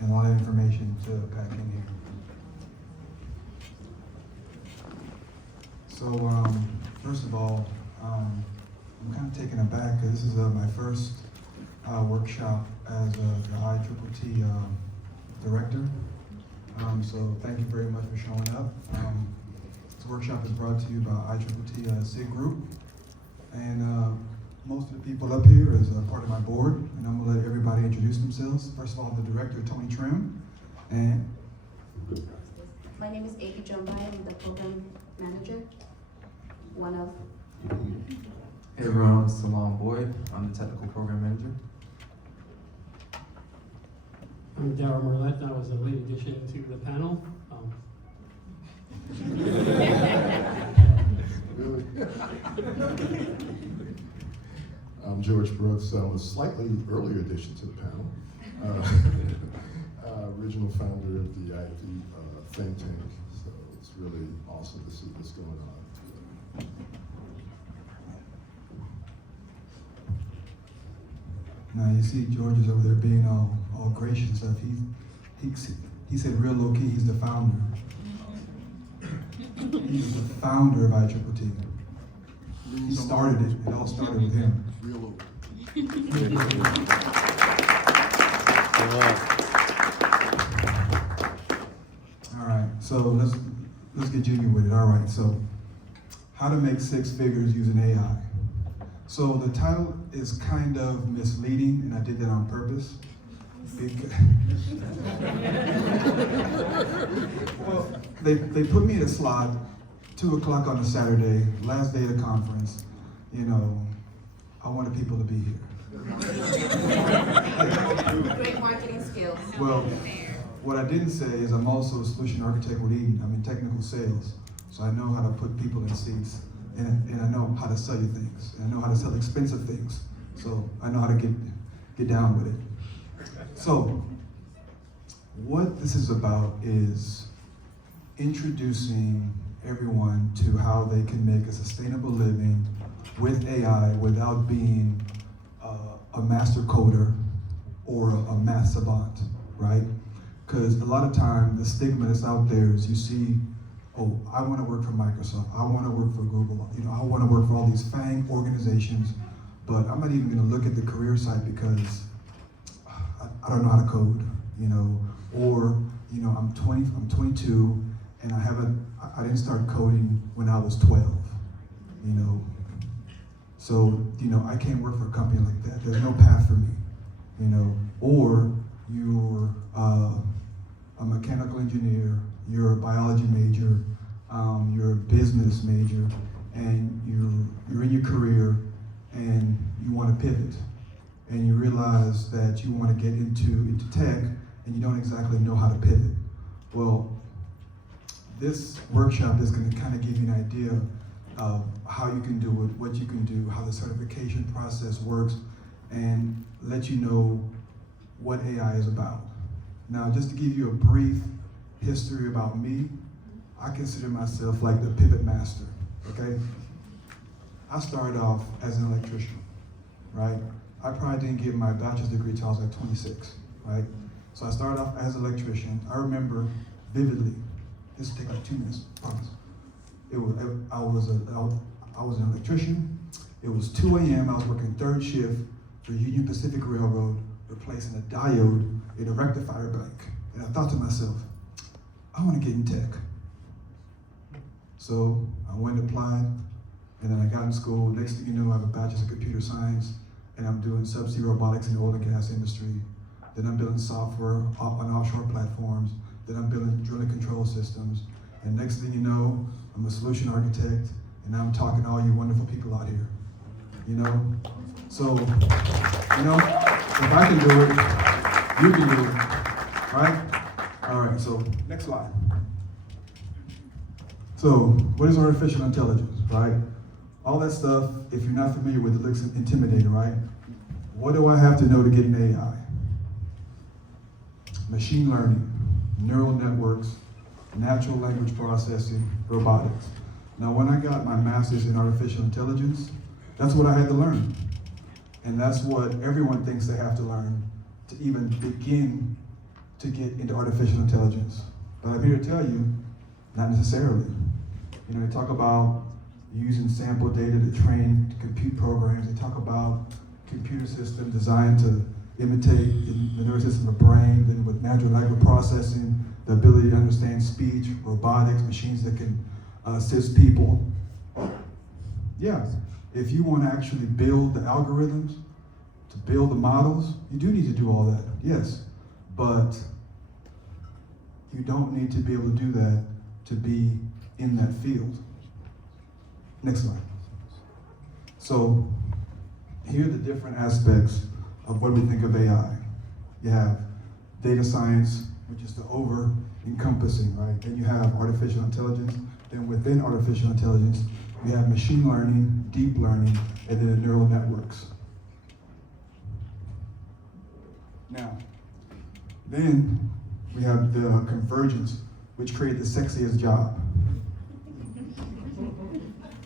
and a lot of information to pack in here. So, first of all, I'm kind of taken aback because this is my first workshop as the IEEE director. So thank you very much for showing up. This workshop is brought to you by IEEE SIG Group. And most of the people up here is part of my board, and I'm gonna let everybody introduce themselves. First of all, the director, Tony Trim, and my name is Aka Jumbai. I'm the program manager. One of. Hey everyone, I'm Salon Boyd. I'm the technical program manager. I'm Darryl Merlette. I was a late addition to the panel. Really? I'm George Brooks. I was a slightly earlier addition to the panel. Original founder of the IFE think tank. So it's really awesome to see this going on. now you see George is over there being all gracious and stuff. He said real low key, he's the founder. He's the founder of IEEE. He started it. It all started with him. Real All right, so let's get jiggy with it. All right, so how to make six figures using AI. So the title is kind of misleading, and I did that on purpose. Well, they put me in a slot, 2 o'clock on a Saturday, last day of the conference. You know, I wanted people to be here. Great marketing skills. Well, what I didn't say is I'm also a solution architect with Eden. I'm in technical sales, so I know how to put people in seats, and I know how to sell you things, and I know how to sell expensive things. So I know how to get down with it. So what this is about is introducing everyone to how they can make a sustainable living with AI without being a master coder or a math savant, right? Because a lot of time the stigma that's out there is you see, oh, I want to work for Microsoft, I want to work for Google, you know, I want to work for all these FANG organizations, but I'm not even going to look at the career site because I don't know how to code, you know, or you know, I'm 22, and I didn't start coding when I was 12, you know. So, you know, I can't work for a company like that. There's no path for me, you know. Or you're a mechanical engineer, you're a biology major, you're a business major, and you're in your career, and you want to pivot, and you realize that you want to get into tech, and you don't exactly know how to pivot. Well, this workshop is going to kind of give you an idea of how you can do it, what you can do, how the certification process works, and let you know what AI is about. Now, just to give you a brief history about me, I consider myself like the pivot master, okay? I started off as an electrician, right? I probably didn't get my bachelor's degree till I was like 26, right? So I started off as an electrician. I remember vividly, this will take like 2 minutes, promise. I was an electrician. It was 2 a.m., I was working third shift for Union Pacific Railroad, replacing a diode in a rectifier bank. And I thought to myself, I want to get in tech. So I went and applied, and then I got in school. Next thing you know, I have a bachelor's in computer science, and I'm doing subsea robotics in the oil and gas industry. Then I'm building software on offshore platforms. Then I'm building drilling control systems. And next thing you know, I'm a solution architect, and now I'm talking to all you wonderful people out here. You know? So, you know, if I can do it, you can do it, right? All right, so next slide. So, what is artificial intelligence, right? All that stuff, if you're not familiar with it, looks intimidating, right? What do I have to know to get an AI? Machine learning, neural networks, natural language processing, robotics. Now, when I got my master's in artificial intelligence, that's what I had to learn. And that's what everyone thinks they have to learn to even begin to get into artificial intelligence. But I'm here to tell you, not necessarily. You know, they talk about using sample data to train compute programs. They talk about computer systems designed to imitate the nervous system of the brain, then with natural language processing, the ability to understand speech, robotics, machines that can assist people. Yeah, if you want to actually build the algorithms, to build the models, you do need to do all that, yes. But you don't need to be able to do that to be in that field. Next slide. So here are the different aspects of what we think of AI. You have data science, which is the over-encompassing, right? Then you have artificial intelligence. Then within artificial intelligence, we have machine learning, deep learning, and then the neural networks. Now, then we have the convergence, which created the sexiest job.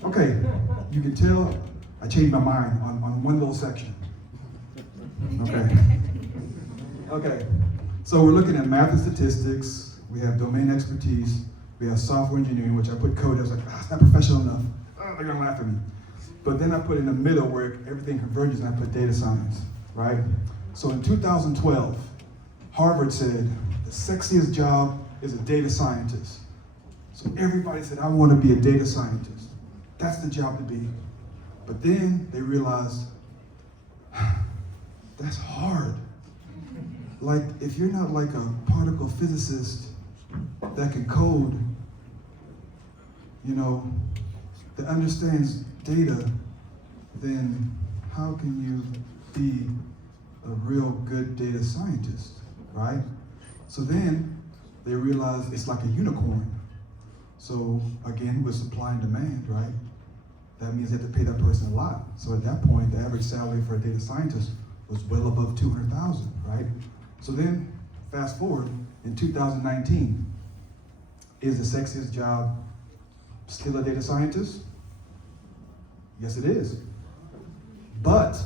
Okay, you can tell I changed my mind on one little section. Okay. Okay, so we're looking at math and statistics, we have domain expertise, we have software engineering, which I put code, I was like, it's not professional enough. Oh, they're gonna laugh at me. But then I put in the middle where everything converges and I put data science, right? So in 2012, Harvard said, the sexiest job is a data scientist. So everybody said, I want to be a data scientist. That's the job to be. But then they realized, that's hard. Like, if you're not like a particle physicist that can code, you know, that understands data, then how can you be a real good data scientist, right? So then they realized it's like a unicorn. So again, with supply and demand, right? That means they have to pay that person a lot. So at that point, the average salary for a data scientist was well above $200,000, right? So then, fast forward, in 2019, is the sexiest job still a data scientist? Yes, it is. But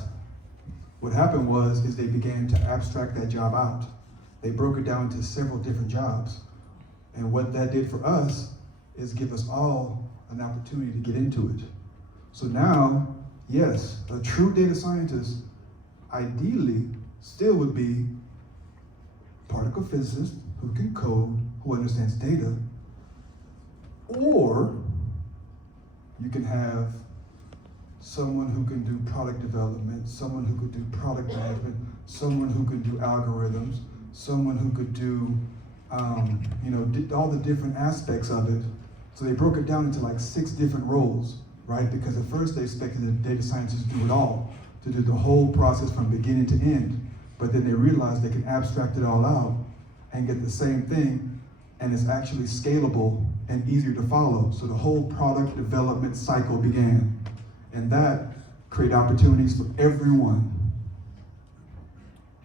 what happened is they began to abstract that job out. They broke it down into several different jobs. And what that did for us is give us all an opportunity to get into it. So now, yes, a true data scientist ideally still would be a particle physicist who can code, who understands data, or you can have someone who can do product development, someone who could do product management, someone who could do algorithms, someone who could do, all the different aspects of it. So they broke it down into like 6 different roles, right? Because at first they expected the data scientists to do it all, to do the whole process from beginning to end. But then they realized they can abstract it all out and get the same thing, and it's actually scalable and easier to follow. So the whole product development cycle began. And that created opportunities for everyone.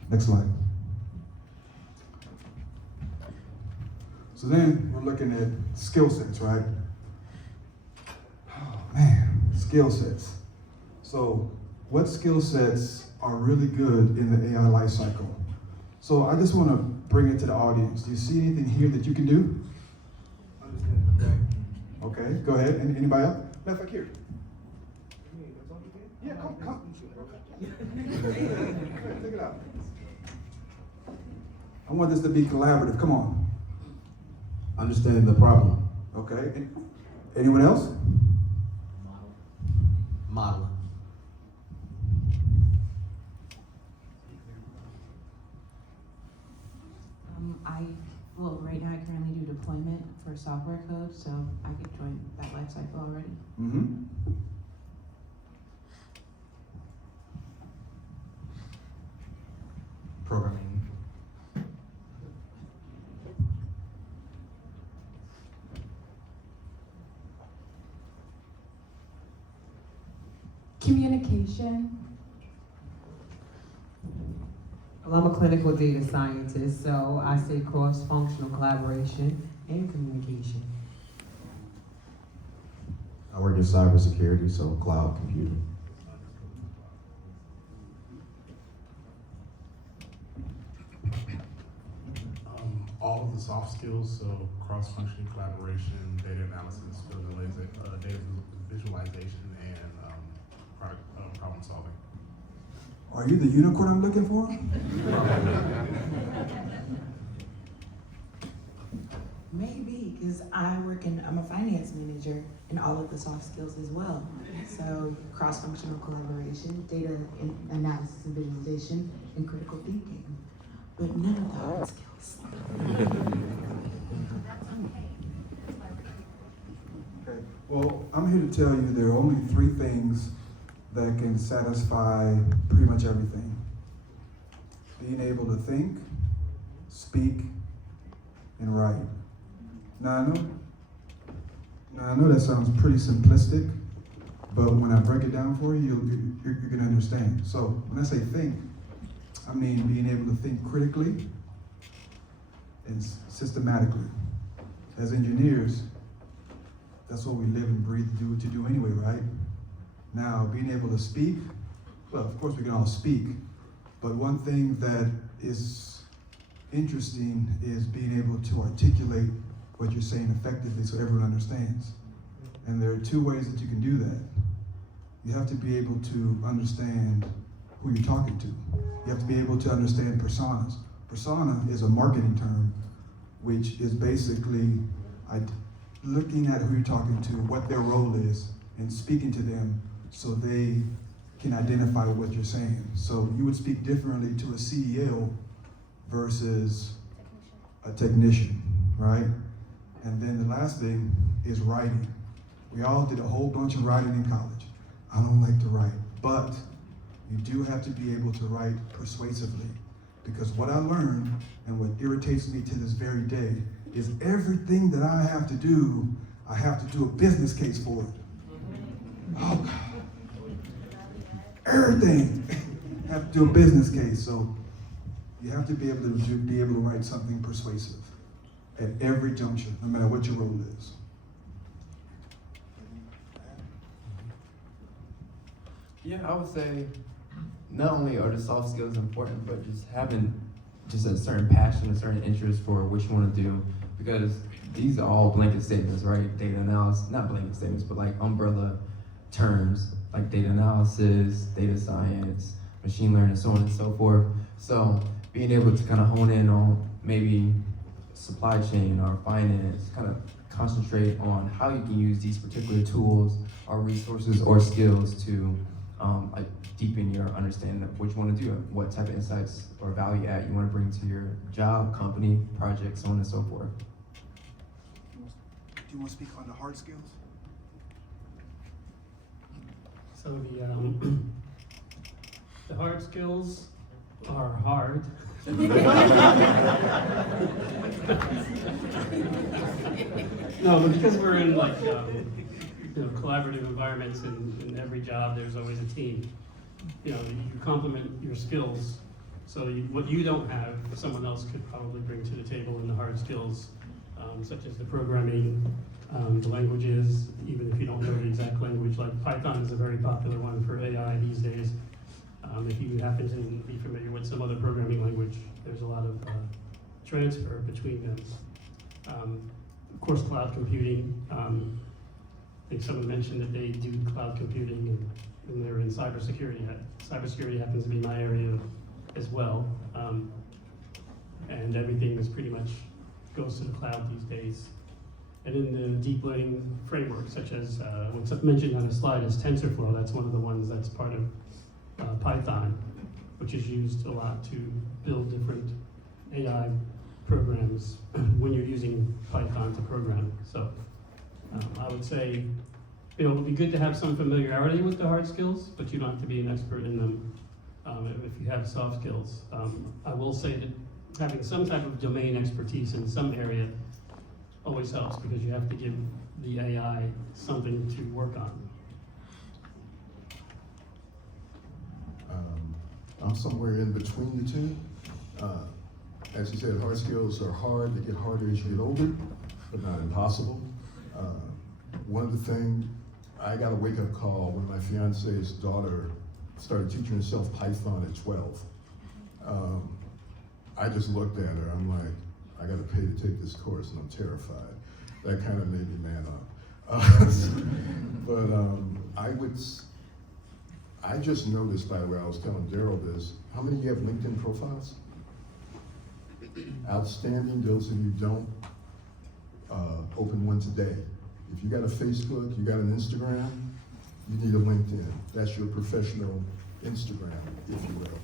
Next slide. So then we're looking at skill sets, right? Oh man, skill sets. So what skill sets are really good in the AI life cycle? So I just want to bring it to the audience. Do you see anything here that you can do? Okay, go ahead. Anybody else? Matter of fact, here. Yeah, come. Take it out. I want this to be collaborative. Come on. Understanding the problem. Okay. Anyone else? Modeling. Right now I currently do deployment for software code, so I could join that life cycle already. Mm-hmm. Programming. Communication. Well, I'm a clinical data scientist, so I say cross-functional collaboration and communication. I work in cybersecurity, so cloud computing. all of the soft skills, so cross-functioning collaboration, data analysis, data visualization, and problem solving. Are you the unicorn I'm looking for? Maybe, because I'm a finance manager in all of the soft skills as well. So cross-functional collaboration, data analysis and visualization, and critical thinking. But none of the hard skills. Okay. Well, I'm here to tell you there are only 3 things that can satisfy pretty much everything. Being able to think, speak, and write. Now I know that sounds pretty simplistic, but when I break it down for you, you're gonna understand. So when I say think, I mean being able to think critically and systematically. As engineers, that's what we live and breathe to do anyway, right? Now, being able to speak, well, of course we can all speak, but one thing that is interesting is being able to articulate what you're saying effectively so everyone understands. And there are 2 ways that you can do that. You have to be able to understand who you're talking to. You have to be able to understand personas. Persona is a marketing term, which is basically looking at who you're talking to, what their role is, and speaking to them so they can identify what you're saying. So you would speak differently to a CEO versus a technician, right? And then the last thing is writing. We all did a whole bunch of writing in college. I don't like to write, but you do have to be able to write persuasively, because what I learned and what irritates me to this very day is everything that I have to do a business case for it. Oh God. Everything I have to do a business case. So you have to be able to write something persuasive at every juncture, no matter what your role is. Yeah, I would say not only are the soft skills important, but just having just a certain passion, a certain interest for what you want to do, because these are all blanket statements, right? Data analysis, not blanket statements, but like umbrella terms, like data analysis, data science, machine learning, so on and so forth. So being able to kind of hone in on maybe supply chain or finance, kind of concentrate on how you can use these particular tools or resources or skills to like deepen your understanding of what you want to do, what type of insights or value add you want to bring to your job, company, project, so on and so forth. Do you want to speak on the hard skills? So the hard skills are hard. No, but because we're in like collaborative environments, and in every job there's always a team. You complement your skills. So what you don't have, someone else could probably bring to the table in the hard skills, such as the programming, the languages, even if you don't know the exact language. Like Python is a very popular one for AI these days. If you happen to be familiar with some other programming language, there's a lot of transfer between them. Of course, cloud computing. I think someone mentioned that they do cloud computing and they're in cybersecurity. Cybersecurity happens to be my area as well. And everything is pretty much goes to the cloud these days. And in the deep learning frameworks, such as what's mentioned on the slide is TensorFlow. That's one of the ones that's part of Python, which is used a lot to build different AI programs when you're using Python to program. So I would say it would be good to have some familiarity with the hard skills, but you don't have to be an expert in them if you have soft skills. I will say that having some type of domain expertise in some area always helps, because you have to give the AI something to work on. I'm somewhere in between the two. As you said, hard skills are hard. They get harder as you get older, but not impossible. One of the things, I got a wake-up call when my fiance's daughter started teaching herself Python at 12. I just looked at her. I'm like, I gotta pay to take this course and I'm terrified. That kind of made me man up. But I just noticed, by the way, I was telling Daryl this, how many of you have LinkedIn profiles? Outstanding. Those of you who don't, open one today. If you got a Facebook, you got an Instagram, you need a LinkedIn. That's your professional Instagram, if you will.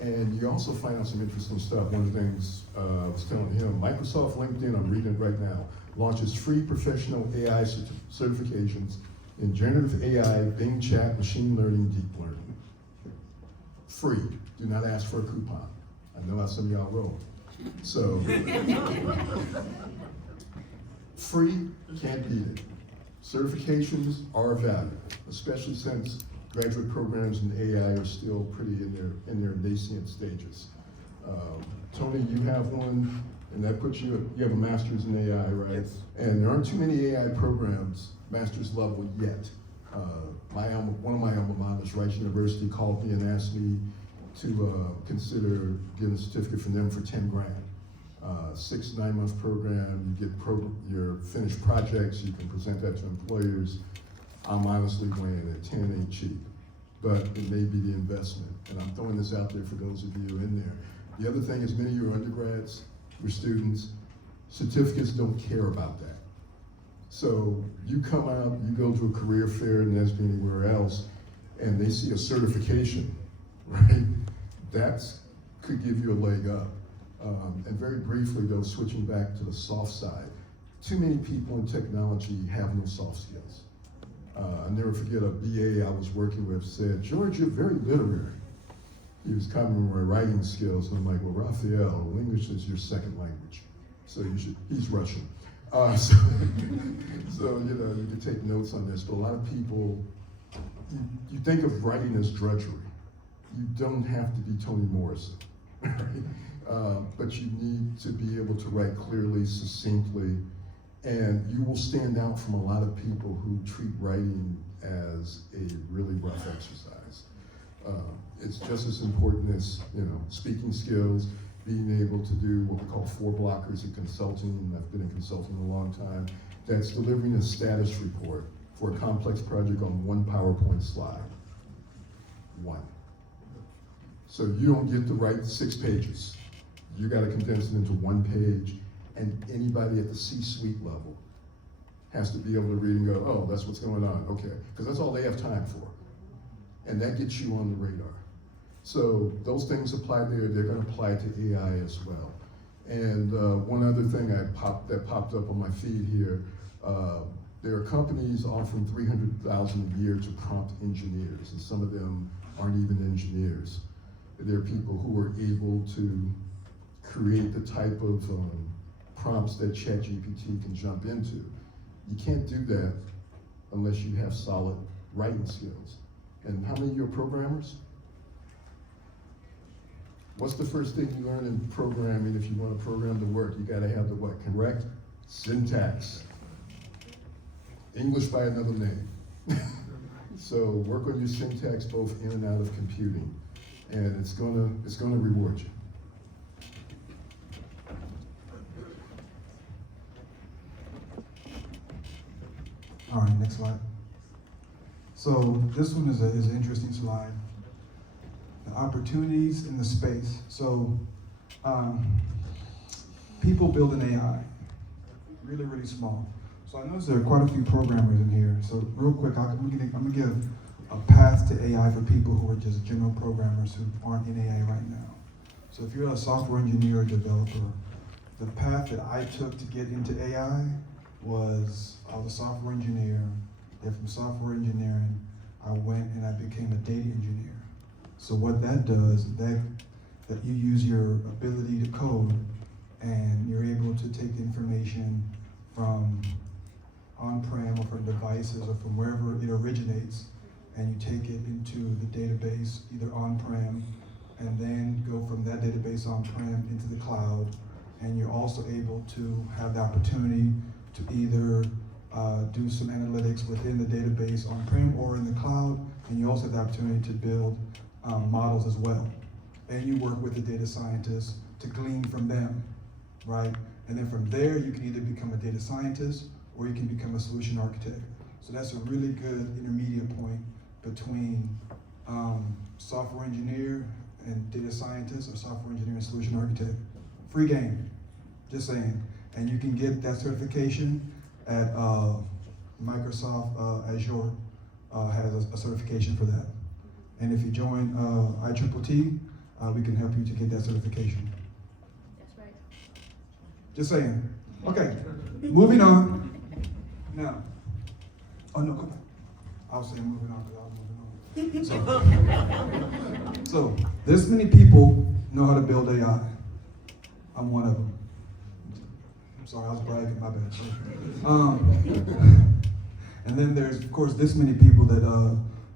And you also find out some interesting stuff. One of the things I was telling him, Microsoft LinkedIn, I'm reading it right now, launches free professional AI certifications in generative AI, Bing chat, machine learning, deep learning. Free. Do not ask for a coupon. I know how some of y'all roll. So, free, can't beat it. Certifications are valuable, especially since graduate programs in AI are still pretty in their nascent stages. Tony, you have one, and that puts you have a master's in AI, right? Yes. And there aren't too many AI programs, master's level yet. One of my alma maters, Rice University, called me and asked me to consider getting a certificate from them for 10 grand. 6-9 month program, you get your finished projects, you can present that to employers. I'm honestly weighing it, 10 ain't cheap, but it may be the investment. And I'm throwing this out there for those of you in there. The other thing is many of your undergrads, your students, certificates don't care about that. So you come out, you go to a career fair, NSBE, anywhere else, and they see a certification, right? That could give you a leg up. And very briefly though, switching back to the soft side, too many people in technology have no soft skills. I'll never forget a BA I was working with said, "George, you're very literary." He was commenting on my writing skills, and I'm like, "Well, Raphael, English is your second language, so he's Russian." So you know, you can take notes on this, but a lot of people, you think of writing as drudgery. You don't have to be Toni Morrison, right? But you need to be able to write clearly, succinctly, and you will stand out from a lot of people who treat writing as a really rough exercise. It's just as important as, you know, speaking skills, being able to do what we call 4 blockers in consulting, and I've been in consulting a long time. That's delivering a status report for a complex project on 1 PowerPoint slide. 1. So you don't get to write 6 pages. You gotta condense it into 1 page, and anybody at the C-suite level has to be able to read and go, "Oh, that's what's going on, okay," because that's all they have time for. And that gets you on the radar. So those things apply there, they're gonna apply to AI as well. And one other thing that popped up on my feed here, there are companies offering $300,000 a year to prompt engineers, and some of them aren't even engineers. There are people who are able to create the type of prompts that ChatGPT can jump into. You can't do that unless you have solid writing skills. And how many of you are programmers? What's the first thing you learn in programming if you want to program to work? You gotta have the what? Correct syntax. English by another name. So work on your syntax both in and out of computing, and it's gonna reward you. All right, next slide. So this one is an interesting slide. The opportunities in the space. So people building AI, really, really small. So I noticed there are quite a few programmers in here. So real quick, I'm gonna give a path to AI for people who are just general programmers who aren't in AI right now. So if you're a software engineer or developer, the path that I took to get into AI was I was a software engineer. Then from software engineering, I went and I became a data engineer. So what that does, that you use your ability to code, and you're able to take information from on-prem or from devices or from wherever it originates, and you take it into the database, either on-prem, and then go from that database on-prem into the cloud. And you're also able to have the opportunity to either do some analytics within the database on-prem or in the cloud, and you also have the opportunity to build models as well. And you work with the data scientists to glean from them right? And then from there, you can either become a data scientist or you can become a solution architect. So that's a really good intermediate point between software engineer and data scientist, or software engineer and solution architect. Free game, just saying. And you can get that certification at Microsoft Azure has a certification for that. And if you join ITTT, we can help you to get that certification. That's right. Just saying. Okay, moving on. Now, oh no, come on. I was saying moving on because I was moving on. So this many people know how to build AI. I'm one of them. I'm sorry, I was bragging, my bad. And then there's, of course, this many people that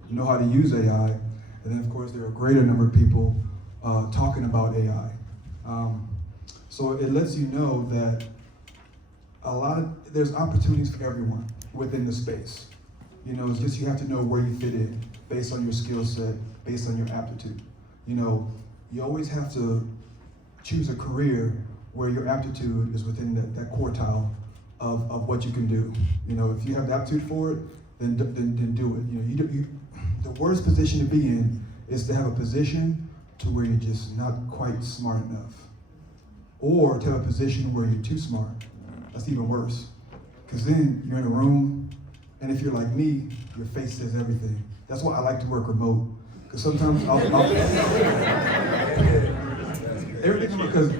know how to use AI. And then, of course, there are a greater number of people talking about AI. So it lets you know that there's opportunities for everyone within the space. You know, it's just you have to know where you fit in based on your skill set, based on your aptitude. You know, you always have to choose a career where your aptitude is within that quartile of what you can do. You know, if you have the aptitude for it, then do it. You know, the worst position to be in is to have a position to where you're just not quite smart enough, or to have a position where you're too smart. That's even worse, because then you're in a room, and if you're like me, your face says everything. That's why I like to work remote, because sometimes everything, because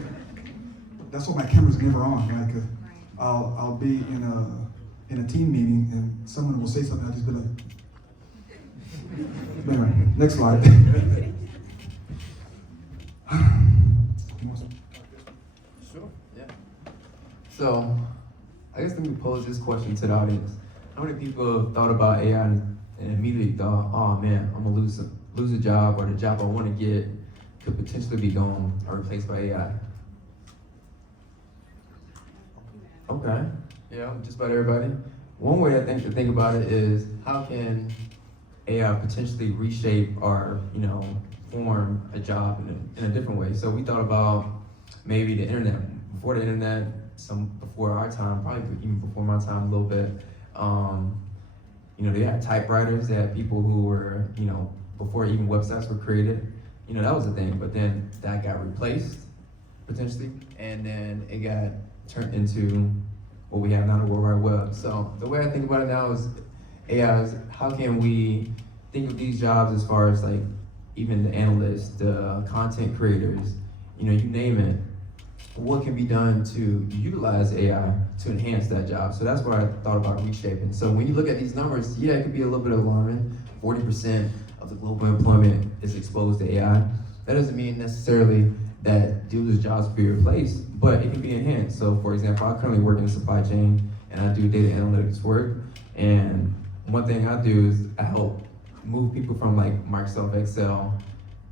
that's why my camera's never on, right? 'Cause I'll be in a team meeting and someone will say something, I'll just be like, anyway, next slide. Sure, yeah. So, I guess let me pose this question to the audience. How many people have thought about AI and immediately thought, oh man, I'm gonna lose a job, or the job I wanna get could potentially be gone or replaced by AI? Okay, yeah, just about everybody. One way I think to think about it is, how can AI potentially reshape or, form a job in a different way? So we thought about maybe the internet. Before the internet, before our time, probably even before my time a little bit, they had typewriters, they had people who were, before even websites were created, that was a thing, but then that got replaced, potentially, and then it got turned into what we have now, the World Wide Web. So the way I think about it now is AI is, how can we think of these jobs as far as like even the analysts, the content creators, you name it, what can be done to utilize AI to enhance that job? So that's what I thought about reshaping. So when you look at these numbers, yeah, it could be a little bit alarming. 40% of the global employment is exposed to AI. That doesn't mean necessarily that those jobs will be replaced, but it can be enhanced. So for example, I currently work in the supply chain and I do data analytics work. And one thing I do is I help move people from like Microsoft Excel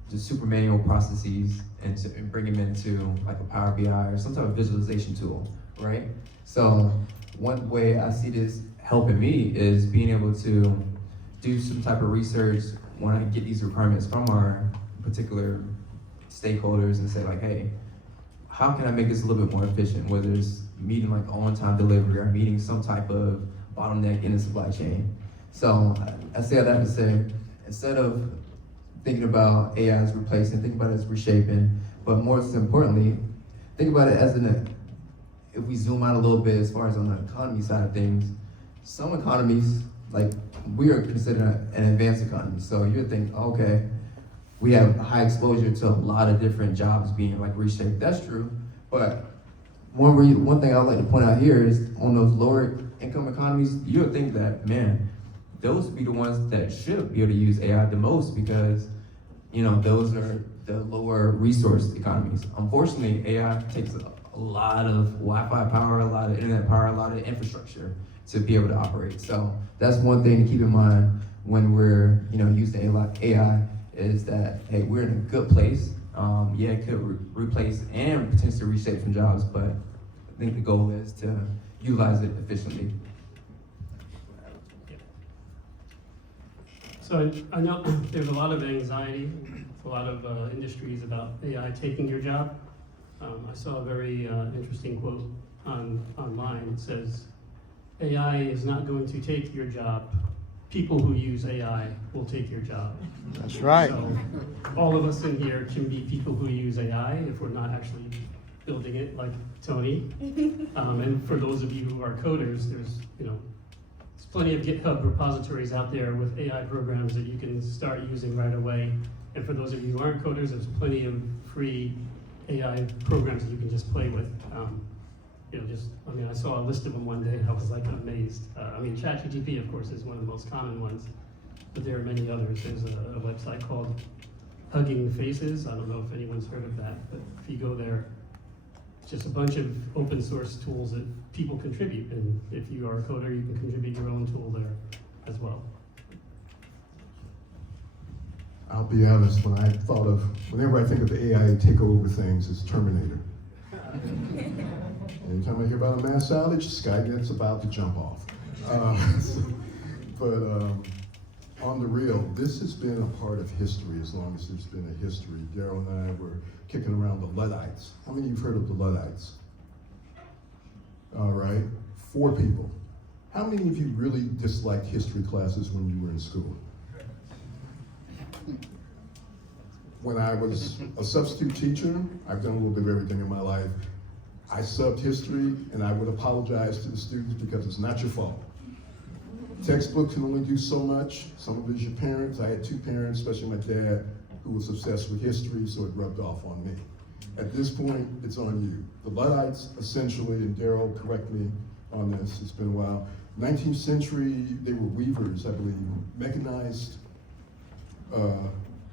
to super manual processes and bring them into like a Power BI or some type of visualization tool, right? So one way I see this helping me is being able to do some type of research when I get these requirements from our particular stakeholders and say like, hey, how can I make this a little bit more efficient? Whether it's meeting like on-time delivery or meeting some type of bottleneck in the supply chain. So I say that to say, instead of thinking about AI as replacing, think about it as reshaping, but more importantly, think about it as if we zoom out a little bit as far as on the economy side of things, some economies, like we are considered an advanced economy. So you would think, okay, we have high exposure to a lot of different jobs being like reshaped. That's true, but one thing I'd like to point out here is on those lower income economies, you would think that, man, those would be the ones that should be able to use AI the most because, those are the lower resource economies. Unfortunately, AI takes a lot of Wi-Fi power, a lot of internet power, a lot of infrastructure to be able to operate. So that's one thing to keep in mind when we're, using AI is that, hey, we're in a good place. Yeah, it could replace and potentially reshape some jobs, but I think the goal is to utilize it efficiently. So I know there's a lot of anxiety, a lot of industries about AI taking your job. I saw a very interesting quote online. It says, AI is not going to take your job. People who use AI will take your job. That's right. So all of us in here can be people who use AI if we're not actually building it like Tony. And for those of you who are coders, there's plenty of GitHub repositories out there with AI programs that you can start using right away. And for those of you who aren't coders, there's plenty of free AI programs that you can just play with. I saw a list of them one day and I was like amazed. ChatGPT, of course, is one of the most common ones, but there are many others. There's a website called Hugging Faces. I don't know if anyone's heard of that, but if you go there, it's just a bunch of open source tools that people contribute. And if you are a coder, you can contribute your own tool there as well. I'll be honest, whenever I think of AI take over things, it's Terminator. Anytime I hear about a mass outage, Skynet's about to jump off. On the real, this has been a part of history as long as there's been a history. Daryl and I were kicking around the Luddites. How many of you have heard of the Luddites? All right, 4 people. How many of you really disliked history classes when you were in school? When I was a substitute teacher, I've done a little bit of everything in my life. I subbed history, and I would apologize to the students because it's not your fault. Textbooks can only do so much. Some of it is your parents. I had 2 parents, especially my dad, who was obsessed with history, so it rubbed off on me. At this point, it's on you. The Luddites, essentially, and Daryl, correct me on this, it's been a while. 19th century, they were weavers, I believe.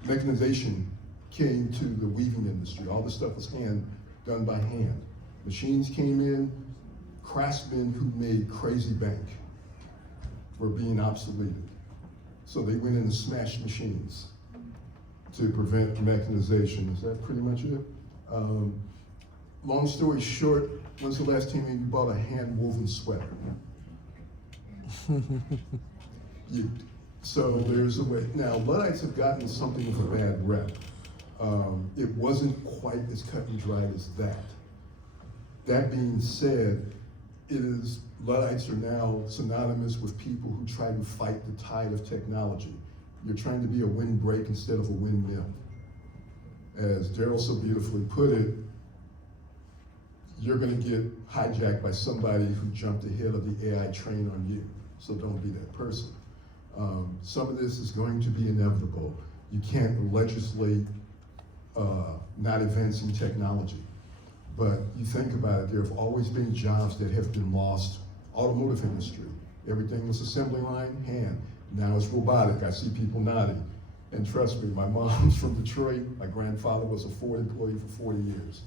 Mechanization came to the weaving industry. All the stuff was done by hand. Machines came in, craftsmen who made crazy bank were being obsoleted. So they went in and smashed machines to prevent mechanization. Is that pretty much it? Long story short, when's the last time you bought a hand-woven sweater? So there's a way. Now, Luddites have gotten something of a bad rep. It wasn't quite as cut and dried as that. That being said, Luddites are now synonymous with people who try to fight the tide of technology. You're trying to be a windbreak instead of a windmill. As Daryl so beautifully put it, you're going to get hijacked by somebody who jumped ahead of the AI train on you. So don't be that person. Some of this is going to be inevitable. You can't legislate not advancing technology. But you think about it, there have always been jobs that have been lost. Automotive industry, everything was assembly line, hand. Now it's robotic. I see people nodding. And trust me, my mom's from Detroit. My grandfather was a Ford employee for 40 years.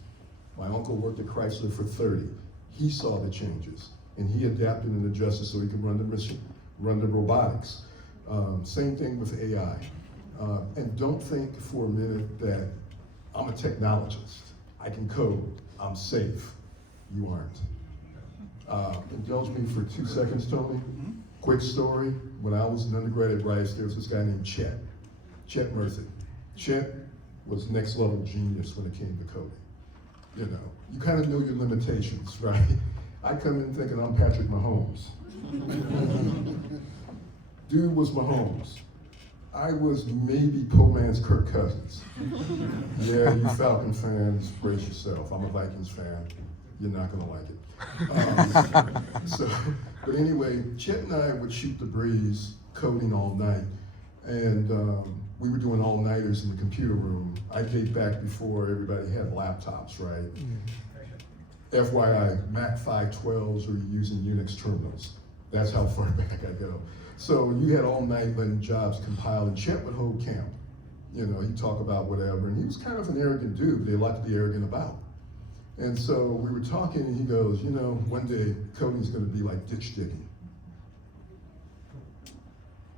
My uncle worked at Chrysler for 30. He saw the changes, and he adapted and adjusted so he could run the machine, run the robotics. Same thing with AI. And don't think for a minute that I'm a technologist. I can code, I'm safe. You aren't. Indulge me for 2 seconds, Tony. Quick story. When I was an undergrad at Rice, there was this guy named Chet Murphy. Chet was next level genius when it came to coding. You kind of know your limitations, right? I come in thinking I'm Patrick Mahomes. Dude was Mahomes. I was maybe poor man's Kirk Cousins. Yeah, you Falcon fans, brace yourself. I'm a Vikings fan. You're not gonna like it. But anyway, Chet and I would shoot the breeze, coding all night. And we were doing all-nighters in the computer room. I date back before everybody had laptops, right? FYI, Mac 512s were using Unix terminals. That's how far back I go. So you had all night letting jobs compile, and Chet would hold camp. He'd talk about whatever, and he was kind of an arrogant dude, but he liked to be arrogant about. And so we were talking, and he goes, one day coding's gonna be like ditch digging.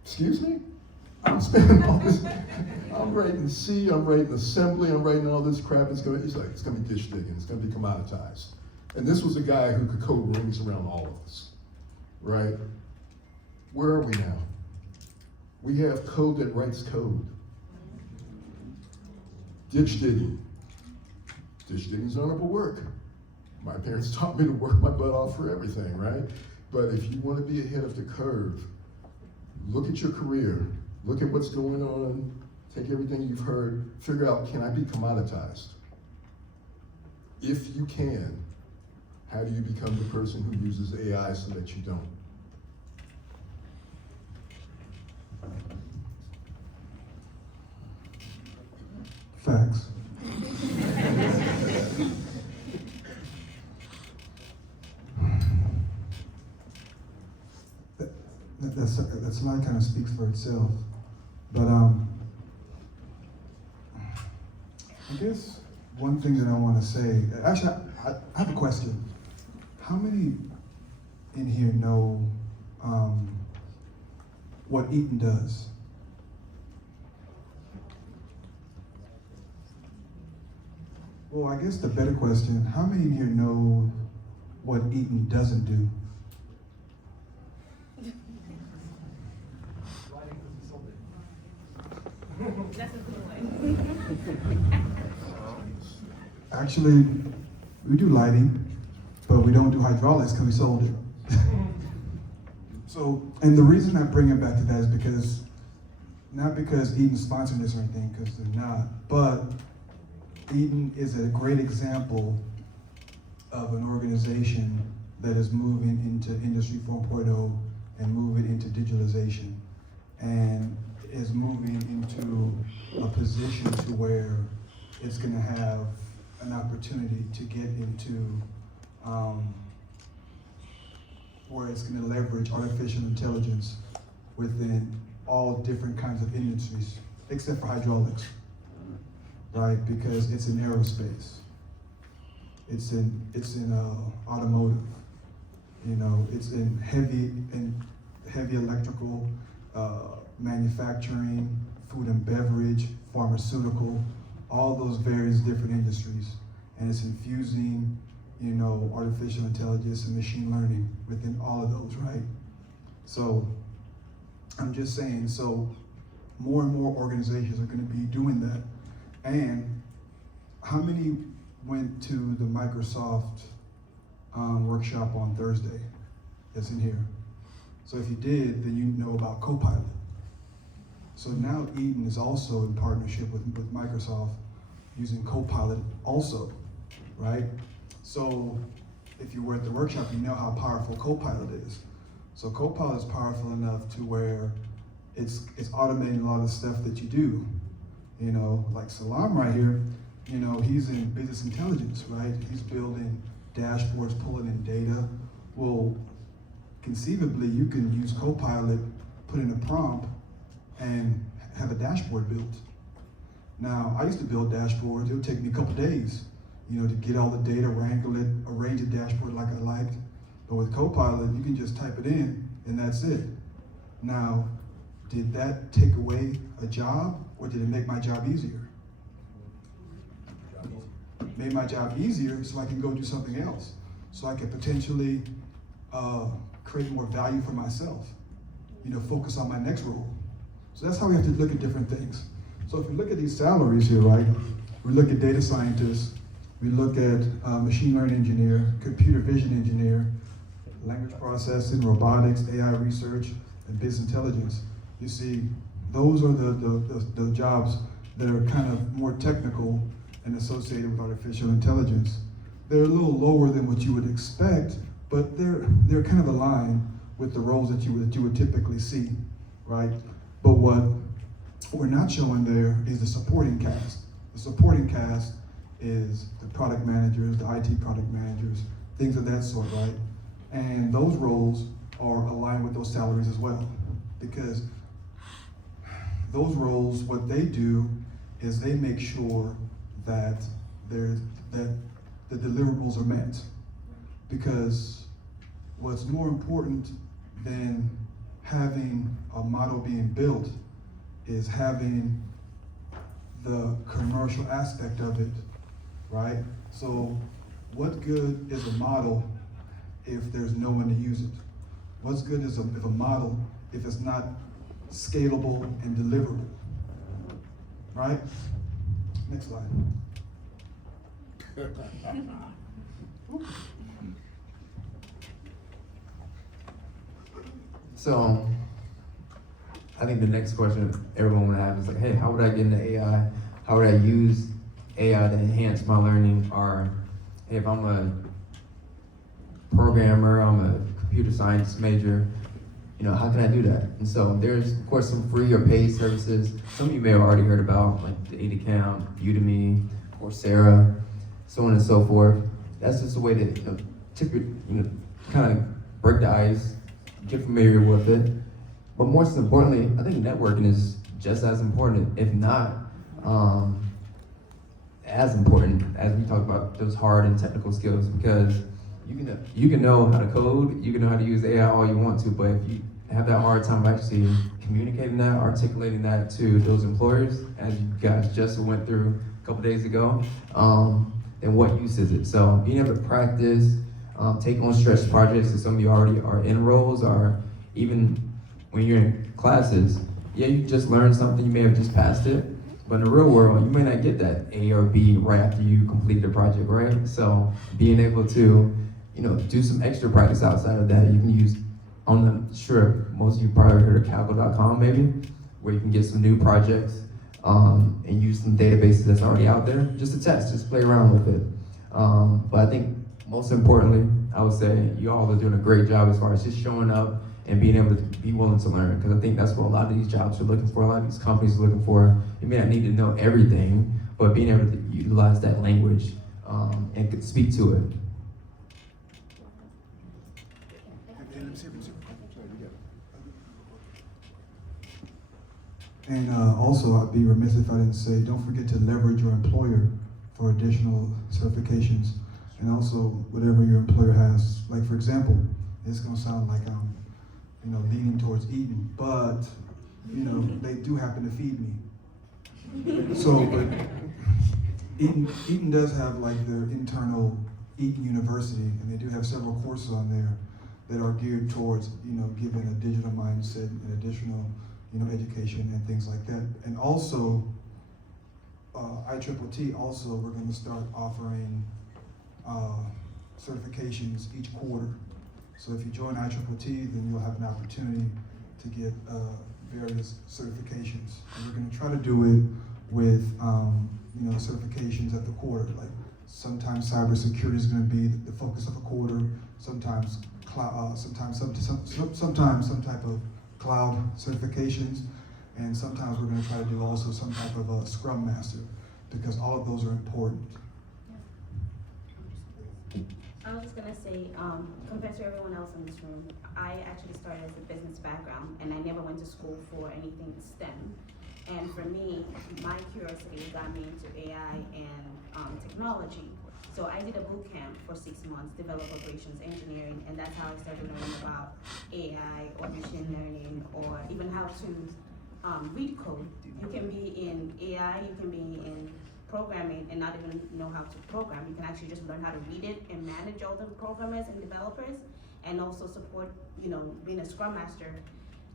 Excuse me? I'm spending all this, I'm writing C, I'm writing assembly, I'm writing all this crap. He's like, it's gonna be ditch digging, it's gonna be commoditized. And this was a guy who could code rings around all of us, right? Where are we now? We have code that writes code. Ditch digging. Dish Digging's honorable work. My parents taught me to work my butt off for everything, right? But if you want to be ahead of the curve, look at your career, look at what's going on, take everything you've heard, figure out, can I be commoditized? If you can, how do you become the person who uses AI so that you don't? Facts. That slide kind of speaks for itself. But I guess one thing that I want to say, actually, I have a question. How many in here know what Eaton does? Well, I guess the better question, how many in here know what Eaton doesn't do? Actually, we do lighting, but we don't do hydraulics because we sold it. So, and the reason I bring it back to that is because, not because Eaton's sponsoring this or anything, because they're not, but Eaton is a great example of an organization that is moving into Industry 4.0 and moving into digitalization, and is moving into a position to where it's going to have an opportunity to get into where it's going to leverage artificial intelligence within all different kinds of industries, except for hydraulics, right? Because it's in aerospace, it's in automotive, you know, it's in heavy electrical, manufacturing, food and beverage, pharmaceutical, all those various different industries, and it's infusing, you know, artificial intelligence and machine learning within all of those, right? So I'm just saying, so more and more organizations are going to be doing that. And how many went to the Microsoft workshop on Thursday? That's in here. So if you did, then you know about Copilot. So now Eaton is also in partnership with Microsoft using Copilot also, right? So if you were at the workshop, you know how powerful Copilot is. So Copilot is powerful enough to where it's automating a lot of stuff that you do. You know, like Salam right here, you know, he's in business intelligence, right? He's building dashboards, pulling in data. Well, conceivably, you can use Copilot, put in a prompt, and have a dashboard built. Now, I used to build dashboards. It would take me a couple days, you know, to get all the data, wrangle it, arrange a dashboard like I liked. But with Copilot, you can just type it in, and that's it. Now, did that take away a job, or did it make my job easier? Made my job easier so I can go do something else. So I could potentially create more value for myself, you know, focus on my next role. So that's how we have to look at different things. So if we look at these salaries here, right, we look at data scientists, we look at machine learning engineer, computer vision engineer, language processing, robotics, AI research, and business intelligence. You see, those are the jobs that are kind of more technical and associated with artificial intelligence. They're a little lower than what you would expect, but they're kind of aligned with the roles that you would typically see, right? But what we're not showing there is the supporting cast. The supporting cast is the product managers, the IT product managers, things of that sort, right? And those roles are aligned with those salaries as well, because those roles, what they do is they make sure that the deliverables are met. Because what's more important than having a model being built is having the commercial aspect of it, right? So what good is a model if there's no one to use it? What's good is if a model if it's not scalable and deliverable, right? Next slide. So, I think the next question everyone would have is like, hey, how would I get into AI? How would I use AI to enhance my learning? Or hey, if I'm a programmer, I'm a computer science major, how can I do that? And so there's, of course, some free or paid services. Some of you may have already heard about, like the AdaCamp, Udemy, Coursera, so on and so forth. That's just a way to kind of break the ice, get familiar with it. But most importantly, I think networking is just as important, if not as important as we talk about those hard and technical skills, because you can know how to code, you can know how to use AI all you want to, but if you have that hard time actually communicating that, articulating that to those employers, as you guys just went through a couple days ago, then what use is it? So being able to practice, take on stretch projects, and some of you already are in roles, or even when you're in classes, yeah, you just learned something, you may have just passed it, but in the real world, you may not get that A or B right after you complete the project, right? So being able to, do some extra practice outside of that, you can use sure, most of you probably heard of Calco.com maybe, where you can get some new projects and use some databases that's already out there, just to test, just play around with it. But I think most importantly, I would say you all are doing a great job as far as just showing up and being able to be willing to learn, because I think that's what a lot of these jobs are looking for, a lot of these companies are looking for. You may not need to know everything, but being able to utilize that language and could speak to it. And also, I'd be remiss if I didn't say, don't forget to leverage your employer for additional certifications. And also, whatever your employer has, like for example, it's gonna sound like I'm, leaning towards Eaton, but, they do happen to feed me. So, but Eaton does have like their internal Eaton University, and they do have several courses on there that are geared towards, giving a digital mindset and additional, education and things like that. And also, ITTT also, we're gonna start offering certifications each quarter. So if you join ITTT, then you'll have an opportunity to get various certifications. And we're gonna try to do it with, certifications at the quarter. Like sometimes cybersecurity is gonna be the focus of a quarter, sometimes cloud, sometimes some type of cloud certifications, and sometimes we're going to try to do also some type of a Scrum Master, because all of those are important. I was just gonna say, compared to everyone else in this room, I actually started as a business background, and I never went to school for anything STEM. And for me, my curiosity got me into AI and technology. So I did a boot camp for 6 months, develop operations engineering, and that's how I started learning about AI or machine learning, or even how to read code. You can be in AI, you can be in programming and not even know how to program. You can actually just learn how to read it and manage all the programmers and developers, and also support, being a Scrum Master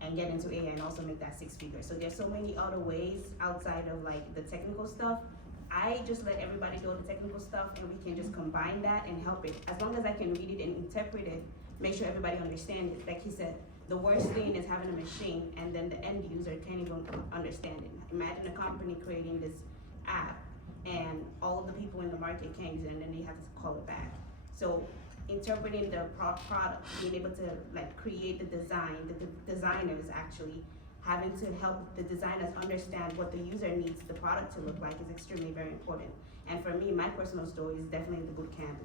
and get into AI and also make that 6 figures. So there's so many other ways outside of like the technical stuff. I just let everybody do the technical stuff, and we can just combine that and help it. As long as I can read it and interpret it, make sure everybody understands it. Like he said, the worst thing is having a machine and then the end user can't even understand it. Imagine a company creating this app and all of the people in the market can't use it, and then they have to call it back. So interpreting the product, being able to like create the design, the designers actually having to help the designers understand what the user needs the product to look like is extremely very important. And for me, my personal story is definitely the boot camp.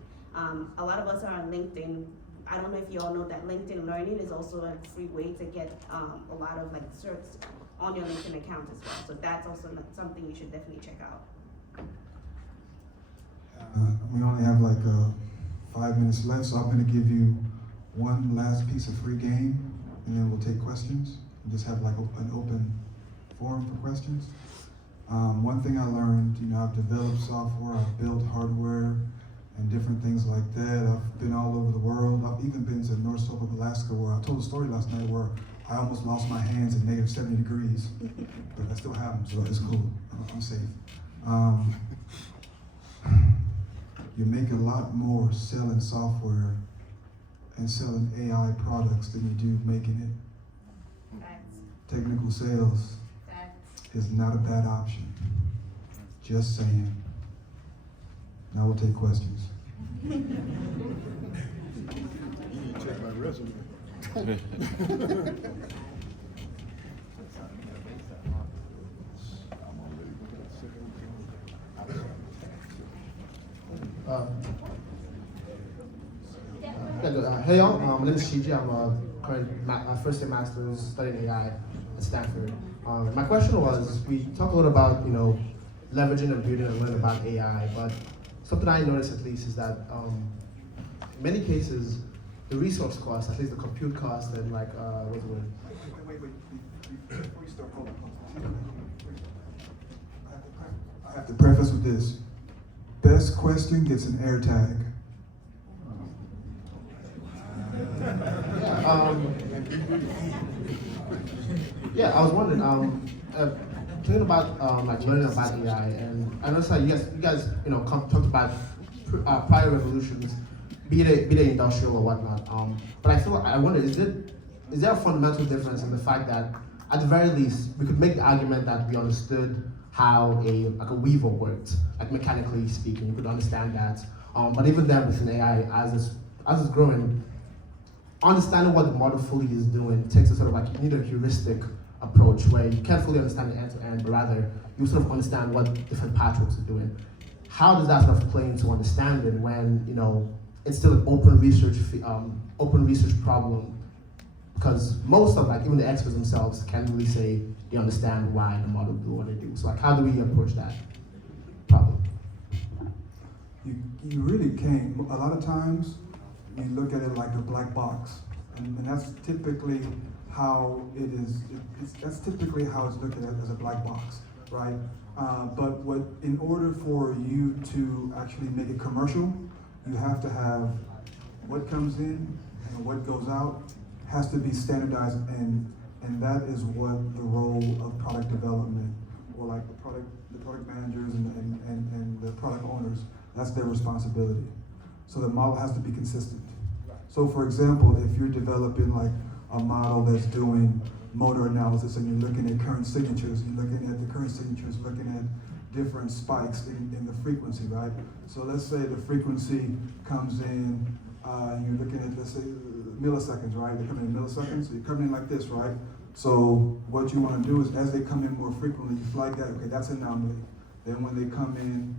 A lot of us are on LinkedIn. I don't know if you all know that LinkedIn Learning is also a free way to get a lot of like certs on your LinkedIn account as well. So that's also something you should definitely check out. We only have like 5 minutes left, so I'm gonna give you one last piece of free game, and then we'll take questions. And just have like an open forum for questions. One thing I learned, I've developed software, I've built hardware, and different things like that. I've been all over the world. I've even been to North Slope of Alaska, where I told a story last night where I almost lost my hands at negative 70 degrees, but I still have them, so it's cool. I'm safe. you make a lot more selling software and selling AI products than you do making it. Facts. Technical sales Facts. is not a bad option. Just saying. Now we'll take questions. You can check my resume. Hey y'all, my name is Shiji. I'm a current first year master's studying AI at Stanford. My question was, we talk a lot about leveraging and building and learning about AI, but something I noticed at least is that in many cases the resource cost, at least the compute cost, and like what's the word? Wait. Before you start, hold on. I have to preface with this. Best question gets an air tag. Yeah, I was wondering, thinking about like learning about AI, and I noticed that you guys talked about prior revolutions, be they industrial or whatnot. But I wonder, is there a fundamental difference in the fact that at the very least we could make the argument that we understood how a weaver worked, like mechanically speaking, you could understand that. But even then, within AI, as it's growing, understanding what the model fully is doing takes a sort of like, you need a heuristic approach where you can't fully understand the end to end, but rather you sort of understand what different patchworks are doing. How does that sort of play into understanding when it's still an open research problem? Because most of even the experts themselves can't really say they understand why the model do what they do. So how do we approach that problem? You really can't. A lot of times you look at it like a black box, and that's typically how it is. That's typically how it's looked at as a black box, right? But in order for you to actually make it commercial, you have to have what comes in and what goes out has to be standardized, and that is what the role of product development, or like the product managers and the product owners, that's their responsibility. So the model has to be consistent. So for example, if you're developing like a model that's doing motor analysis and you're looking at current signatures, looking at different spikes in the frequency, right? So let's say the frequency comes in, you're looking at, let's say, milliseconds, right? They come in milliseconds, so you're coming in like this, right? So what you want to do is, as they come in more frequently, you flag that, okay, that's an anomaly. Then when they come in,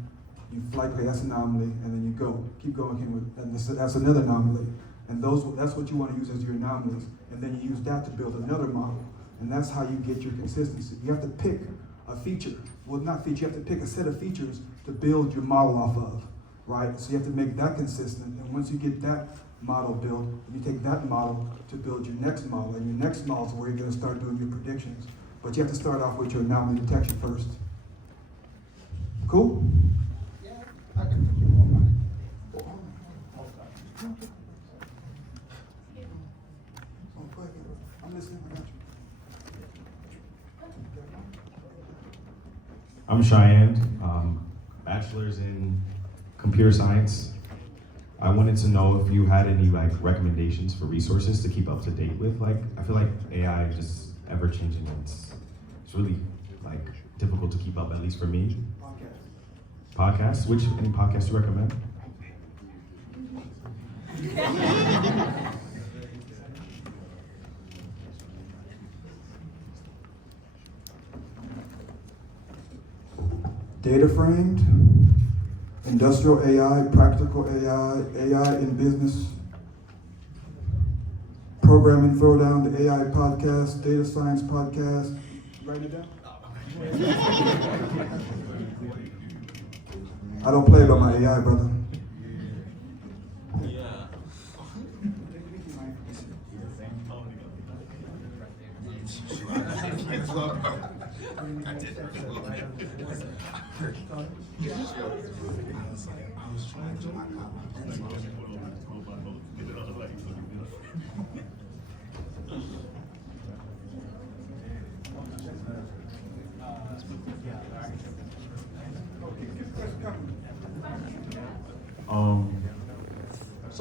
you flag, okay, that's an anomaly, and then you keep going, and that's another anomaly. And that's what you want to use as your anomalies, and then you use that to build another model. And that's how you get your consistency. You have to pick a feature, well, not feature, you have to pick a set of features to build your model off of, right? So you have to make that consistent, and once you get that model built, you take that model to build your next model, and your next model is where you're going to start doing your predictions. But you have to start off with your anomaly detection first. Cool? I'm listening. I got you. I'm Cheyenne, bachelor's in computer science. I wanted to know if you had any recommendations for resources to keep up to date with. I feel like AI is just ever changing. It's really difficult to keep up, at least for me. Podcasts? Any podcasts you recommend? Data framed, industrial AI, practical AI, AI in business, programming throwdown, the AI podcast, data science podcast. Write it down. I don't play about my AI, brother.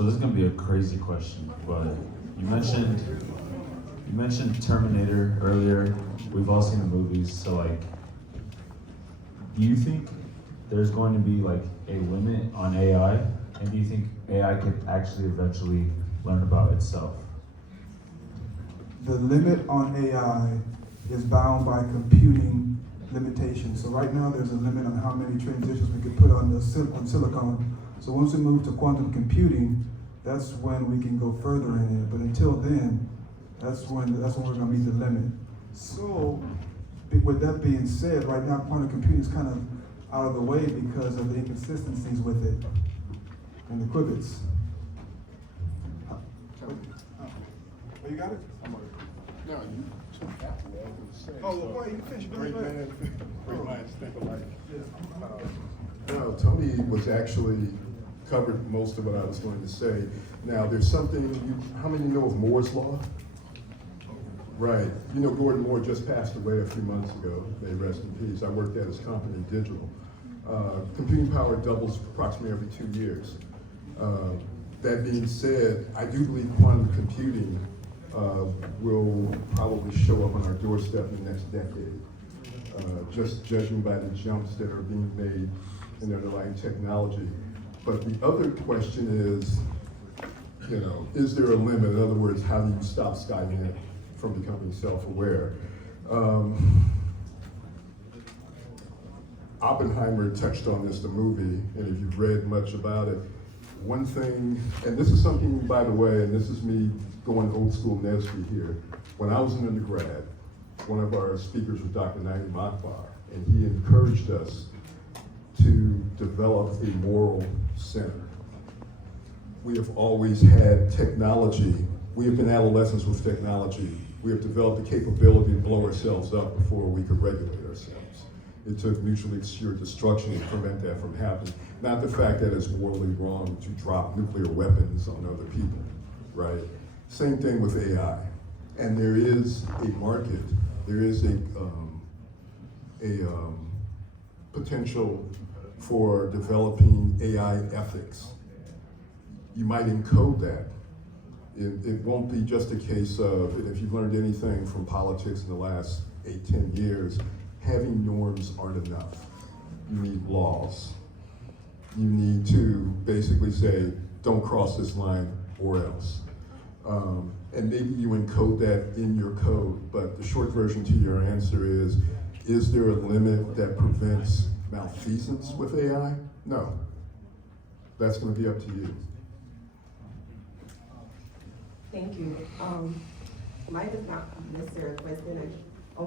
So this is gonna be a crazy question, but you mentioned Terminator earlier. We've all seen the movies, so like, do you think there's going to be like a limit on AI? And do you think AI could actually eventually learn about itself? The limit on AI is bound by computing limitations. So right now, there's a limit on how many transistors we can put on on silicon. So once we move to quantum computing, that's when we can go further in it. But until then, that's when we're gonna meet the limit. So with that being said, right now quantum computing is kind of out of the way because of the inconsistencies with it and the qubits. Oh, you got it? No, you took that away. I was gonna say. Oh, so, well, you finish. Great man, great minds think alike. Yeah. No, Tony was actually covered most of what I was going to say. Now, there's something, how many know of Moore's Law? Right. You know, Gordon Moore just passed away a few months ago. May he rest in peace. I worked at his company, Digital. Computing power doubles approximately every 2 years. That being said, I do believe quantum computing will probably show up on our doorstep in the next decade. Just judging by the jumps that are being made in the underlying technology. But the other question is, you know, is there a limit? In other words, how do you stop Skynet from becoming self-aware? Oppenheimer touched on this, the movie, and if you've read much about it, one thing, and this is something, by the way, and this is me going old school Nesby here. When I was an undergrad, one of our speakers was Dr. Naeem Akbar, and he encouraged us to develop a moral center. We have always had technology. We have been adolescents with technology. We have developed the capability to blow ourselves up before we could regulate ourselves. It took mutually assured destruction to prevent that from happening. Not the fact that it's morally wrong to drop nuclear weapons on other people, right? Same thing with AI. And there is a market, there is a potential for developing AI ethics. You might encode that. It won't be just a case of, and if you've learned anything from politics in the last 8-10 years, having norms aren't enough. You need laws. You need to basically say, don't cross this line or else. And maybe you encode that in your code, but the short version to your answer is there a limit that prevents malfeasance with AI? No. That's gonna be up to you. Thank you. Mine is not necessarily a question.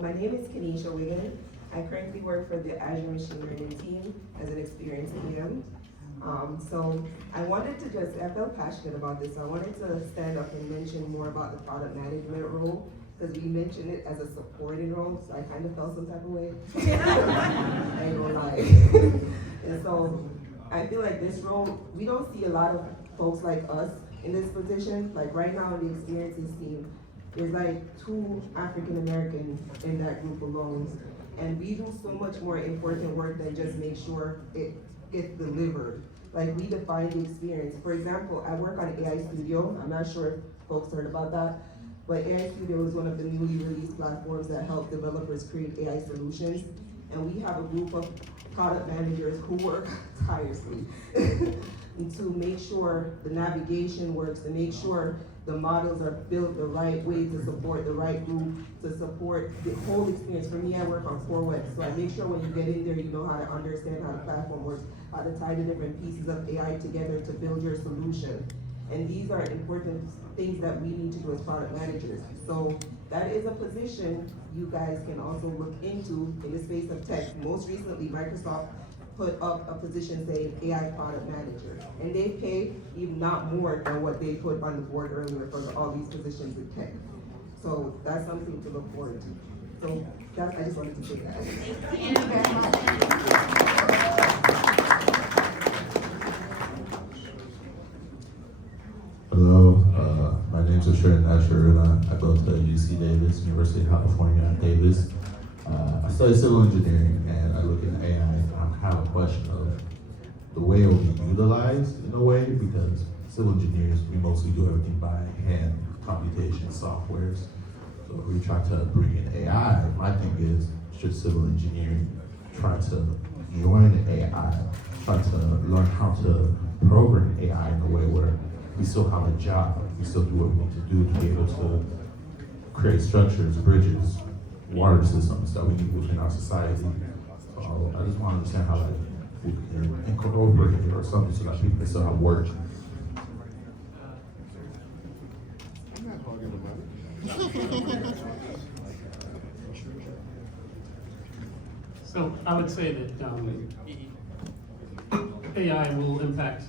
My name is Kenesha Wiggin. I currently work for the Azure Machine Learning team as an experienced PM. So I wanted to I felt passionate about this. So I wanted to stand up and mention more about the product management role, because we mentioned it as a supporting role, so I kind of felt some type of way. I ain't gonna lie. And so I feel like this role, we don't see a lot of folks like us in this position. Like right now in the experiences team, there's like 2 African Americans in that group alone. And we do so much more important work than just make sure it gets delivered. Like we define the experience. For example, I work on AI Studio. I'm not sure if folks heard about that, but AI Studio is one of the newly released platforms that help developers create AI solutions. And we have a group of product managers who work tirelessly to make sure the navigation works, to make sure the models are built the right way to support the right group, to support the whole experience. For me, I work on 4 webs, so I make sure when you get in there, you know how to understand how the platform works, how to tie the different pieces of AI together to build your solution. And these are important things that we need to do as product managers. So that is a position you guys can also look into in the space of tech. Most recently, Microsoft put up a position saying AI product manager. And they pay even not more than what they put on the board earlier for all these positions in tech. So that's something to look forward to. So I just wanted to say that. Thank you very much. Hello, my name is Ashura Nasharuna. I go to UC Davis, University of California at Davis. I study civil engineering and I look at AI and I have a question of the way it will be utilized in a way, because civil engineers, we mostly do everything by hand, computation, softwares. So if we try to bring in AI, my thing is, should civil engineering try to join AI, try to learn how to program AI in a way where we still have a job, we still do what we need to do to be able to create structures, bridges, water systems that we need within our society. So I just want to understand how like we can incorporate it or something so that people can still have work. I'm not talking about it. So I would say that AI will impact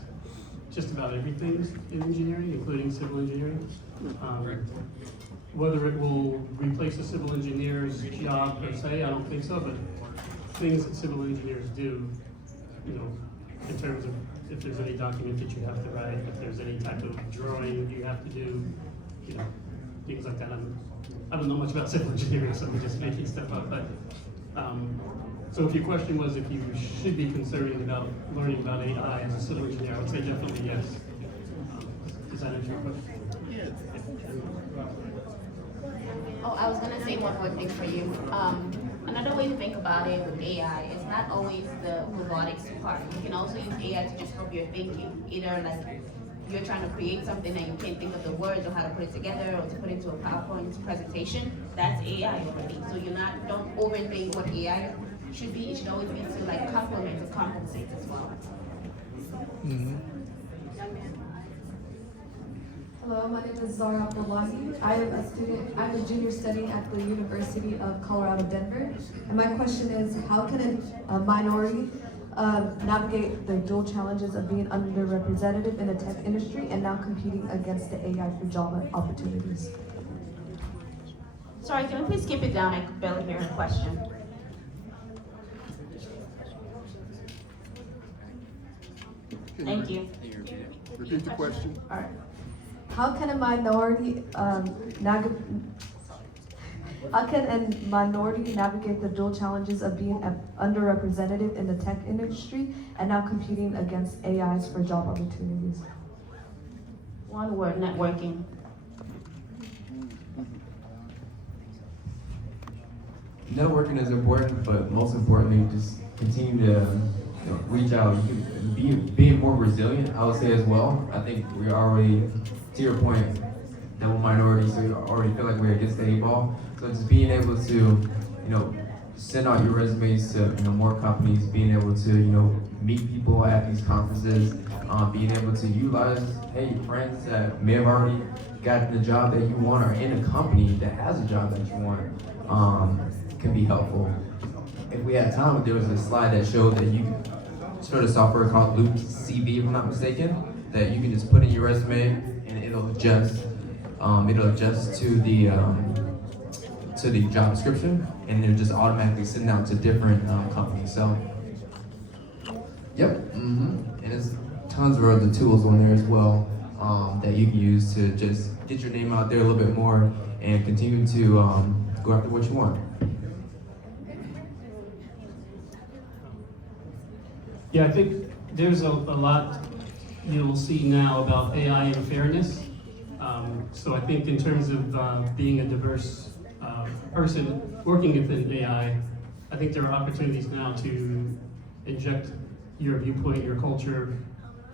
just about everything in engineering, including civil engineering. Whether it will replace a civil engineer's job per se, I don't think so, but things that civil engineers do, you know, in terms of if there's any document that you have to write, if there's any type of drawing you have to do, you know, things like that. I don't know much about civil engineering, so I'm just making stuff up, but, so if your question was if you should be concerned about learning about AI as a civil engineer, I would say definitely yes. Does that answer your question? Oh, I was gonna say one more thing for you. Another way to think about it with AI is not always the robotics part. You can also use AI to just help your thinking. Either like you're trying to create something and you can't think of the words or how to put it together or to put into a PowerPoint presentation, that's AI already. So don't overthink what AI should be. It should always be to like complement or compensate as well. Hello, my name is Zara Abdullahi. I'm a junior studying at the University of Colorado, Denver. And my question is, how can a minority navigate the dual challenges of being underrepresented in the tech industry and now competing against the AI for job opportunities? Sorry, can we please skip it down? I could barely hear her question. Thank you. Repeat the question. All right. How can a minority navigate the dual challenges of being underrepresented in the tech industry and now competing against AIs for job opportunities? One word, networking. Networking is important, but most importantly, just continue to reach out. You can being more resilient, I would say as well. I think we're already, to your point, double minority, so you already feel like we're against the 8 ball. So just being able to, send out your resumes to more companies, being able to meet people at these conferences, being able to utilize friends that may have already gotten the job that you want or in a company that has a job that you want, can be helpful. If we had time, there was a slide that showed that you sort of software called Loop CV, if I'm not mistaken, that you can just put in your resume and it'll adjust to the job description, and it'll just automatically send out to different companies. So, yep, and there's tons of other tools on there as well that you can use to just get your name out there a little bit more and continue to go after what you want. Yeah, I think there's a lot you'll see now about AI and fairness. So I think in terms of being a diverse person working within AI, I think there are opportunities now to inject your viewpoint, your culture,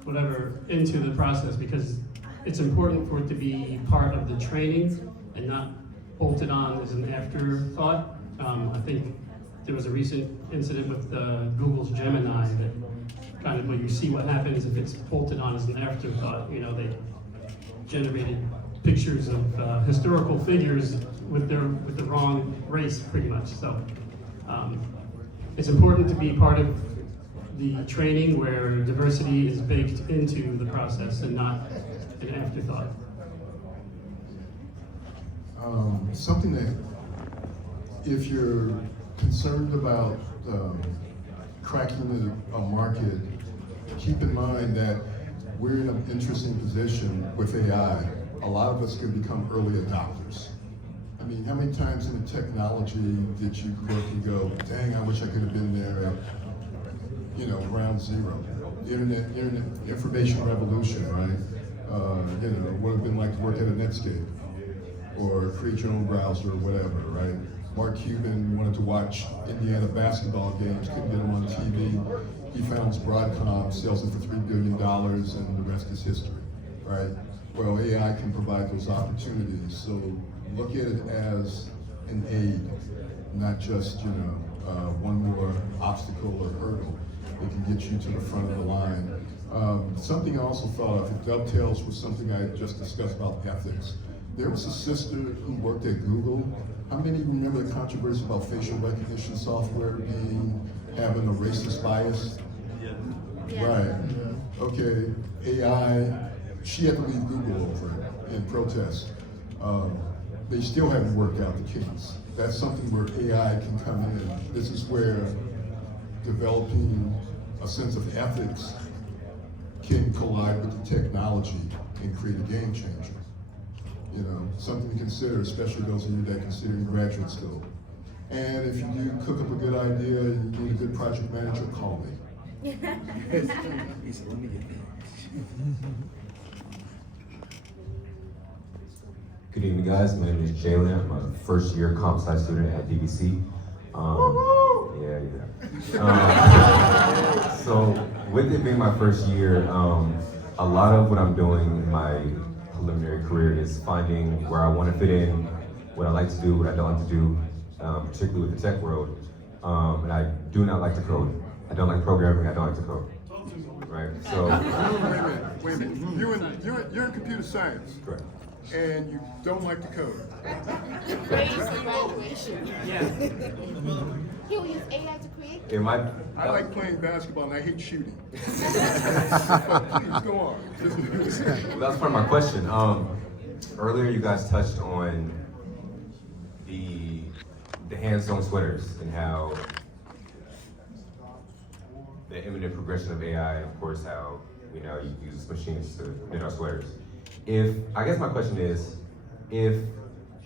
whatever, into the process, because it's important for it to be part of the training and not bolted on as an afterthought. I think there was a recent incident with Google's Gemini that kind of, when you see what happens if it's bolted on as an afterthought. They generated pictures of historical figures with the wrong race, pretty much. So it's important to be part of the training where diversity is baked into the process and not an afterthought. Something that, if you're concerned about cracking a market, keep in mind that we're in an interesting position with AI. A lot of us can become early adopters. I mean, how many times in the technology did you look and go, dang, I wish I could have been there at, ground zero. The internet information revolution, right? What it would have been like to work at a Netscape or create your own browser or whatever, right? Mark Cuban wanted to watch Indiana basketball games, couldn't get them on TV. He founds Broadcom, sells it for $3 billion, and the rest is history, right? Well, AI can provide those opportunities, so look at it as an aid, not just, one more obstacle or hurdle that can get you to the front of the line. Something I also thought of, it dovetails with something I just discussed about ethics. There was a sister who worked at Google. How many remember the controversy about facial recognition software having a racist bias? Yeah. Right. Okay, AI, she had to leave Google over it in protest. They still haven't worked out the kinks. That's something where AI can come in. This is where developing a sense of ethics can collide with the technology and create a game changer. Something to consider, especially those of you that are considering graduate school. And if you do cook up a good idea and you need a good project manager, call me. Good evening, guys. My name is Jalen. I'm a first-year comp sci student at DVC. So, with it being my first year, a lot of what I'm doing in my preliminary career is finding where I want to fit in, what I like to do, what I don't like to do, particularly with the tech world. And I do not like to code. I don't like programming. I don't like to code. Right. So. Wait a minute. You're in computer science. Correct. And you don't like to code. Raise the graduation. Yeah. He'll use AI to create. I like playing basketball and I hate shooting. Please go on. Well, that's part of my question. Earlier you guys touched on the hand-sewn sweaters and how the imminent progression of AI, and of course how you use machines to knit our sweaters. I guess my question is, if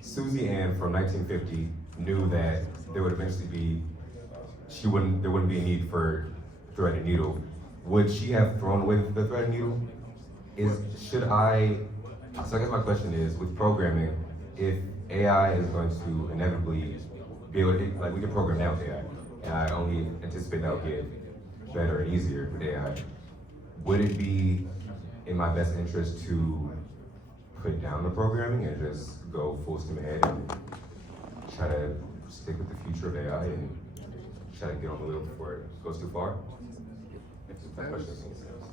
Susie Ann from 1950 knew that there would eventually be, there wouldn't be a need for thread and needle, would she have thrown away the thread and needle? So I guess my question is, with programming, if AI is going to inevitably be able to, we can program now with AI, and I only anticipate that will get better and easier with AI, would it be in my best interest to put down the programming and just go full steam ahead and try to stick with the future of AI and try to get on the wheel before it goes too far? If that question makes sense.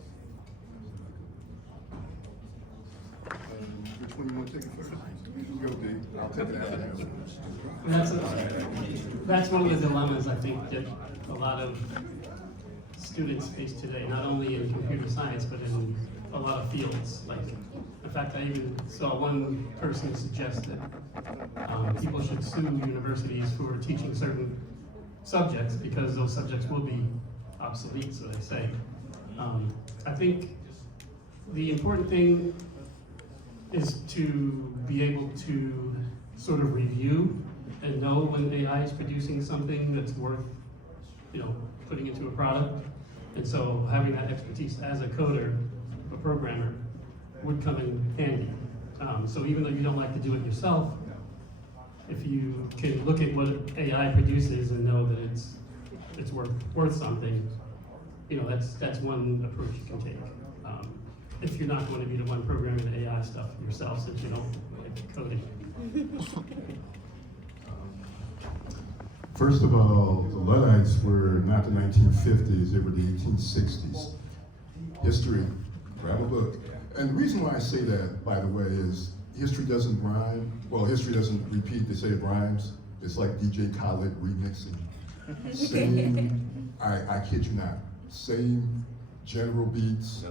Which one you want to take it first? You go, D. I'll take it after. That's one of the dilemmas I think that a lot of students face today, not only in computer science, but in a lot of fields. In fact, I even saw one person suggest that people should sue universities for teaching certain subjects because those subjects will be obsolete, so they say. I think the important thing is to be able to sort of review and know when AI is producing something that's worth, putting into a product. And so having that expertise as a coder, a programmer, would come in handy. So even though you don't like to do it yourself, if you can look at what AI produces and know that it's worth something, that's one approach you can take. If you're not going to be the one programming the AI stuff yourself, since you don't like coding. First of all, the Luddites were not the 1950s, they were the 1860s. History, grab a book. And the reason why I say that, by the way, is history doesn't rhyme. Well, history doesn't repeat, they say it rhymes. It's like DJ Khaled remixing. Same, I kid you not, same general beats,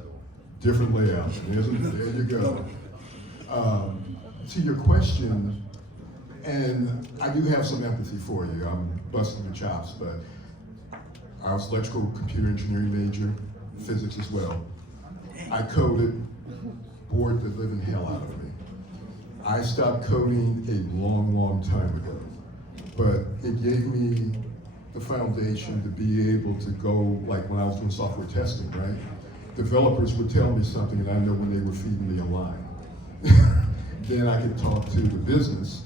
different layout. There you go. To your question, and I do have some empathy for you. I'm busting your chops, but I was electrical computer engineering major, physics as well. I coded, bored the living hell out of me. I stopped coding a long, long time ago, but it gave me the foundation to be able to go, like when I was doing software testing, right? developers would tell me something and I know when they were feeding me a line. Then I could talk to the business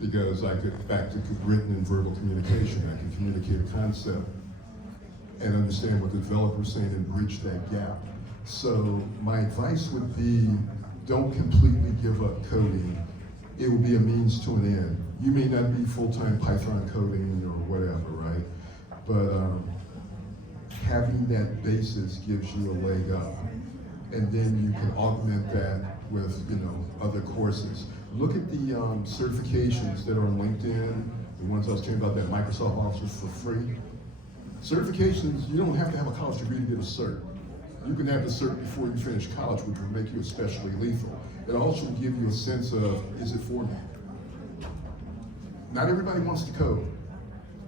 because I get back to written and verbal communication. I can communicate a concept and understand what the developer's saying and bridge that gap. So my advice would be, don't completely give up coding. It will be a means to an end. You may not be full-time Python coding or whatever, right? But having that basis gives you a leg up. And then you can augment that with, other courses. Look at the certifications that are on LinkedIn, the ones I was telling you about that Microsoft offers for free. Certifications, you don't have to have a college degree to get a cert. You can have the cert before you finish college, which will make you especially lethal. It also will give you a sense of, is it for me? Not everybody wants to code.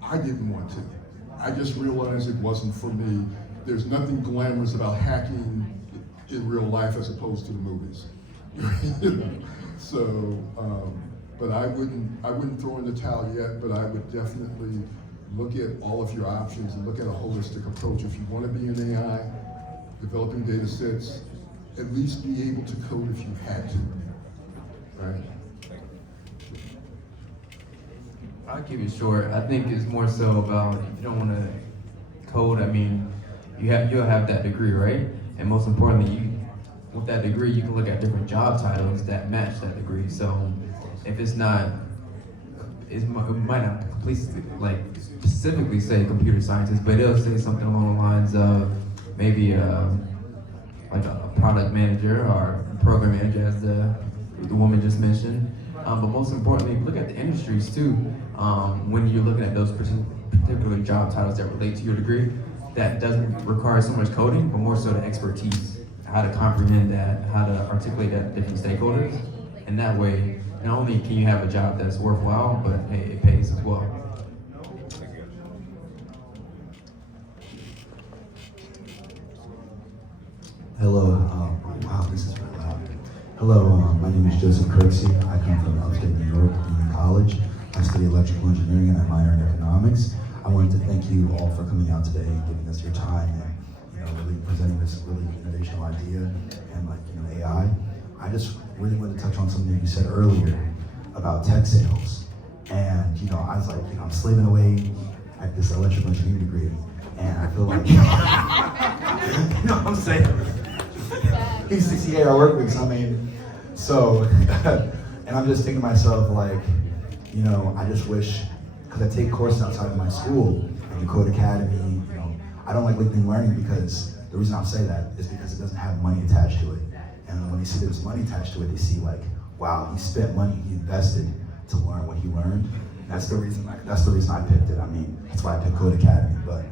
I didn't want to. I just realized it wasn't for me. There's nothing glamorous about hacking in real life as opposed to the movies. So, but I wouldn't throw in the towel yet, but I would definitely look at all of your options and look at a holistic approach. If you want to be in AI, developing data sets, at least be able to code if you had to, right? I'll keep it short. I think it's more so about if you don't want to code, you'll have that degree, right? And most importantly, with that degree, you can look at different job titles that match that degree. So if it's not, it might not specifically say computer scientist, but it'll say something along the lines of maybe like a product manager or program manager, as the woman just mentioned. But most importantly, look at the industries too. When you're looking at those particular job titles that relate to your degree, that doesn't require so much coding, but more so the expertise, how to comprehend that, how to articulate that to different stakeholders. And that way, not only can you have a job that's worthwhile, but it pays as well. Hello, wow, this is really loud. Hello, my name is Joseph Kirksey. I come from upstate New York, Union College. I study electrical engineering and I minor in economics. I wanted to thank you all for coming out today and giving us your time and really presenting this really innovational idea and AI. I just really wanted to touch on something you said earlier about tech sales. And I was like, I'm slaving away at this electrical engineering degree, and I feel like, you know what I'm saying? These 68-hour work weeks, so, and I'm just thinking to myself, like, I just wish, because I take courses outside of my school, like the Code Academy, I don't like LinkedIn Learning because the reason I'll say that is because it doesn't have money attached to it. And when they see there's money attached to it, they see like, wow, he spent money, he invested to learn what he learned. And that's the reason I picked it. That's why I picked Code Academy. But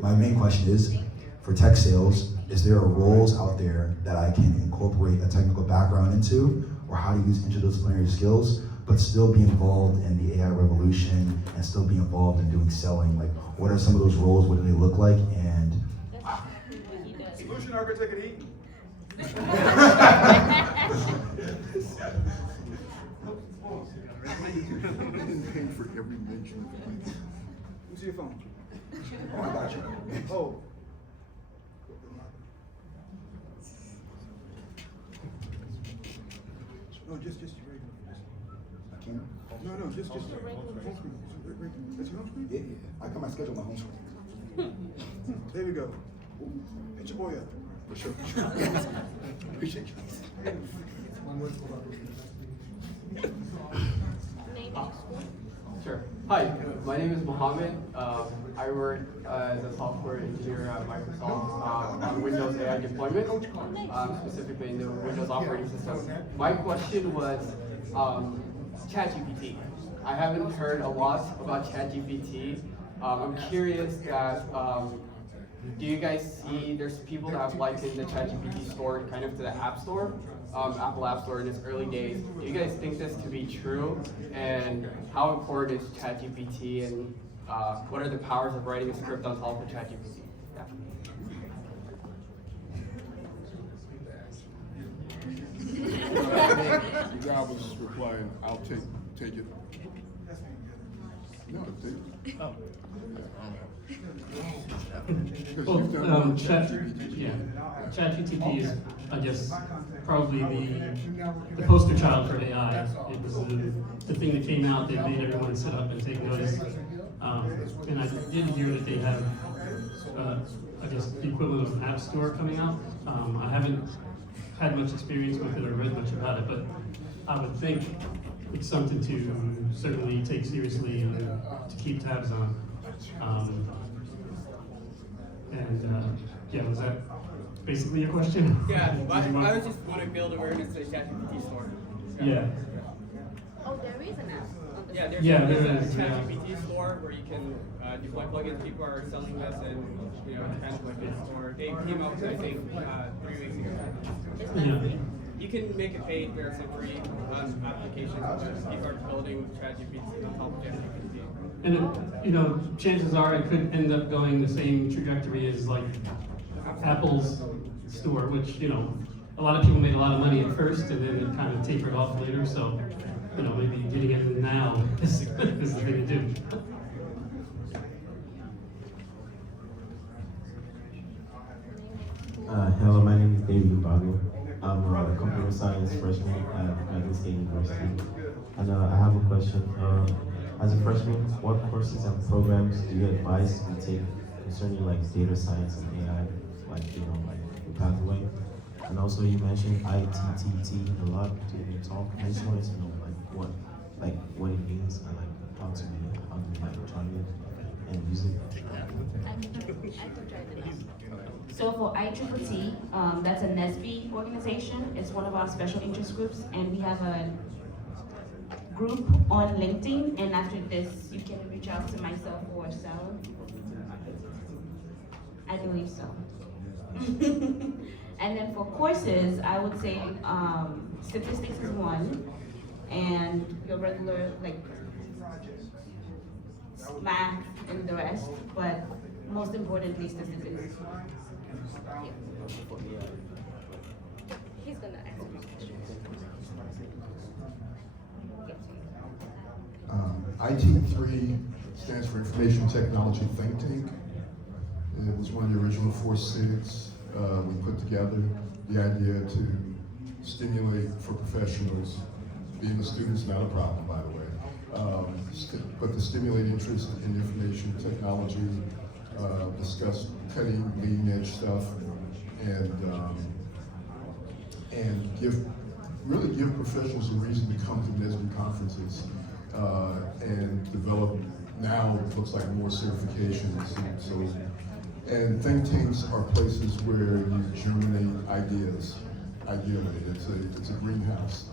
my main question is, for tech sales, is there roles out there that I can incorporate a technical background into, or how to use interdisciplinary skills, but still be involved in the AI revolution and still be involved in doing selling? Like, what are some of those roles? What do they look like? And Solution architect at Eaton. For every mention. Who's your phone? Oh, I got you. Oh. No, just regular. I can't. No, just home screen. That's your home screen? Yeah. I got my schedule on my home screen. There we go. Hit your boy up. For sure. Appreciate you. Sure. Hi, my name is Mohammed. I work as a software engineer at Microsoft on Windows AI deployment, specifically in the Windows operating system. My question was ChatGPT. I haven't heard a lot about ChatGPT. I'm curious that do you guys see there's people that have likened the ChatGPT store kind of to the App Store, Apple App Store in its early days. Do you guys think this to be true? And how important is ChatGPT, and what are the powers of writing a script on top of ChatGPT? Yeah. The guy was replying, I'll take it. No, Oh. because Well, you've done more ChatGPT, ChatGPT. yeah, ChatGPT is, I guess, probably the poster child for AI. It was the thing that came out that made everyone sit up and take notice. And I did hear that they have, I guess, the equivalent of an app store coming out. I haven't had much experience with it or read much about it, but I would think it's something to certainly take seriously and to keep tabs on. Yeah, was that basically your question? Yeah, Did you I want- was just want to build awareness to the ChatGPT store. Yeah. Oh, there is an app on the. Yeah, Yeah, there's there a is, yeah. ChatGPT store where you can deploy plugins. People are selling this, and it's kind of like a store. They came out, I think, 3 weeks ago. It's not Yeah. free. You can make it paid. There's some free applications. People are building ChatGPT on top of ChatGPT. And chances are it could end up going the same trajectory as like Apple's store, which, a lot of people made a lot of money at first and then it kind of tapered off later, so, maybe getting it now is the thing to do. Hello, my name is David Ubago. I'm a computer science freshman at Michigan State University. And I have a question. As a freshman, what courses and programs do you advise we take concerning like data science and AI, like the pathway? And also you mentioned ITTT a lot during your talk. I just wanted to know what it means and how to try it and use it. So for ITTT, that's a NSBE organization. It's one of our special interest groups, and we have a group on LinkedIn. And after this, you can reach out to myself or Sarah. I believe so. And then for courses, I would say statistics is one, and your regular math and the rest, but most importantly statistics. He's gonna answer your questions. IT3 stands for Information Technology Think Tank. It was one of the original 4 SIGs we put together. The idea to stimulate for professionals. Being a student's not a problem, by the way. But to stimulate interest in information technology, discuss cutting leading edge stuff, and really give professionals a reason to come to NSBE conferences and develop now it looks like more certifications. And think tanks are places where you germinate ideas. Ideally, it's a greenhouse,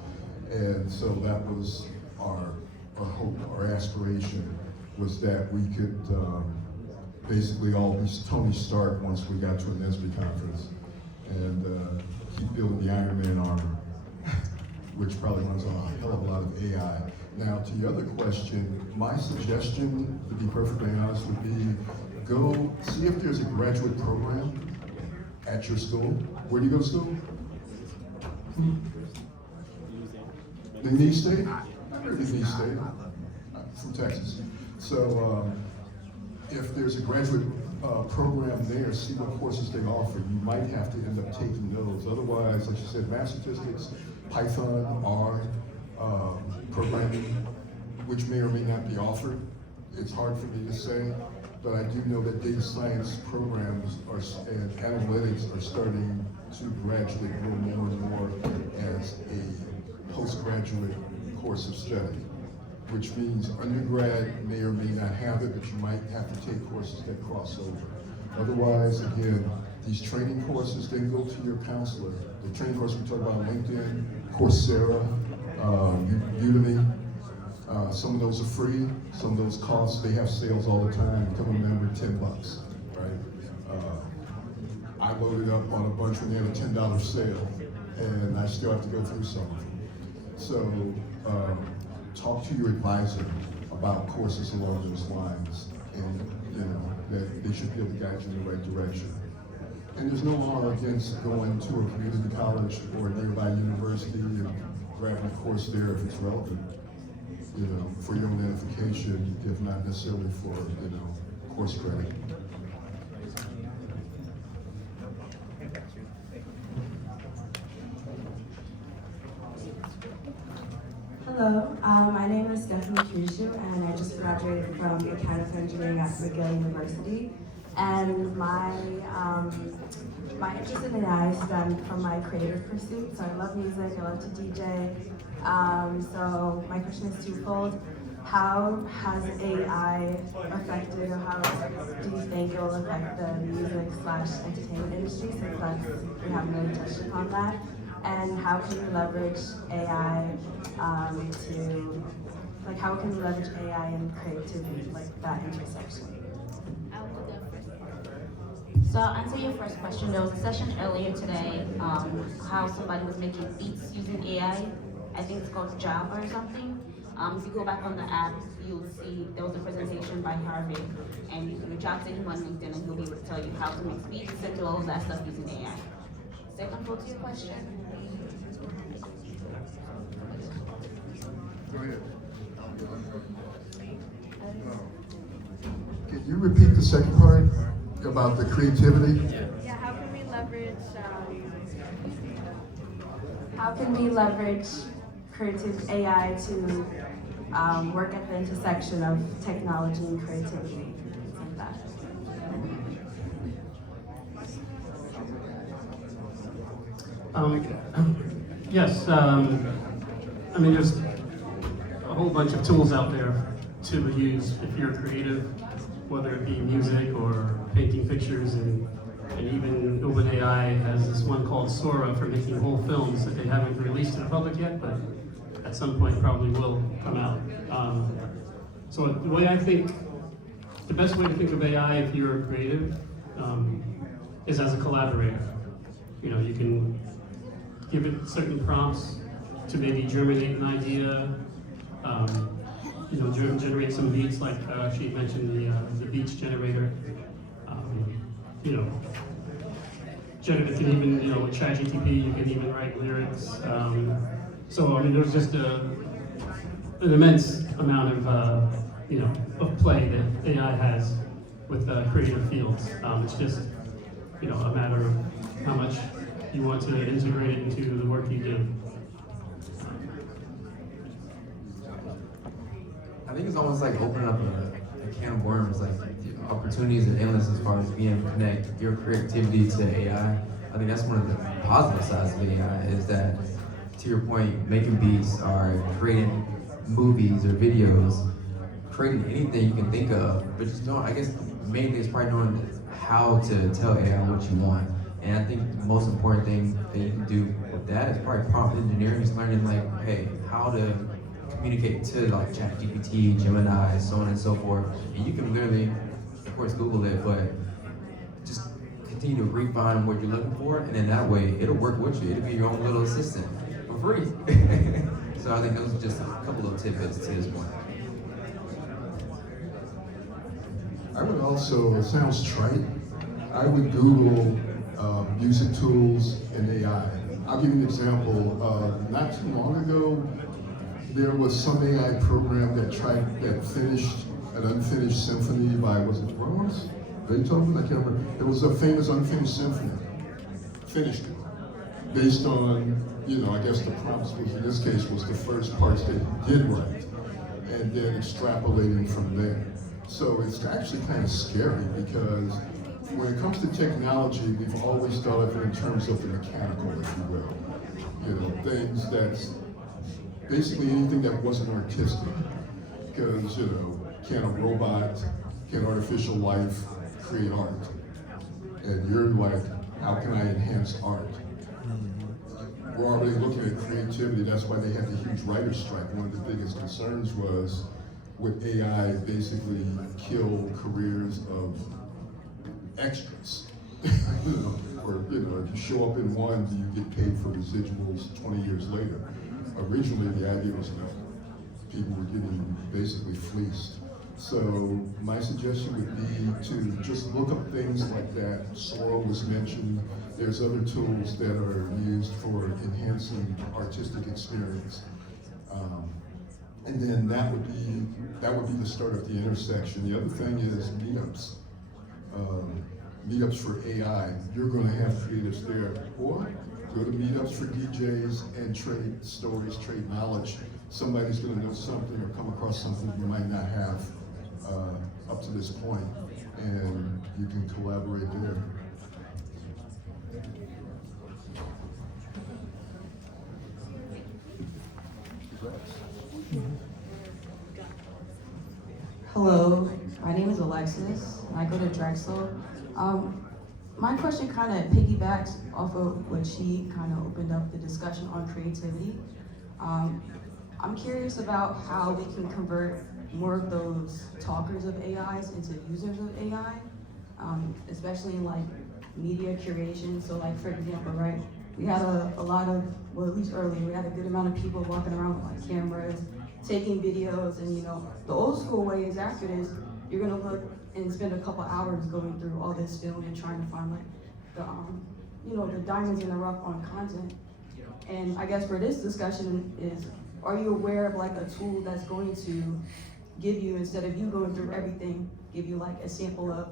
and so that was our hope, our aspiration was that we could basically all be Tony Stark once we got to a NSBE conference and keep building the Iron Man armor, which probably runs on a hell of a lot of AI. Now, to the other question, my suggestion, to be perfectly honest, would be go see if there's a graduate program at your school. Where do you go to school? In East State? I heard in East State. I'm from Texas. So if there's a graduate program there, see what courses they offer. You might have to end up taking those. Otherwise, like you said, math statistics, Python, R, programming, which may or may not be offered. It's hard for me to say, but I do know that data science programs and analytics are starting to gradually grow more and more as a postgraduate course of study, which means undergrad may or may not have it, but you might have to take courses that cross over. Otherwise, again, these training courses, then go to your counselor. The training course we talk about, LinkedIn, Coursera, Udemy, some of those are free, some of those cost, they have sales all the time. Become a member, $10, right? I loaded up on a bunch when they had a $10 sale, and I still have to go through some of them. So talk to your advisor about courses along those lines, and that they should be able to guide you in the right direction. And there's no harm against going to a community college or a nearby university and grabbing a course there if it's relevant. for your own edification, if not necessarily for, course credit. Hello, my name is Stephanie Kirshu, and I just graduated from mechanical engineering at McGill University. And my interest in AI stemmed from my creative pursuit. So I love music, I love to DJ. So my question is twofold. How has AI affected, or how do you think it will affect the music/entertainment industry, since we haven't really touched upon that? And how can we leverage AI how can we leverage AI and creativity, like that intersection? So I'll answer your first question. There was a session earlier today, how somebody was making beats using AI. I think it's called Java or something. If you go back on the app, you'll see there was a presentation by Harvey, and you can reach out to him on LinkedIn and he'll be able to tell you how to make beats and do all of that stuff using AI. Second part to your question. Go ahead. Can you repeat the second part about the creativity? Yeah, how can we leverage creative AI to work at the intersection of technology and creativity, things like that? Yes, I mean, there's a whole bunch of tools out there to use if you're creative, whether it be music or painting pictures, and even OpenAI has this one called Sora for making whole films that they haven't released to the public yet, but at some point probably will come out. So the way I think, the best way to think of AI if you're creative is as a collaborator. You can give it certain prompts to maybe germinate an idea, generate some beats, like she mentioned the beats generator. It can even, with ChatGPT, you can even write lyrics. So I mean, there's just an immense amount of of play that AI has with creative fields. It's just a matter of how much you want to integrate it into the work you do. I think it's almost like opening up a can of worms, like the opportunities are endless as far as being able to connect your creativity to AI. I think that's one of the positive sides of AI, is that, to your point, making beats or creating movies or videos, creating anything you can think of, but just knowing, I guess mainly it's probably knowing how to tell AI what you want. And I think the most important thing that you can do with that is probably prompt engineering, just learning like, hey, how to communicate to like ChatGPT, Gemini, so on and so forth. And you can literally, of course, Google it, but just continue to refine what you're looking for, and then that way it'll work with you. It'll be your own little assistant for free. So I think those are just a couple of tidbits to this point. I would also, it sounds trite, I would Google music tools and AI. I'll give you an example. Not too long ago, there was some AI program that finished an unfinished symphony by, was it Brahms? Beethoven? I can't remember. It was a famous unfinished symphony. Finished it. Based on, I guess the prompts was, in this case, was the first parts that he did write, and then extrapolating from there. So it's actually kind of scary, because when it comes to technology, we've always thought of it in terms of the mechanical, if you will. Things that's basically anything that wasn't artistic. Because, can a robot, can artificial life create art? And you're like, how can I enhance art? We're already looking at creativity. That's why they had the huge writer's strike. One of the biggest concerns was, with AI basically kill careers of extras. Or if you show up in one, you get paid for residuals 20 years later. Originally, the idea was people were getting basically fleeced. So my suggestion would be to just look up things like that. Sora was mentioned. There's other tools that are used for enhancing artistic experience. And then that would be the start of the intersection. The other thing is meetups. Meetups for AI. You're going to have creatives there, or go to meetups for DJs and trade stories, trade knowledge. Somebody's going to know something or come across something you might not have up to this point, and you can collaborate there. Hello, my name is Alexis, and I go to Drexel. My question kind of piggybacks off of what she kind of opened up the discussion on creativity. I'm curious about how we can convert more of those talkers of AIs into users of AI, especially in like media curation. So like, for example, right, we had a lot of, well, at least earlier, we had a good amount of people walking around with like cameras, taking videos, and you know, the old school way is after this, you're gonna look and spend a couple hours going through all this film and trying to find like the, you know, the diamonds in the rough on content. And I guess for this discussion is, are you aware of like a tool that's going to give you, instead of you going through everything, give you like a sample of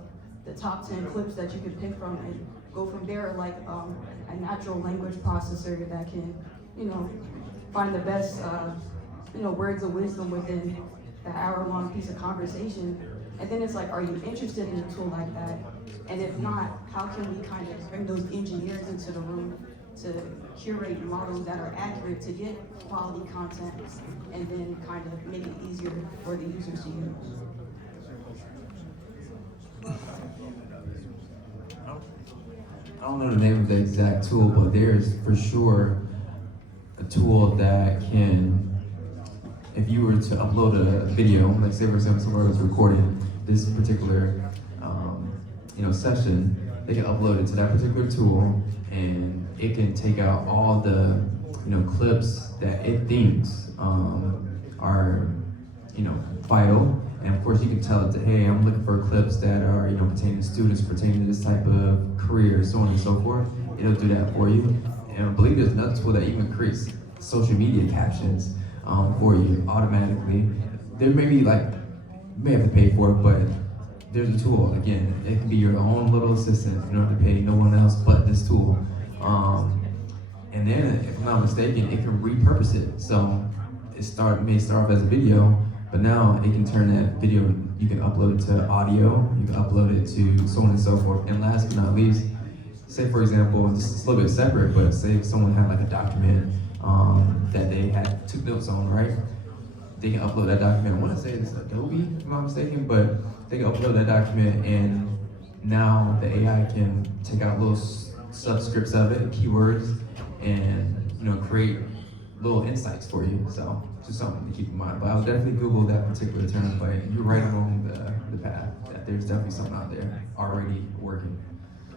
the top 10 clips that you can pick from and go from there, like a natural language processor that can, you know, find the best, you know, words of wisdom within the hour-long piece of conversation. And then it's like, are you interested in a tool like that? And if not, how can we kind of bring those engineers into the room to curate models that are accurate to get quality content, and then kind of make it easier for the users to use? I don't know the name of the exact tool, but there's for sure a tool that can, if you were to upload a video, like say for example somebody was recording this particular you know, session, they can upload it to that particular tool, and it can take out all the, you know, clips that it thinks are, you know, vital. And of course you can tell it to, hey, I'm looking for clips that are, you know, pertaining to students, pertaining to this type of career, so on and so forth. It'll do that for you. And I believe there's another tool that even creates social media captions for you automatically. There may be like, you may have to pay for it, but there's a tool. Again, it can be your own little assistant. You don't have to pay no one else but this tool. And then, if I'm not mistaken, it can repurpose it. So it may start off as a video, but now it can turn that video, you can upload it to audio, you can upload it to so on and so forth. And last but not least, say for example, this is a little bit separate, but say if someone had like a document that they took notes on, right? They can upload that document. I want to say it's Adobe, if I'm not mistaken, but they can upload that document, and now the AI can take out little subscripts of it, keywords, and you know, create little insights for you. So just something to keep in mind. But I'll definitely Google that particular term. But you're right along the path. That there's definitely something out there already working.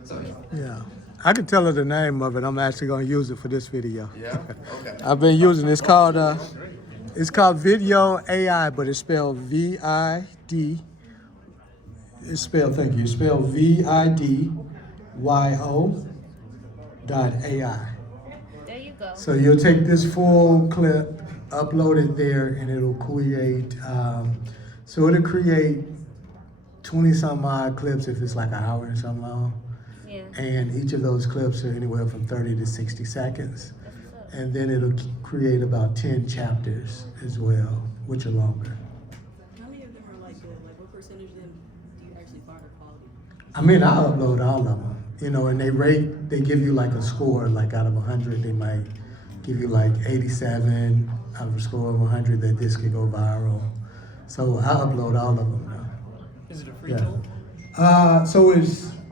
So yeah. Yeah. I can tell her the name of it. I'm actually going to use it for this video. Yeah? Okay. I've been using it. It's called Video AI, but it's spelled V-I-D. It's spelled, thank you. It's spelled VIDYO.AI. There you go. So you'll take this full clip, upload it there, and it'll create, so it'll create 20 some odd clips if it's like an hour or something long. Yeah. And each of those clips are anywhere from 30 to 60 seconds. And then it'll create about 10 chapters as well, which are longer. How many of them are like good? Like what percentage of them do you actually find are quality? I mean, I upload all of them, you know, and they give you like a score, like out of 100, they might give you like 87 out of a score of 100 that this could go viral. So I upload all of them now. Is it a free tool? So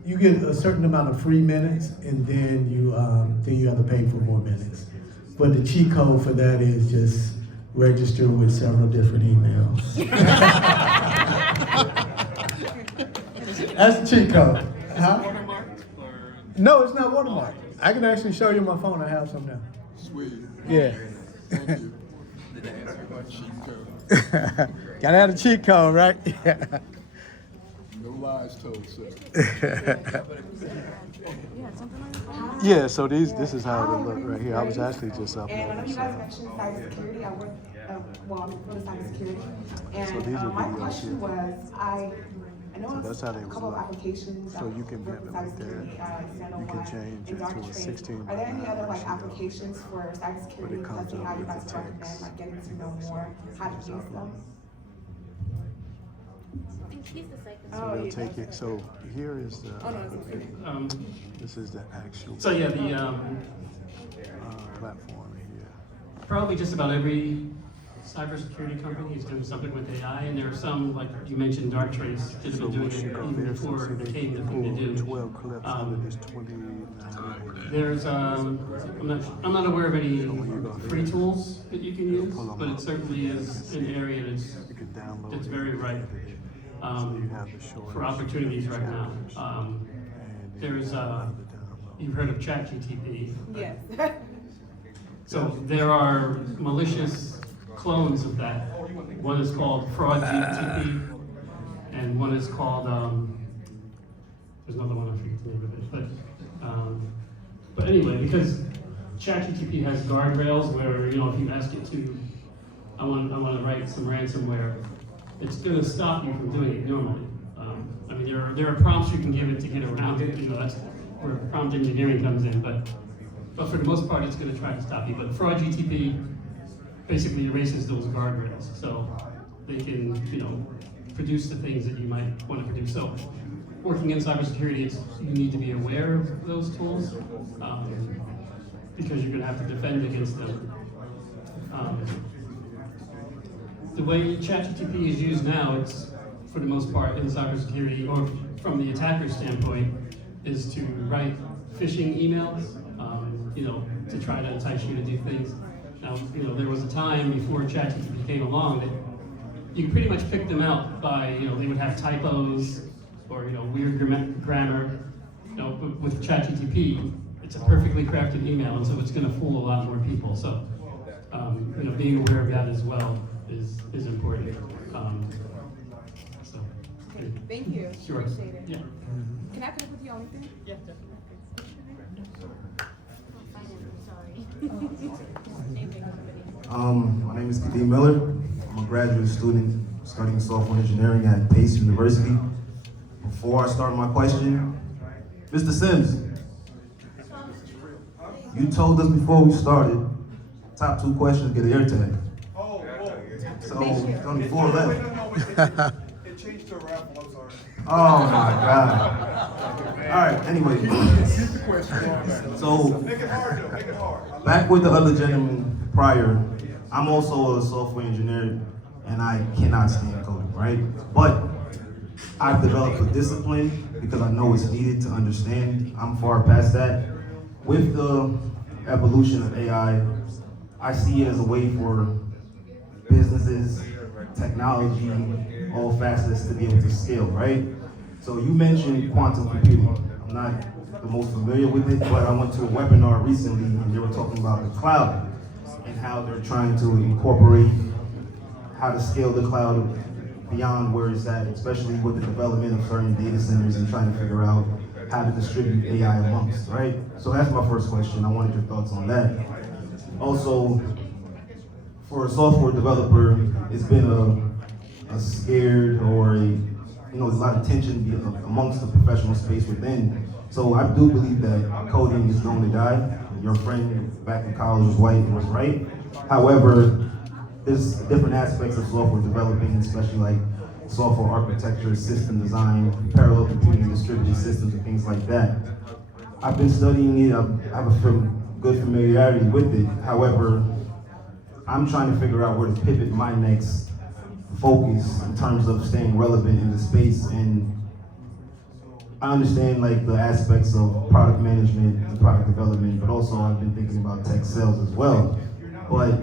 you get a certain amount of free minutes, and then you have to pay for more minutes. But the cheat code for that is just register with several different emails. That's the cheat code. Huh? No, it's not watermarked. I can actually show you my phone. I have some now. Sweet. Yeah. Thank you. Cheat code. Gotta have a cheat code, right? Yeah. No lies told, sir. you had something on your phone? Yeah, so this is how it look right here. I was actually just up And I know there. you guys mentioned cybersecurity. I work, well, I'm for the cybersecurity. And So these are my videos question here. was, I know So that's how they a was couple of like. applications. So you can have it like that. You can change it to a 16 Are there any by 9 other like ratio. applications for But cybersecurity it comes testing? up How you with guys the recommend text. like getting to know more how to use them? He's the second. So they'll take it. So here is the. Oh, no, it's okay. This is the actual. So yeah, the platform here. probably just about every cybersecurity company is doing something with AI, and there are some, like you mentioned, Darktrace, that have been doing it even before it became the thing to do. 12 clips out of this 29. There's, I'm not aware of any free tools that you can use, but it certainly is an area that's very ripe for opportunities right now. There's, you've heard of ChatGTP. Yes. So there are malicious clones of that. One is called FraudGTP, and one is called, there's another one, I forget the name of it, but anyway, because ChatGTP has guardrails where, you know, if you ask it to, I want to write some ransomware, it's going to stop you from doing it normally. I mean, there are prompts you can give it to get around it, you know, that's where prompt engineering comes in, but for the most part, it's going to try to stop you. But FraudGTP basically erases those guardrails, so they can, you know, produce the things that you might want to produce. So, working in cybersecurity, you need to be aware of those tools because you're going to have to defend against them. The way ChatGTP is used now, it's for the most part in cybersecurity, or from the attacker's standpoint, is to write phishing emails, you know, to try to entice you to do things. Now, you know, there was a time before ChatGPT came along that you pretty much picked them out by, you know, they would have typos or, you know, weird grammar. You know, but with ChatGPT, it's a perfectly crafted email, and so it's going to fool a lot more people. So, you know, being aware of that as well is important. So, Okay, thank you. Sure. Appreciate it. Yeah. Can I connect with you on LinkedIn? Yeah, definitely. My name is Kadeem Miller. I'm a graduate student studying software engineering at Pace University. Before I start my question, Mr. Sims, you told us before we started, top 2 questions get an air tag. So, there's only 4 left. It changed to a raffle, I'm sorry. Oh my God. All right, anyway. So, Make it hard though, make it hard. back with the other gentleman prior, I'm also a software engineer and I cannot stand coding, right? But I've developed a discipline because I know it's needed to understand. I'm far past that. With the evolution of AI, I see it as a way for businesses, technology, all facets to be able to scale, right? So you mentioned quantum computing. I'm not the most familiar with it, but I went to a webinar recently and they were talking about the cloud and how they're trying to incorporate how to scale the cloud beyond where it's at, especially with the development of certain data centers and trying to figure out how to distribute AI amongst, right? So that's my first question. I wanted your thoughts on that. Also, for a software developer, it's been a scared or there's a lot of tension amongst the professional space within. So I do believe that coding is going to die. Your friend back in college was right. However, there's different aspects of software developing, especially like software architecture, system design, parallel computing, distributed systems, and things like that. I've been studying it. I have a good familiarity with it. However, I'm trying to figure out where to pivot my next focus in terms of staying relevant in the space. And I understand like the aspects of product management and product development, but also I've been thinking about tech sales as well. But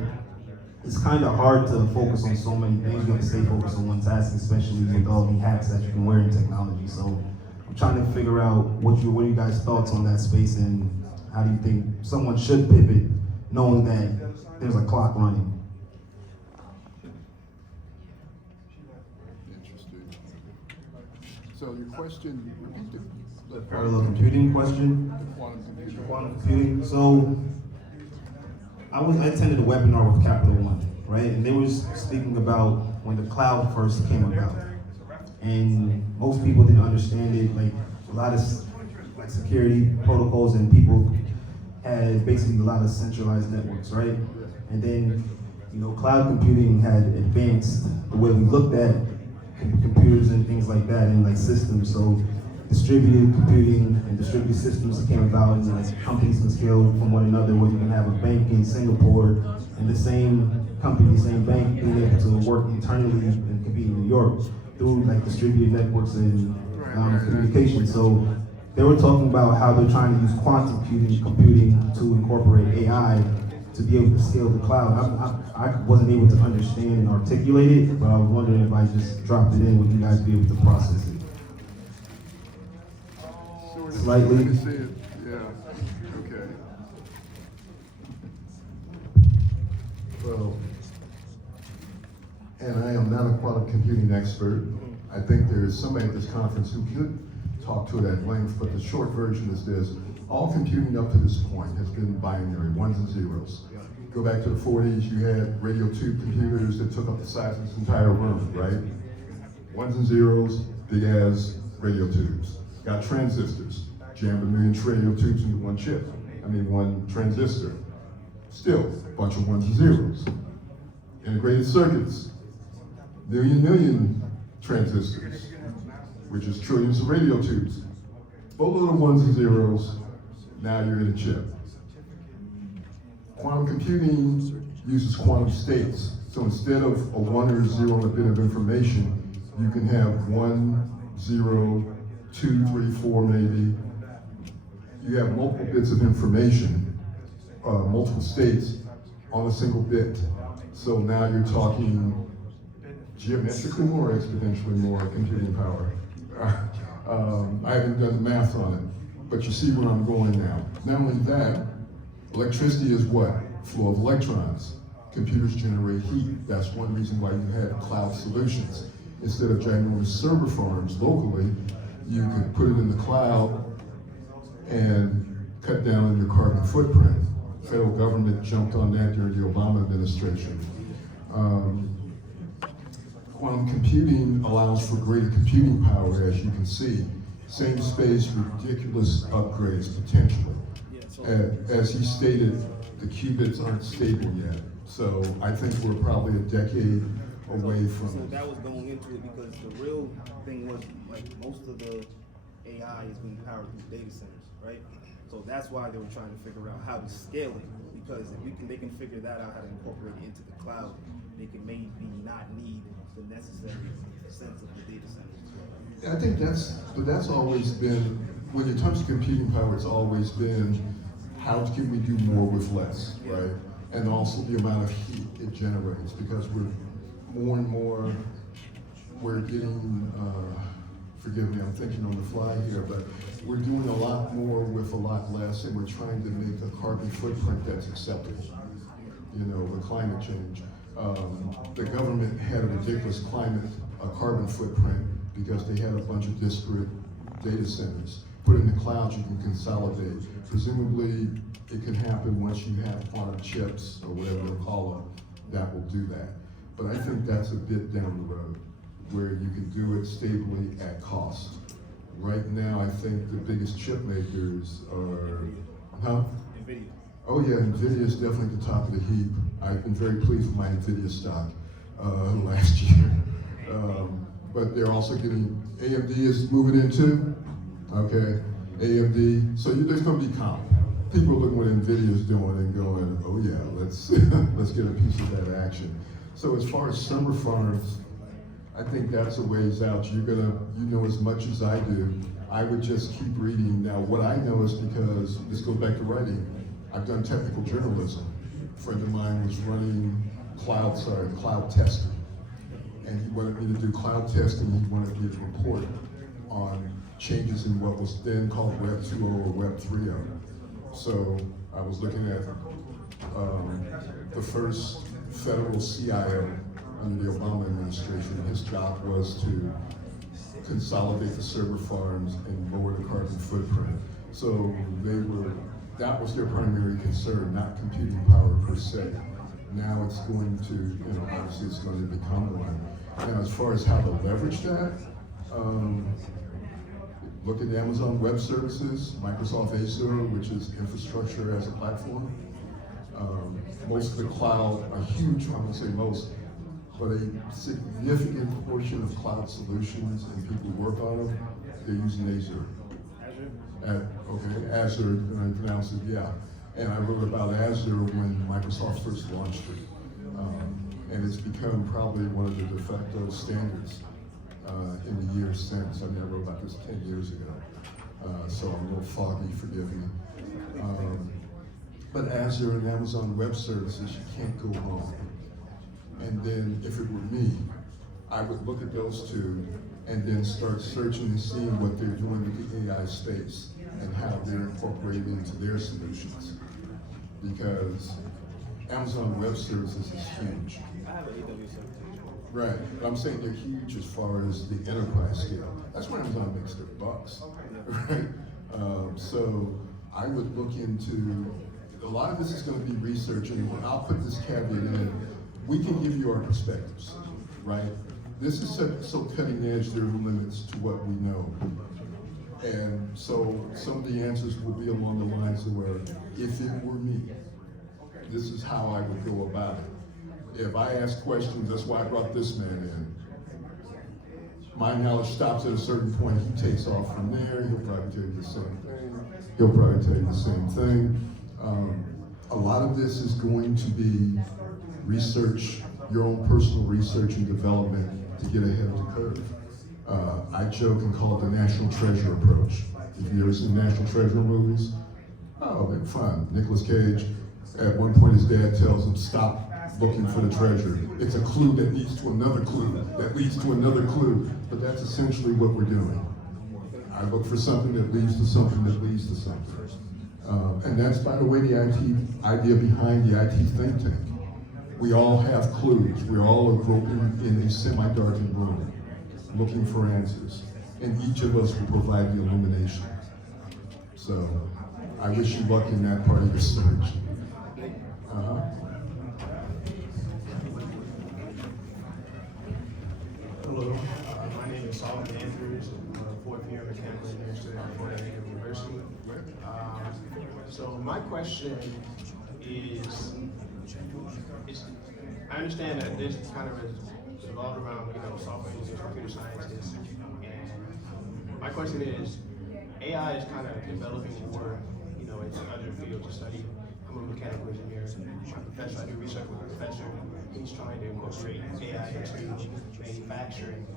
it's kind of hard to focus on so many things. You have to stay focused on one task, especially with all the hats that you can wear in technology. So I'm trying to figure out what are you guys' thoughts on that space, and how do you think someone should pivot knowing that there's a clock running? Interesting. So your question, repeat it. the parallel computing question. Quantum computing. So I attended a webinar with Capital One, right? And they was speaking about when the cloud first came about. And most people didn't understand it, like a lot of like security protocols, and people had basically a lot of centralized networks, right? And then, you know, cloud computing had advanced the way we looked at computers and things like that, and like systems. So distributed computing and distributed systems came about, and like companies can scale from one another, where you can have a bank in Singapore and the same company, same bank being able to work internally and compete in New York through like distributed networks and communication. So they were talking about how they're trying to use quantum computing to incorporate AI to be able to scale the cloud. I wasn't able to understand and articulate it, but I was wondering if I just dropped it in, would you guys be able to process it? Slightly. Yeah, okay. Well, and I am not a quantum computing expert. I think there is somebody at this conference who could talk to it at length, but the short version is this. All computing up to this point has been binary, ones and zeros. Go back to the 40s, you had radio tube computers that took up the size of this entire room, right? Ones and zeros, big as radio tubes. Got transistors, jammed a million radio tubes into one transistor. Still, a bunch of ones and zeros. Integrated circuits, million transistors, which is trillions of radio tubes. Boatload of ones and zeros, now you're in a chip. Quantum computing uses quantum states. So instead of a 1 or 0 on a bit of information, you can have 1, 0, 2, 3, 4 maybe. You have multiple bits of information, multiple states on a single bit. So now you're talking geometrically more, exponentially more computing power. I haven't done the math on it, but you see where I'm going now. Not only that, electricity is what? Flow of electrons. Computers generate heat. That's one reason why you have cloud solutions. Instead of ginormous server farms locally, you could put it in the cloud and cut down on your carbon footprint. Federal government jumped on that during the Obama administration. Quantum computing allows for greater computing power, as you can see. Same space, ridiculous upgrades potentially. As he stated, the qubits aren't stable yet. So I think we're probably a decade away from So that was going into it because the real thing was like most of the AI is being powered through data centers, right? So that's why they were trying to figure out how to scale it, because if they can figure that out, how to incorporate it into the cloud, they can maybe not need the necessary sense of the data centers. I think that's always been, when it comes to computing power, it's always been how can we do more with less, right? And also the amount of heat it generates, because we're more and more, we're getting, forgive me, I'm thinking on the fly here, but we're doing a lot more with a lot less, and we're trying to make a carbon footprint that's acceptable, you know, with climate change. The government had a ridiculous carbon footprint because they had a bunch of disparate data centers. Put in the cloud, you can consolidate. Presumably, it can happen once you have quantum chips or whatever they call them, that will do that. But I think that's a bit down the road, where you can do it stably at cost. Right now, I think the biggest chip makers are, NVIDIA. Oh yeah, NVIDIA is definitely at the top of the heap. I've been very pleased with my NVIDIA stock last year. But they're also getting, AMD is moving in too. Okay, AMD, so there's gonna be comp. People are looking what NVIDIA is doing and going, oh yeah, let's let's get a piece of that action. So as far as server farms, I think that's a ways out. You know as much as I do. I would just keep reading. Now what I know is because, this goes back to writing, I've done technical journalism. A friend of mine was running cloud testing. And he wanted me to do cloud testing. He wanted me to report on changes in what was then called Web 2.0 or Web 3.0. So I was looking at the first federal CIO under the Obama administration. His job was to consolidate the server farms and lower the carbon footprint. So that was their primary concern, not computing power per se. Now it's going to, obviously it's going to become one. Now, as far as how to leverage that, look at Amazon Web Services, Microsoft Azure, which is infrastructure as a platform. Most of the cloud, a huge, I won't say most, but a significant portion of cloud solutions and people work on them, they're using Azure. Azure, I pronounce it, yeah. And I wrote about Azure when Microsoft first launched it. And it's become probably one of the de facto standards in the years since. I mean, I wrote about this 10 years ago. So I'm a little foggy, forgive me. But Azure and Amazon Web Services, you can't go wrong. And then if it were me, I would look at those two and then start searching and seeing what they're doing with the AI space and how they're incorporated into their solutions. Because Amazon Web Services is huge. I have an AWS certification. Right, but I'm saying they're huge as far as the enterprise scale. That's where Amazon makes their bucks, right? So I would look into, a lot of this is going to be research, and I'll put this caveat in. We can give you our perspectives, right? This is so cutting edge, there are limits to what we know. And so some of the answers will be along the lines of where, if it were me, this is how I would go about it. If I ask questions, that's why I brought this man in. My knowledge stops at a certain point, he takes off from there, he'll probably tell you the same thing. A lot of this is going to be research, your own personal research and development to get ahead of the curve. I joke and call it the National Treasure approach. If you've ever seen National Treasure movies, they're fun. Nicolas Cage, at one point his dad tells him, stop looking for the treasure. It's a clue that leads to another clue, that leads to another clue. But that's essentially what we're doing. I look for something that leads to something that leads to something. And that's, by the way, the idea behind the IT think tank. We all have clues. We're all groping in a semi-darkened room, looking for answers. And each of us will provide the illumination. So I wish you luck in that part of your search. Hello, my name is Solomon Andrews. I'm a fourth year mechanical engineering student at Florida A&M University. So my question is, I understand that this kind of is revolved around, software engineers, computer scientists, and my question is, AI is kind of developing more, into other fields of study. I'm a mechanical engineer. My professor, I do research with a professor. He's trying to incorporate AI into manufacturing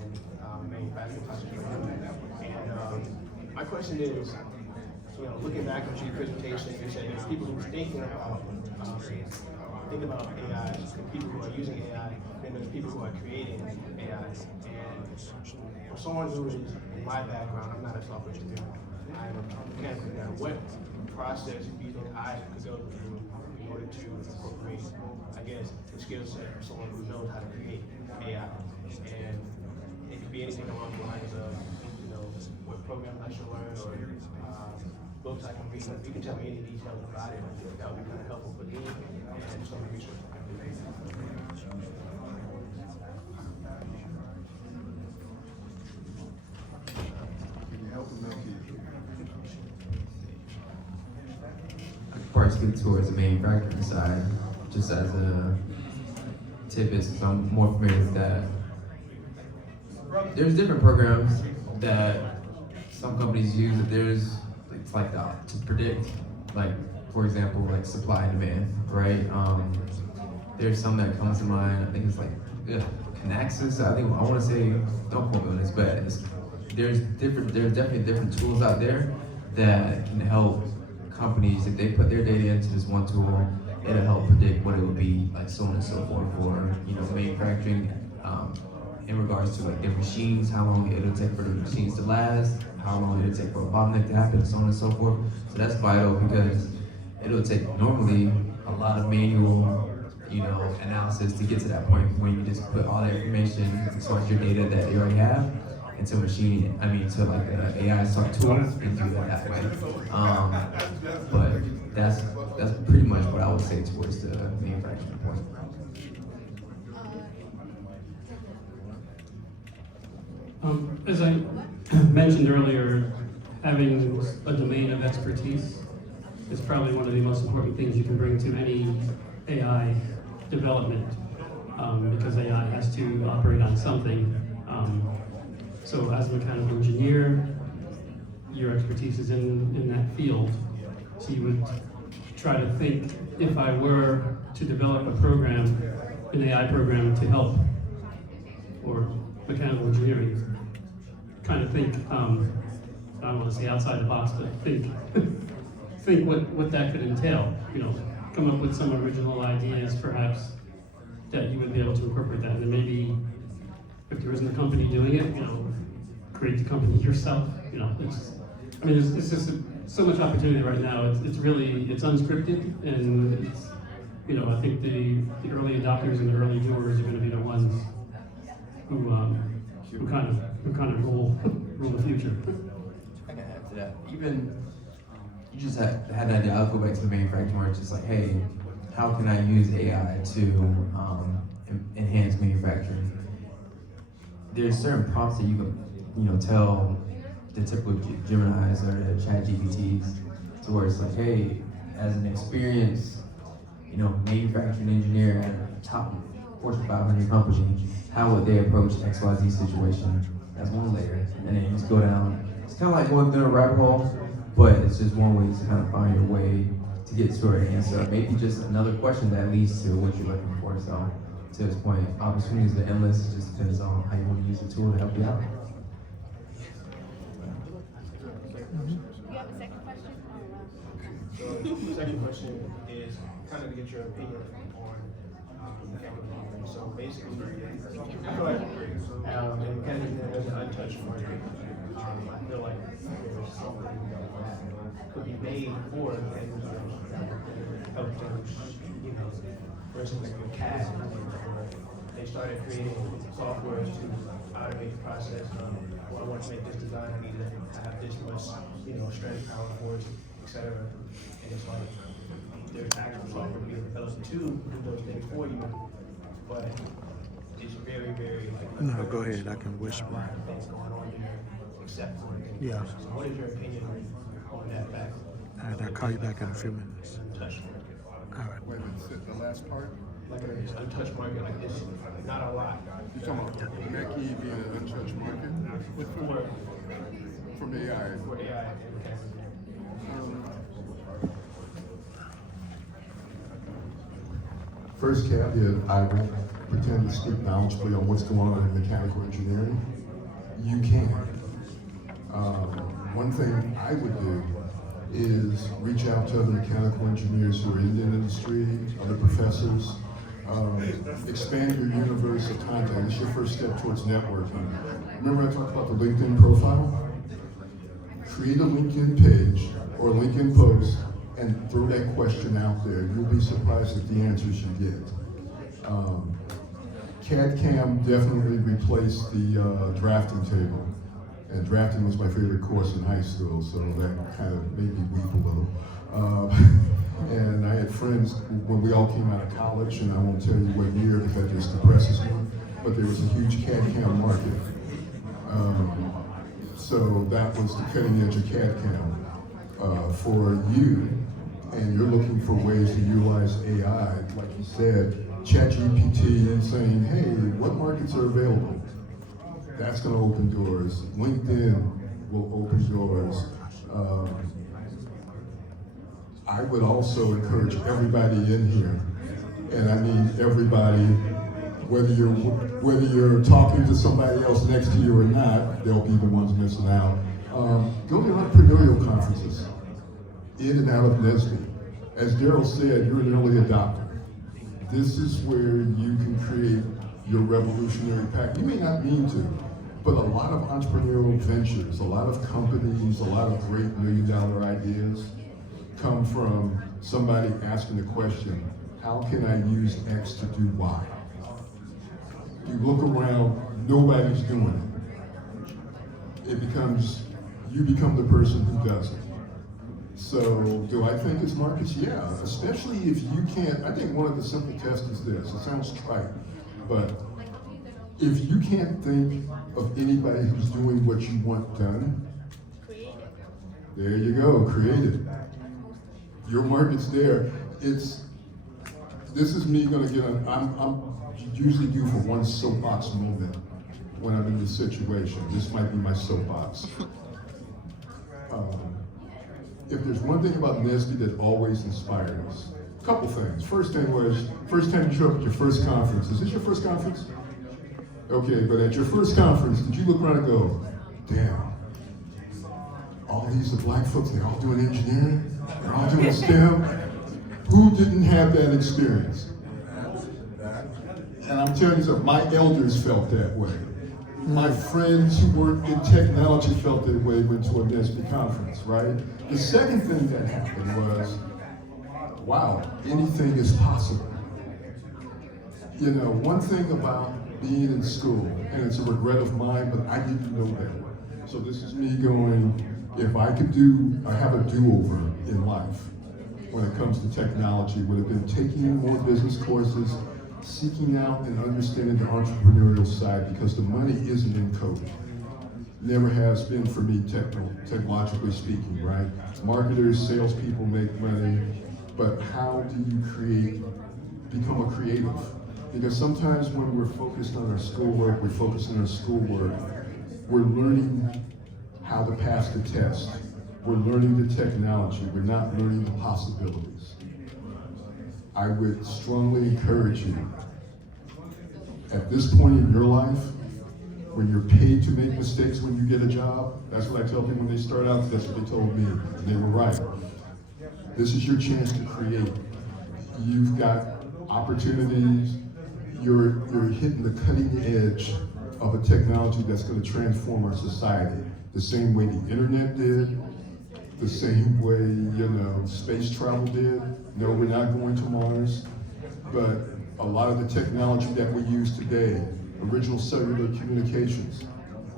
and manufacturing process. And my question is, looking back on your presentation, you said there's people who are thinking about AI, and people who are using AI, and there's people who are creating AI. And for someone who is, in my background, I'm not a software engineer, I'm a mechanical engineer. What process do you think I could go through in order to incorporate, the skill set of someone who knows how to create AI? And it could be anything along the lines of, what programs I should learn or books I can read. If you can tell me any details about it, that would be kind of helpful for me and some research I can do. Can you help them make it? Part speak towards the manufacturing side, just as a tidbit, since I'm more familiar with that. There's different programs that some companies use that it's like to predict, for example, supply and demand, right? There's some that comes to mind. I think it's Kinaxis. I want to say, don't quote me on this, but there's definitely different tools out there that can help companies. If they put their data into this one tool, it'll help predict what it would be, so on and so forth, for manufacturing, in regards to their machines, how long it'll take for the machines to last, how long it'll take for a bottleneck to happen, so on and so forth. So that's vital, because it'll take normally a lot of manual, analysis to get to that point when you just put all the information as far as your data that you already have, into to like AI sort of tools and do it that way. But that's pretty much what I would say towards the manufacturing point. As I mentioned earlier, having a domain of expertise is probably one of the most important things you can bring to any AI development, because AI has to operate on something. So as a mechanical engineer, your expertise is in that field. So you would try to think, if I were to develop a program, an AI program to help, or mechanical engineering, kind of think, I don't want to say outside the box, but think think what that could entail. Come up with some original ideas, perhaps, that you would be able to incorporate that. And then maybe, if there isn't a company doing it, create the company yourself. It's just so much opportunity right now. It's unscripted, and I think the early adopters and the early doers are going to be the ones who kind of rule the future. I can add to that. Even you just had an idea. I'll go back to the manufacturing where it's just like, hey, how can I use AI to enhance manufacturing? There's certain prompts that you can, tell the typical Geminis or the ChatGPTs, to where it's like, hey, as an experienced, manufacturing engineer at a top Fortune 500 company, how would they approach XYZ situation? That's one layer, and then you just go down. It's kind of like going through a rabbit hole, but it's just one way to kind of find your way to get to an answer. Maybe just another question that leads to what you're looking for. So, to this point, opportunities are endless. It just depends on how you want to use the tool to help you out. You have a second question? So the second question is kind of to get your opinion on mechanical engineering. So basically, I feel like in mechanical engineering there's an untouched market. I feel like there's something that could be made for mechanical engineers to help them, for instance, like with CAD, where they started creating software to automate the process. I want to make this design, I need to have this much, strength, power, force, etc. And it's like there's actual software being developed to do those things for you, but it's very, very No, go ahead, I can whisper. a lot of things going on there except for it. Yeah. So what is your opinion on that fact? All right, I'll call you back in a few minutes. Untouched All right. Wait a minute, the last part? like an untouched market like this, not a lot. You talking about Mackie being an untouched market? From AI? For AI and First caveat, I won't pretend to speak knowledgeably on what's going on in mechanical engineering. You can. One thing I would do is reach out to other mechanical engineers who are in the industry, other professors, expand your universe of contact. It's your first step towards networking. Remember I talked about the LinkedIn profile? Create a LinkedIn page or LinkedIn post and throw that question out there. You'll be surprised at the answers you get. CAD/CAM definitely replaced the drafting table. And drafting was my favorite course in high school, so that kind of made me weep a little. And I had friends when we all came out of college, and I won't tell you what year because that just depresses me, but there was a huge CAD/CAM market. So that was the cutting edge of CAD/CAM. For you, and you're looking for ways to utilize AI, like you said, ChatGPT saying, hey, what markets are available? That's going to open doors. LinkedIn will open doors. I would also encourage everybody in here, and I mean everybody, whether you're talking to somebody else next to you or not, they'll be the ones missing out. Go to entrepreneurial conferences, in and out of NSBE. As Daryl said, you're an early adopter. This is where you can create your revolutionary pack. You may not mean to, but a lot of entrepreneurial ventures, a lot of companies, a lot of great million-dollar ideas come from somebody asking the question, how can I use X to do Y? You look around, nobody's doing it. you become the person who does it. So do I think it's markets? Yeah, especially if you can't. I think one of the simple tests is this. It sounds trite, but if you can't think of anybody who's doing what you want done, there you go, create it. Your market's there. This is me gonna get on, I'm usually due for one soapbox moment when I'm in this situation. This might be my soapbox. If there's one thing about NSBE that always inspired us, a couple things. First thing was, first time you show up at your first conference. Is this your first conference? Okay, but at your first conference, did you look around and go, damn, all these are black folks, they're all doing engineering, they're all doing STEM. Who didn't have that experience? And I'm telling you something, my elders felt that way. My friends who worked in technology felt that way, went to a NSBE conference, right? The second thing that happened was, wow, anything is possible. You know, one thing about being in school, and it's a regret of mine, but I didn't know better. So this is me going, if I could have a do-over in life when it comes to technology, would have been taking more business courses, seeking out and understanding the entrepreneurial side, because the money isn't in coding. Never has been for me, technologically speaking, right? Marketers, salespeople make money, but how do you become a creative? Because sometimes when we're focused on our schoolwork, we're learning how to pass the test. We're learning the technology, we're not learning the possibilities. I would strongly encourage you, at this point in your life, when you're paid to make mistakes when you get a job, that's what I tell people when they start out, that's what they told me, and they were right. This is your chance to create. You've got opportunities, you're hitting the cutting edge of a technology that's going to transform our society. The same way the internet did, the same way, space travel did. No, we're not going to Mars, but a lot of the technology that we use today, original cellular communications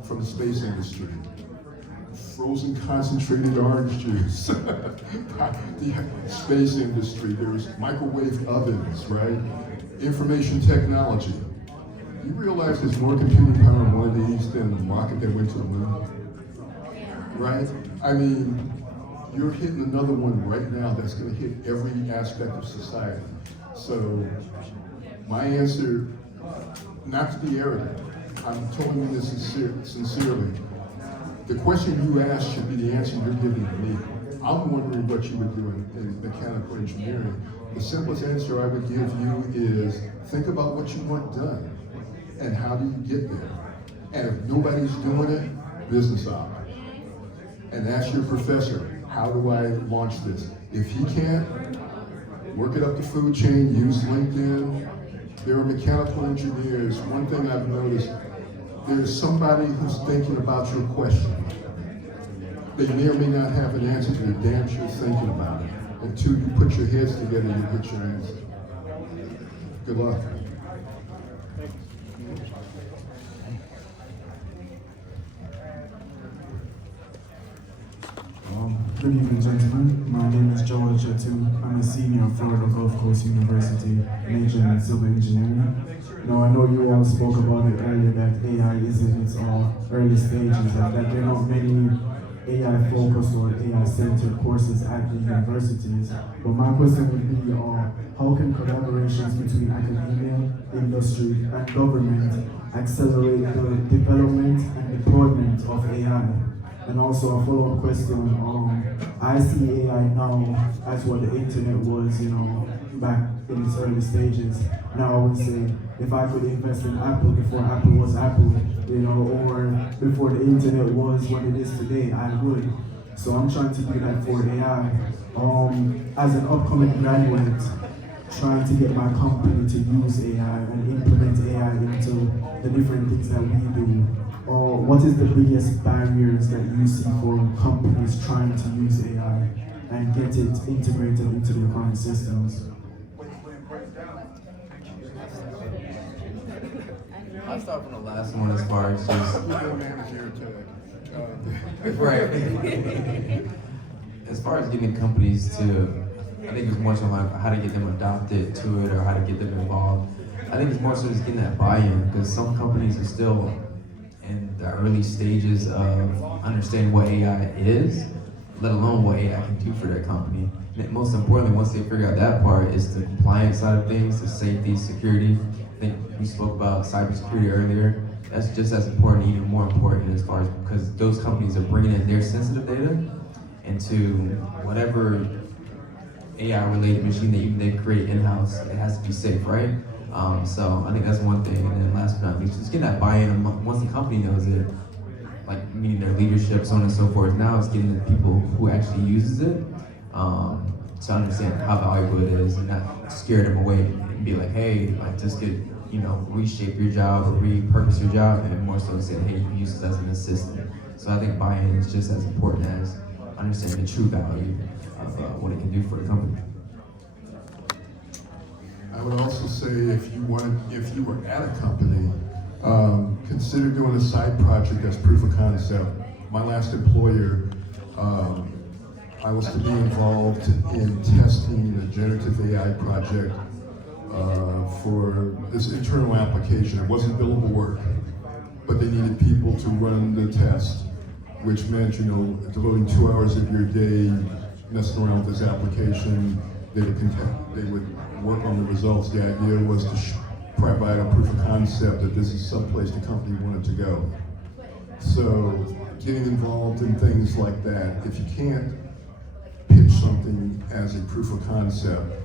from the space industry, frozen concentrated orange juice, the space industry, there's microwave ovens, right? Information technology. You realize there's more computing power in one of these than the rocket that went to the moon? Right? I mean, you're hitting another one right now that's going to hit every aspect of society. So my answer, not to be arrogant, I'm telling you this sincerely. The question you asked should be the answer you're giving to me. I'm wondering what you would do in mechanical engineering. The simplest answer I would give you is think about what you want done and how do you get there. And if nobody's doing it, business op. And ask your professor, how do I launch this? If he can't, work it up the food chain, use LinkedIn. There are mechanical engineers. One thing I've noticed, there's somebody who's thinking about your question. They may or may not have an answer, but they're damn sure thinking about it. Until you put your heads together, you get your answer. Good luck. Good evening, gentlemen. My name is Joel Chetu. I'm a senior at Florida Gulf Coast University, majoring in civil engineering. Now, I know you all spoke about it earlier that AI is in its early stages and that there are not many AI-focused or AI-centered courses at the universities. But my question would be, how can collaborations between academia, industry, and government accelerate the development and deployment of AI? And also a follow-up question, I see AI now as what the internet was, back in its early stages. Now I would say, if I could invest in Apple before Apple was Apple, or before the internet was what it is today, I would. So I'm trying to do that for AI. As an upcoming graduate, trying to get my company to use AI and implement AI into the different things that we do. Or what is the biggest barriers that you see for companies trying to use AI and get it integrated into their current systems? I'll start from the last one as far as just Right. As far as getting companies to, I think it's more so like how to get them adopted to it or how to get them involved. I think it's more so just getting that buy-in because some companies are still in the early stages of understanding what AI is, let alone what AI can do for their company. And most importantly, once they figure out that part, is the compliance side of things, the safety, security. I think we spoke about cybersecurity earlier. That's just as important, even more important as far as, because those companies are bringing in their sensitive data into whatever AI-related machine that even they create in-house. It has to be safe, right? So I think that's one thing. And then last but not least, just getting that buy-in once the company knows it, like meaning their leadership, so on and so forth. Now it's getting the people who actually uses it to understand how valuable it is and not scare them away and be like, hey, like just get, reshape your job or repurpose your job, and more so say, hey, you use it as an assistant. So I think buy-in is just as important as understanding the true value of what it can do for the company. I would also say if you were at a company, consider doing a side project as proof of concept. My last employer, I was to be involved in testing a generative AI project for this internal application. It wasn't billable work, but they needed people to run the test, which meant, devoting 2 hours of your day messing around with this application. They would work on the results. The idea was to provide a proof of concept that this is someplace the company wanted to go. So getting involved in things like that, if you can't pitch something as a proof of concept,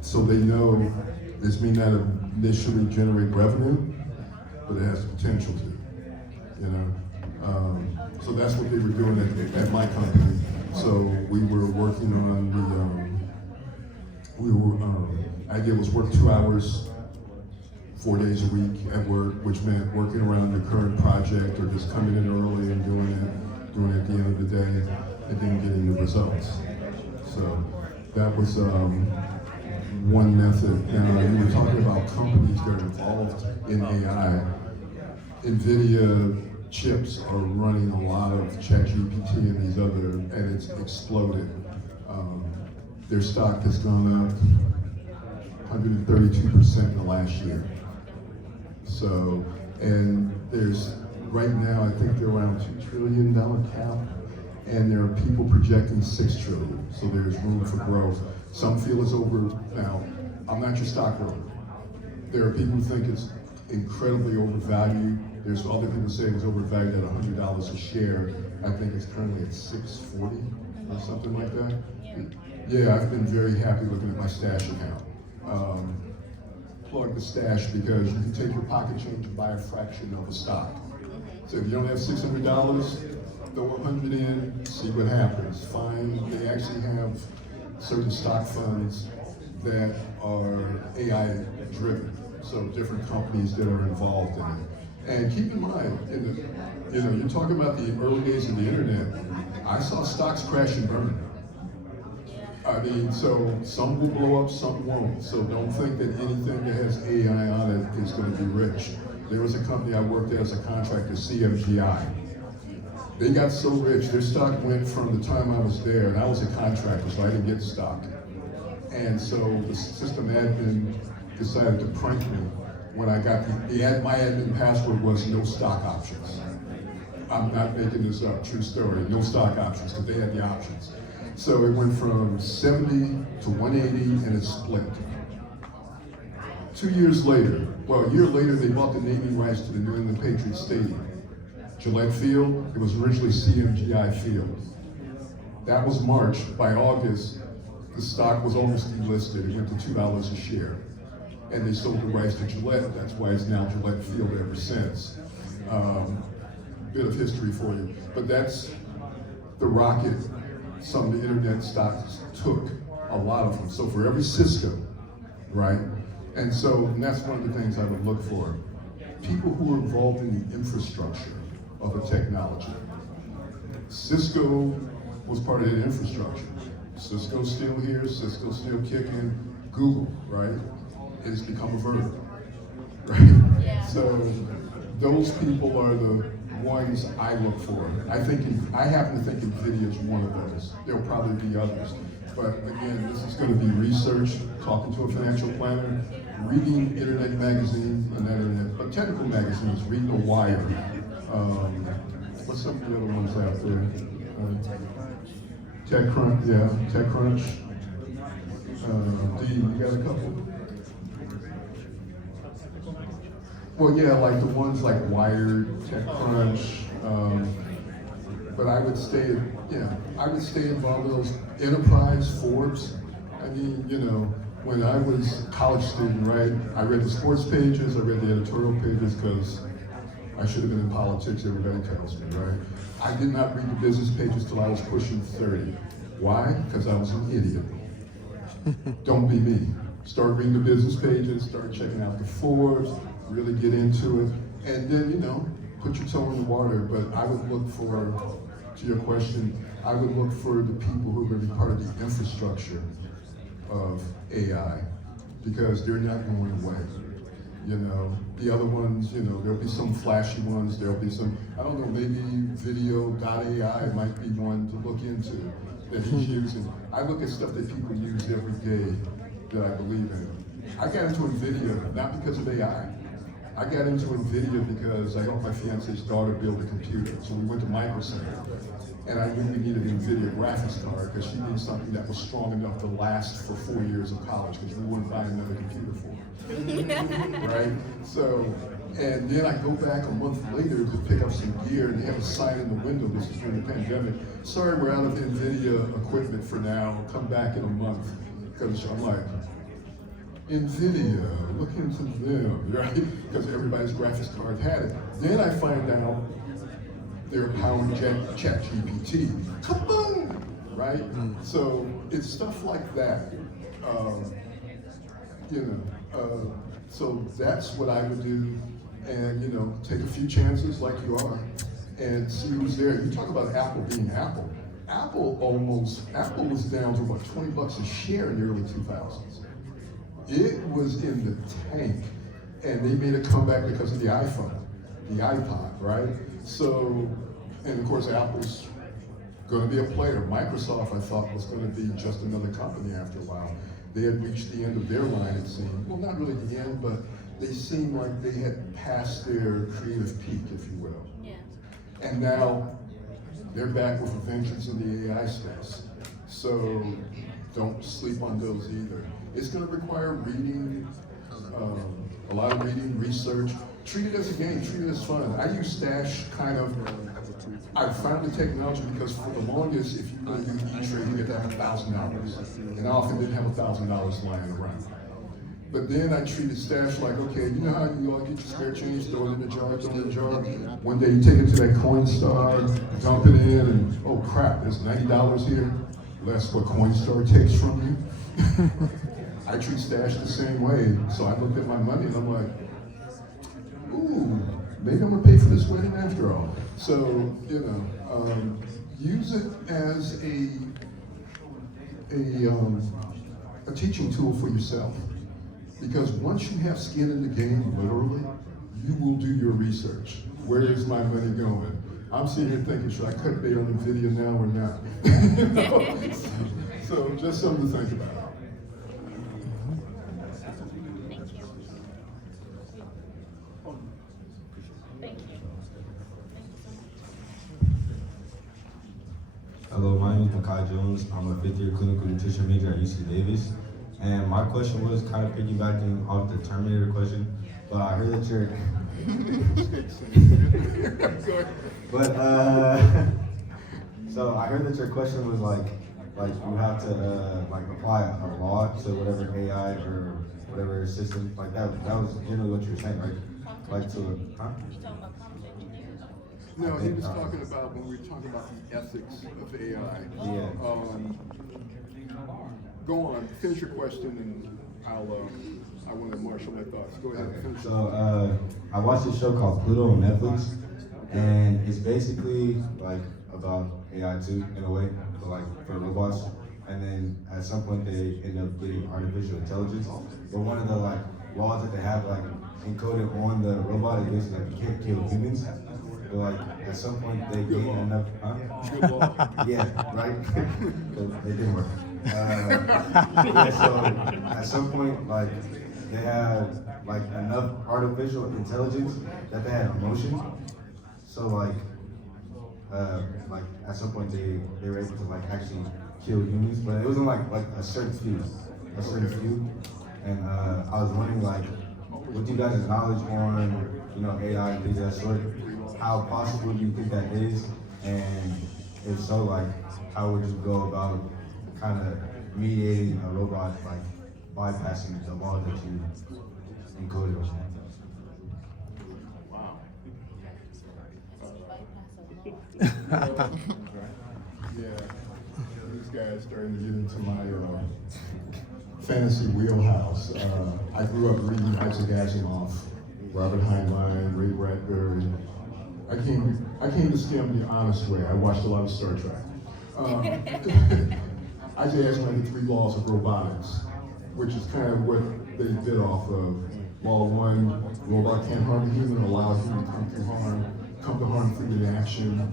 so they know this may not initially generate revenue, but it has the potential to, So that's what they were doing at my company. So we were working on idea was work 2 hours, 4 days a week at work, which meant working around the current project or just coming in early and doing it at the end of the day and then getting the results. So that was one method. Now, you were talking about companies that are involved in AI. NVIDIA chips are running a lot of ChatGPT and these other, and it's exploded. Their stock has gone up 132% in the last year. So, and there's, right now, I think they're around $2 trillion cap, and there are people projecting $6 trillion. So there's room for growth. Some feel it's over. Now, I'm not your stockbroker. There are people who think it's incredibly overvalued. There's other people who say it was overvalued at $100 a share. I think it's currently at $640 or something like that. Yeah, I've been very happy looking at my stash account. Plug the stash because you can take your pocket change and buy a fraction of a stock. So if you don't have $600, throw 100 in, see what happens. They actually have certain stock funds that are AI driven. So different companies that are involved in it. And keep in mind, you're talking about the early days of the internet. I saw stocks crash and burn. I mean, so some will blow up, some won't. So don't think that anything that has AI on it is going to be rich. There was a company I worked at as a contractor, CMGI. They got so rich, their stock went from the time I was there, and I was a contractor, so I didn't get stock. And so the system admin decided to prank me when I got my admin password was no stock options. I'm not making this up, true story, no stock options, because they had the options. So it went from 70 to 180 and it split. 2 years later, a year later, they bought the naming rights to the New England Patriots Stadium. Gillette Field, it was originally CMGI Field. That was March. By August, the stock was almost delisted. It went to $2 a share. And they sold the rights to Gillette. That's why it's now Gillette Field ever since. Bit of history for you. But that's the rocket some of the internet stocks took, a lot of them. So for every system, right? And that's one of the things I would look for. People who are involved in the infrastructure of a technology. Cisco was part of the infrastructure. Cisco's still here, Cisco's still kicking. Google, right? It's become a verb, right? Yeah. So those people are the ones I look for. I happen to think NVIDIA is one of those. There'll probably be others. But again, this is going to be research, talking to a financial planner, reading internet magazines, but technical magazines, reading The Wire. What's some of the other ones out there? TechCrunch, yeah, TechCrunch. D, you got a couple? Well, yeah, like the ones like Wired, TechCrunch, but I would stay involved in those Enterprise, Forbes. I mean, you know, when I was a college student, right, I read the sports pages, I read the editorial pages because I should have been in politics, everybody tells me, right? I did not read the business pages till I was pushing 30. Why? Because I was an idiot. Don't be me. Start reading the business pages, start checking out the Forbes, really get into it, and then, you know, put your toe in the water. But I would look for, to your question, I would look for the people who are going to be part of the infrastructure of AI, because they're not going away. You know, the other ones, you know, there'll be some flashy ones, there'll be some, I don't know, maybe video.ai might be one to look into that he's using. I look at stuff that people use every day that I believe in. I got into NVIDIA not because of AI. I got into NVIDIA because I helped my fiance's daughter build a computer. So we went to Micro Center, and I knew we needed an NVIDIA graphics card because she needed something that was strong enough to last for 4 years of college, because we wouldn't buy another computer for her. Right? So, and then I go back a month later to pick up some gear, and they have a sign in the window, this is during the pandemic, sorry, we're out of NVIDIA equipment for now, come back in a month. Because I'm like, NVIDIA, look into them, right? Because everybody's graphics card had it. Then I find out they're powering ChatGPT. Kaboom! Right? So it's stuff like that. So that's what I would do, and you know, take a few chances like you are, and see who's there. You talk about Apple being Apple. Apple was down to about $20 a share in the early 2000s. It was in the tank, and they made a comeback because of the iPhone, the iPod, right? So, and of course, Apple's going to be a player. Microsoft, I thought, was going to be just another company after a while. They had reached the end of their line, it seemed. Well, not really the end, but they seemed like they had passed their creative peak, if you will. Yeah. And now they're back with a vengeance in the AI space. So don't sleep on those either. It's going to require reading, a lot of reading, research. Treat it as a game, treat it as fun. I use Stash kind of, I found the technology because for the longest, if you really do E-Trade, you get to have $1,000. And I often didn't have $1,000 lying around. But then I treated Stash like, okay, you know how you all get your spare change, throw it in the jar, throw it in the jar. One day you take it to that Coinstar, dump it in, and oh crap, there's $90 here. Less what Coinstar takes from you. I treat Stash the same way. So I looked at my money and I'm like, ooh, maybe I'm gonna pay for this wedding after all. So, you know, use it as a teaching tool for yourself. Because once you have skin in the game, literally, you will do your research. Where is my money going? I'm sitting here thinking, should I cut bait on NVIDIA now or not? You know? So just something to think about. Thank you. Thank you. Hello, my name is Makai Jones. I'm a 5th-year clinical nutrition major at UC Davis. And my question was kind of piggybacking off the Terminator question, but I heard that you're... so I heard that your question was like you have to apply a law to whatever AI or whatever system, like that was generally what you were saying, right? Like to, huh? No, he was talking about when we were talking about the ethics of AI. Yeah. Go on, finish your question, and I want to marshal my thoughts. Go ahead. Finish. So I watched this show called Pluto on Netflix, and it's basically like about AI too, in a way, but like for robots. And then at some point they end up getting artificial intelligence. But one of the like laws that they have like encoded on the robot is basically like you can't kill humans. but like at some point they gain enough. Huh? Yeah, right. So they didn't work. Yeah, so at some point, like they had like enough artificial intelligence that they had emotion. So like at some point they were able to like actually kill humans, but it wasn't like a certain few. And I was wondering like, what do you guys' knowledge on AI and things of that sort? How possible do you think that is? And if so, like, how would you go about kind of mediating a robot like bypassing the law that you encoded on? Yeah, this guy is starting to get into my fantasy wheelhouse. I grew up reading Isaac Asimov, Robert Heinlein, Ray Bradbury. I came to STEM the honest way. I watched a lot of Star Trek. Isaac Asimov had 3 laws of robotics, which is kind of what they did off of. Law 1, robot can't harm a human, allow a human to come to harm through inaction.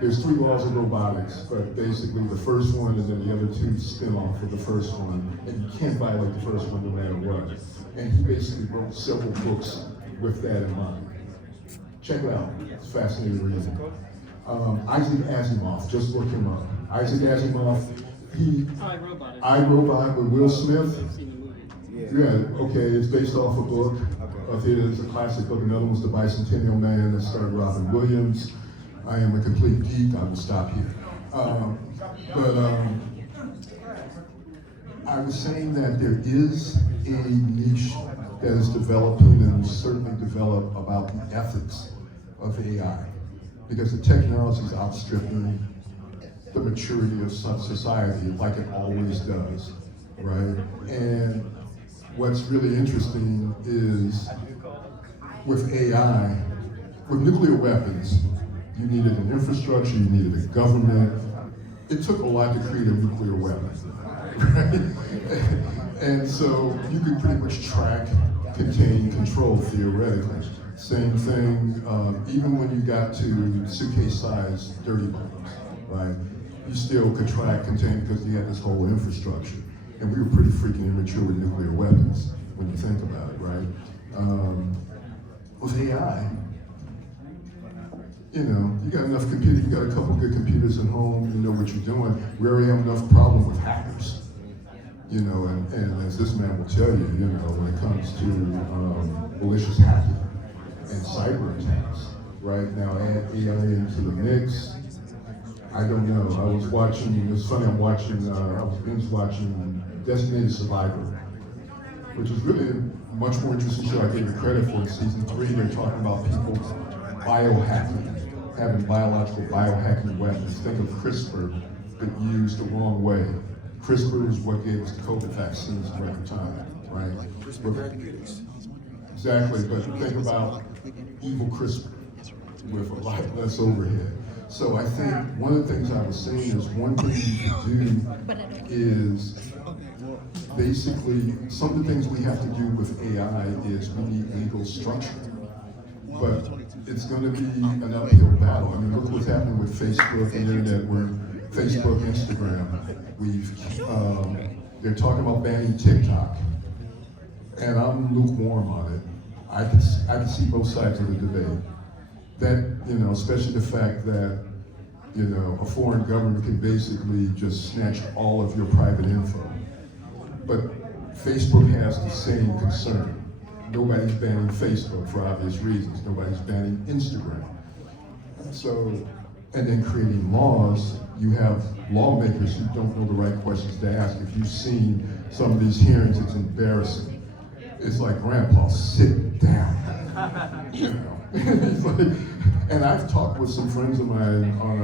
There's 3 laws of robotics, but basically the first one and then the other 2 spin off of the first one, and you can't violate the first one no matter what. And he basically wrote several books with that in mind. Check it out, it's fascinating reading. Isaac Asimov, just look him up. Isaac Asimov, iRobot with Will Smith. Yeah, okay, it's based off a book of his, a classic book. Another one's The Bicentennial Man that starred Robin Williams. I am a complete geek, I will stop here. I was saying that there is a niche that is developing and will certainly develop about the ethics of AI, because the technology is outstripping the maturity of society like it always does, right? And what's really interesting is with AI, with nuclear weapons, you needed an infrastructure, you needed a government. It took a lot to create a nuclear weapon, right? And so you could pretty much track, contain, control theoretically. Same thing, even when you got to suitcase-sized dirty bombs, right? You still could track, contain, because you had this whole infrastructure. And we were pretty freaking immature with nuclear weapons, when you think about it, right? With AI, you got enough computing, you got a couple good computers at home, you know what you're doing. We already have enough problem with hackers. And as this man will tell you, when it comes to malicious hacking and cyber attacks, right now add AI into the mix. I don't know. I was watching, it's funny, I was binge watching Designated Survivor, which is really a much more interesting show I gave it credit for. In season 3, they're talking about people biohacking, having biological biohacking weapons. Think of CRISPR, but used the wrong way. CRISPR is what gave us the COVID vaccines in record time, right? Exactly, but think about evil CRISPR with a lot less overhead. So I think one of the things I was saying is one thing you can do is basically, some of the things we have to do with AI is we need legal structure. But it's going to be an uphill battle. I mean, look what's happening with Facebook, the internet, where Facebook, Instagram, they're talking about banning TikTok. And I'm lukewarm on it. I can see both sides of the debate. That, especially the fact that, a foreign government can basically just snatch all of your private info. But Facebook has the same concern. Nobody's banning Facebook for obvious reasons. Nobody's banning Instagram. So, and then creating laws, you have lawmakers who don't know the right questions to ask. If you've seen some of these hearings, it's embarrassing. It's like, Grandpa, sit down. It's like, and I've talked with some friends of mine on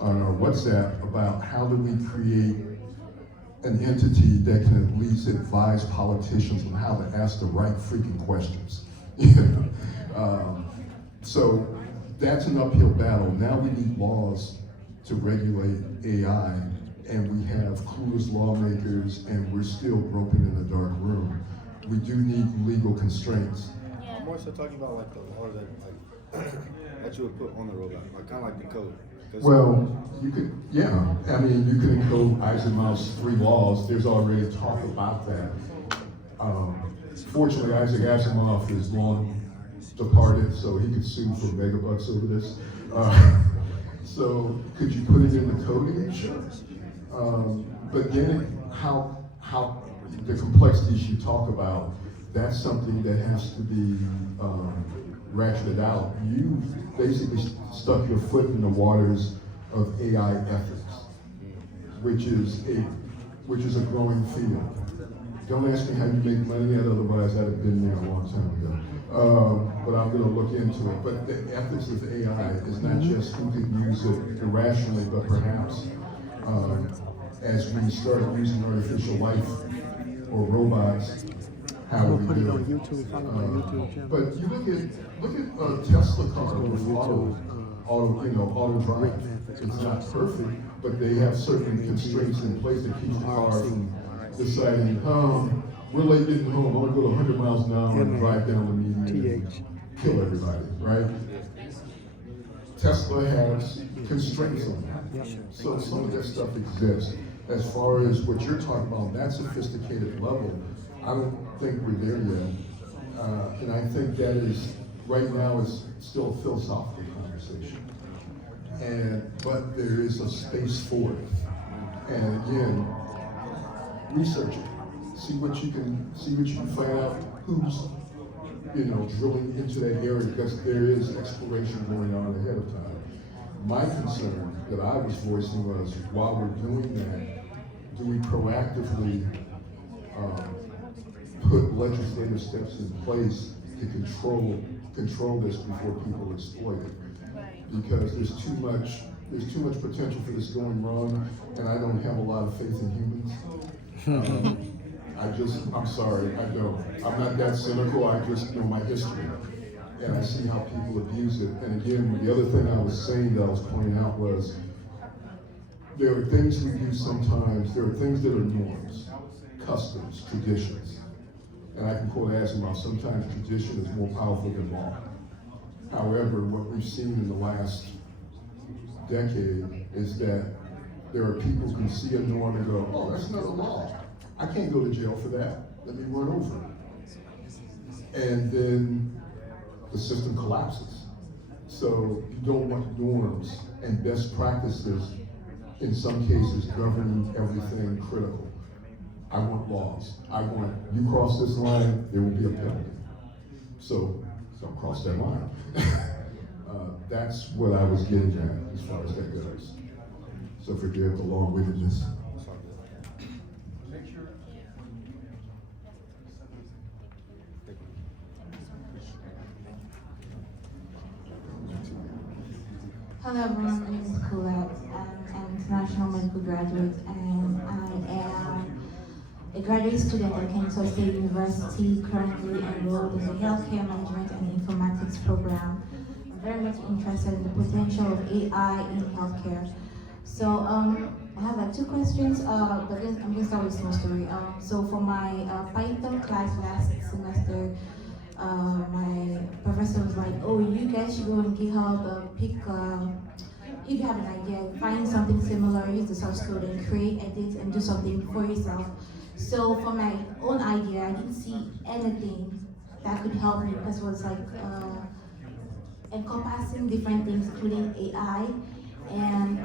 our WhatsApp about how do we create an entity that can at least advise politicians on how to ask the right freaking questions. So that's an uphill battle. Now we need laws to regulate AI, and we have clueless lawmakers, and we're still groping in a dark room. We do need legal constraints. more so talking about like the laws that you would put on the robot, like kind of like the code. 'Cause Well, you could, yeah. I mean, you could encode Asimov's 3 laws. There's already talk about that. Fortunately, Isaac Asimov is long departed, so he could sue for megabucks over this. So could you put it in the coding? Sure. But then how the complexities you talk about, that's something that has to be ratcheted out. You basically stuck your foot in the waters of AI ethics, which is a growing field. Don't ask me how you make money yet, otherwise I'd have been there a long time ago. But I'm going to look into it. But the ethics of AI is not just who could use it irrationally, but perhaps as we start using artificial life or robots, how do we do it? But you look at Tesla car with auto drive. It's not perfect, but they have certain constraints in place that keep the car from deciding, we're late getting home, I want to go to 100 miles an hour and drive down the median and kill everybody, right? Tesla has constraints on that. So some of that stuff exists. As far as what you're talking about, that sophisticated level, I don't think we're there yet. And I think that is, right now, is still a philosophical conversation. But there is a space for it. And again, research it. See what you can find out who's, drilling into that area, because there is exploration going on ahead of time. My concern that I was voicing was, while we're doing that, do we proactively put legislative steps in place to control this before people exploit it? Because there's too much potential for this going wrong, and I don't have a lot of faith in humans. I'm sorry, I don't. I'm not that cynical, I just know my history. And I see how people abuse it. And again, the other thing I was saying that I was pointing out was, there are things we do sometimes, there are things that are norms, customs, traditions. And I can quote Asimov, sometimes tradition is more powerful than law. However, what we've seen in the last decade is that there are people who can see a norm and go, oh, that's not a law. I can't go to jail for that. Let me run over it. And then the system collapses. So you don't want norms and best practices, in some cases, governing everything critical. I want laws. I want, you cross this line, there will be a penalty. So don't cross that line. That's what I was getting at as far as that goes. So forgive the long-windedness. Hello everyone, my name is Colette. I'm an international medical graduate and I am a graduate student at Kennesaw State University, currently enrolled in the Healthcare Management and Informatics program. I'm very much interested in the potential of AI in healthcare. So I have like 2 questions, but I'm going to start with a small story. So for my Python class last semester, my professor was like, oh, you guys should go on GitHub, pick, if you have an idea, find something similar, use the source code and create, edit, and do something for yourself. So for my own idea, I didn't see anything that could help me because it was like encompassing different things, including AI. And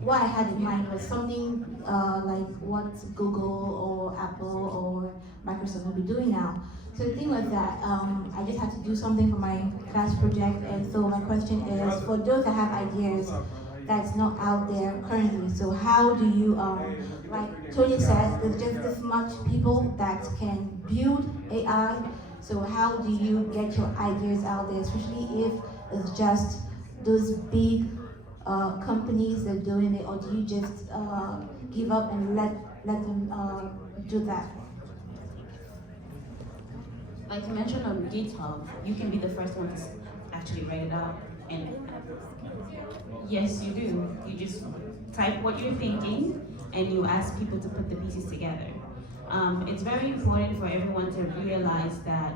what I had in mind was something like what Google or Apple or Microsoft will be doing now. So the thing was that I just had to do something for my class project, and so my question is, for those that have ideas that's not out there currently, so how do you, like Tony said, there's just this much people that can build AI, so how do you get your ideas out there, especially if it's just those big companies that are doing it, or do you just give up and let them do that? Like you mentioned on GitHub, you can be the first one to actually write it out. And yes, you do. You just type what you're thinking and you ask people to put the pieces together. It's very important for everyone to realize that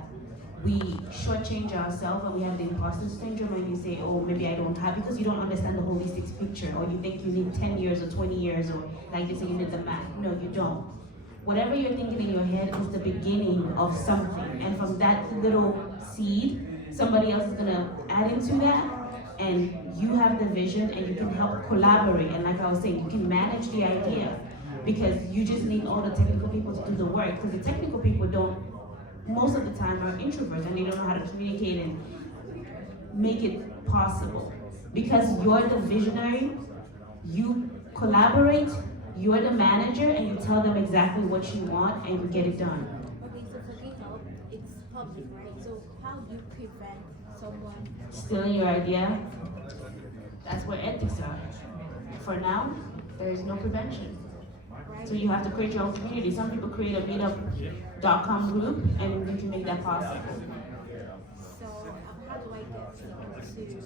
we shortchange ourselves and we have the imposter syndrome and you say, oh, maybe I don't have, because you don't understand the holistic picture, or you think you need 10 years or 20 years, or like they say you need the math. No, you don't. Whatever you're thinking in your head is the beginning of something, and from that little seed, somebody else is gonna add into that, and you have the vision and you can help collaborate. And like I was saying, you can manage the idea, because you just need all the technical people to do the work, because the technical people most of the time are introverts and they don't know how to communicate and make it possible. Because you're the visionary, you collaborate, you're the manager, and you tell them exactly what you want and you get it done. Okay, so for GitHub, it's public, right? So how do you prevent someone Stealing your idea? That's where ethics are. For now, there is no prevention. So you have to create your own community. Some people create a meetup.com group and you can make that possible. So how do I get people to see it?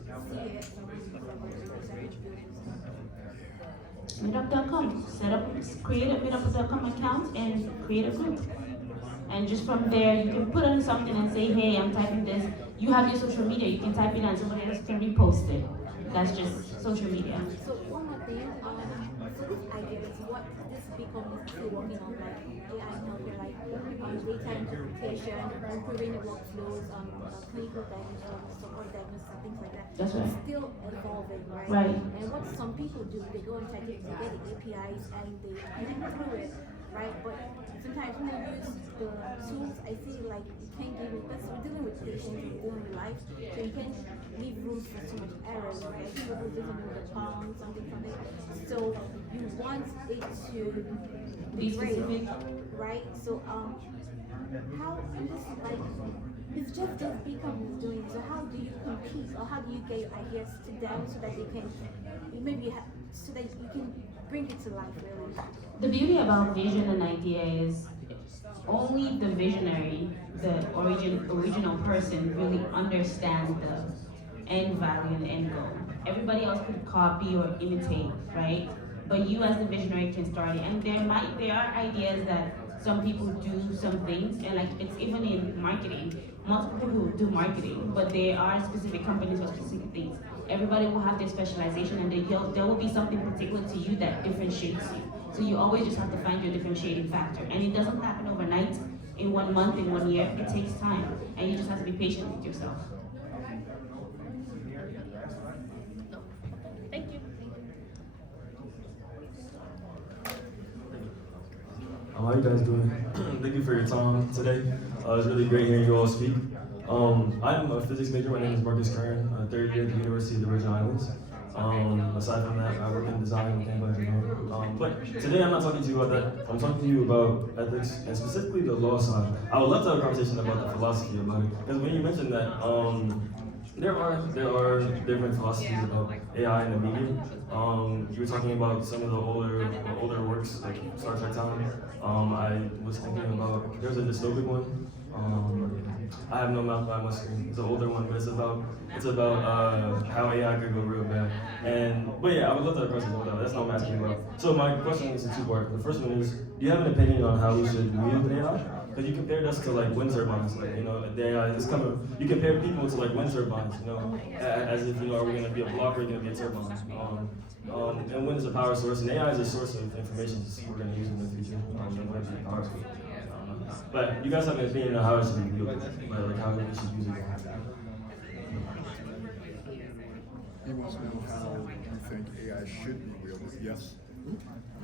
Meetup.com. Create a meetup.com account and create a group. And just from there, you can put on something and say, hey, I'm typing this. You have your social media, you can type it and somebody else can repost it. That's just social media. So one more thing, so this idea is what this big company is still working on, like AI and healthcare, like data interpretation, improving the workflows, clinical diagnosis, support diagnosis, and things like that. That's right. It's still evolving, right? Right. And what some people do, they go and they get the APIs and they connect through it, right? But sometimes when you use the tools, I see like you can't give it, because we're dealing with patients, we're dealing with life, so you can't leave room for so much errors, right? People who doesn't know the pound, something. So you want it to Be specific. right? So how I'm just like, it's just those big companies doing it. So how do you compete, or how do you get your ideas to them so that they can so that you can bring it to life, really? The beauty about vision and idea is only the visionary, the original person really understands the end value and end goal. Everybody else could copy or imitate, right? But you as the visionary can start it. And there are ideas that some people do some things, and like it's even in marketing. Multiple people who do marketing, but there are specific companies for specific things. Everybody will have their specialization, and there will be something particular to you that differentiates you. So you always just have to find your differentiating factor. And it doesn't happen overnight, in 1 month, in 1 year. It takes time, and you just have to be patient with yourself. Thank you. How are you guys doing? Thank you for your time today. It's really great hearing you all speak. I'm a physics major. My name is Marcus Kern, third year at the University of the Virgin Islands. Aside from that, I work in design and mechanical engineering. But today I'm not talking to you about that. I'm talking to you about ethics, and specifically the law side. I would love to have a conversation about the philosophy about it. Because when you mentioned that, there are different philosophies about AI in the media. You were talking about some of the older works, like Star Trek time. I was thinking about, there's a dystopic one. I have no mouth by my screen. It's an older one, but it's about how AI could go real bad. But yeah, I would love to have a question about that. That's not what I'm asking about. So my question is a two-part. The first one is, do you have an opinion on how we should use AI? Because you compared us to like wind turbines, like, you know, the AI is coming. You compare people to like wind turbines, you know, as if, you know, are we going to be a block or are we going to be a turbine? And wind is a power source, and AI is a source of information we're going to use in the future. Power source. But you guys have an opinion on how it should be used, like how we should use it. He wants to know how you think AI should be wielded. Yes?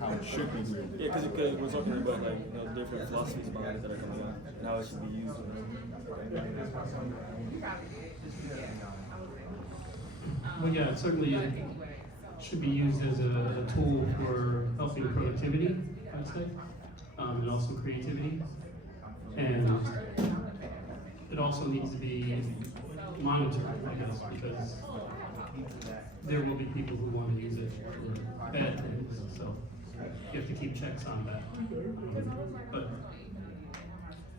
How it should be wielded. Yeah, because we're talking about like, you know, different philosophies behind it that are coming out and how it should be used. Well, yeah, certainly it should be used as a tool for helping productivity, I'd say, and also creativity. And it also needs to be monitored, I guess, because there will be people who want to use it for bad things, so you have to keep checks on that. But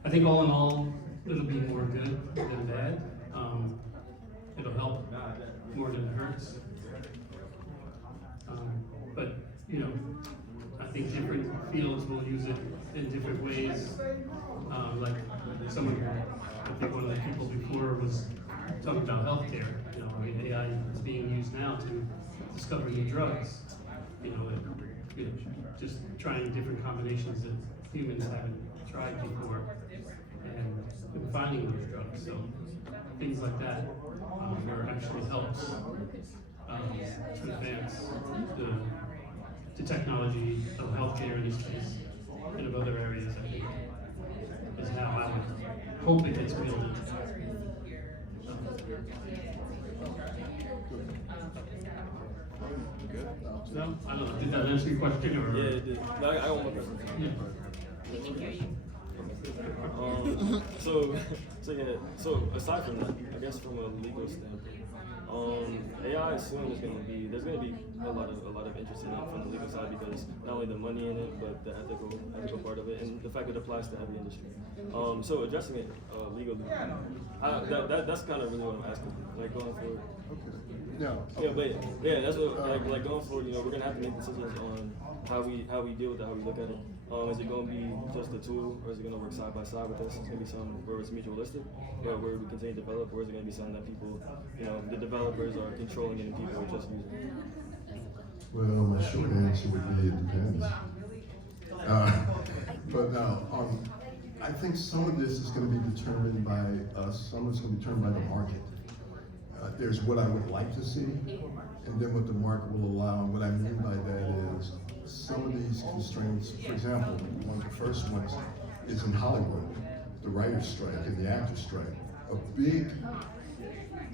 I think all in all, it'll be more good than bad. It'll help more than it hurts. But, you know, I think different fields will use it in different ways. Like someone I think one of the people before was talking about healthcare. You know, I mean, AI is being used now to discover new drugs. You know, just trying different combinations that humans haven't tried before, and finding those drugs. So things like that, where it actually helps to advance the technology of healthcare in this case, and of other areas, I think, is how I would hope it gets wielded. No, I don't know. Did that answer your question, or? Yeah, it did. No, I got one more question. Yeah. We can hear you. So aside from that, I guess from a legal standpoint, AI soon is there's gonna be a lot of interest in it from the legal side, because not only the money in it, but the ethical part of it, and the fact that it applies to every industry. So addressing it legally, that's kind of really what I'm asking. Like going forward. No. Yeah, but yeah, that's what like going forward. You know, we're gonna have to make decisions on how we deal with it, how we look at it. Is it going to be just a tool, or is it going to work side by side with us? It's going to be something where it's mutualistic, where we continue to develop, or is it going to be something that people, you know, the developers are controlling it and people are just using it? Well, my short answer would be it depends. But I think some of this is going to be determined by us, some of it's going to be determined by the market. There's what I would like to see, and then what the market will allow. And what I mean by that is some of these constraints, for example, one of the first ones is in Hollywood, the writer's strike and the actor's strike. A big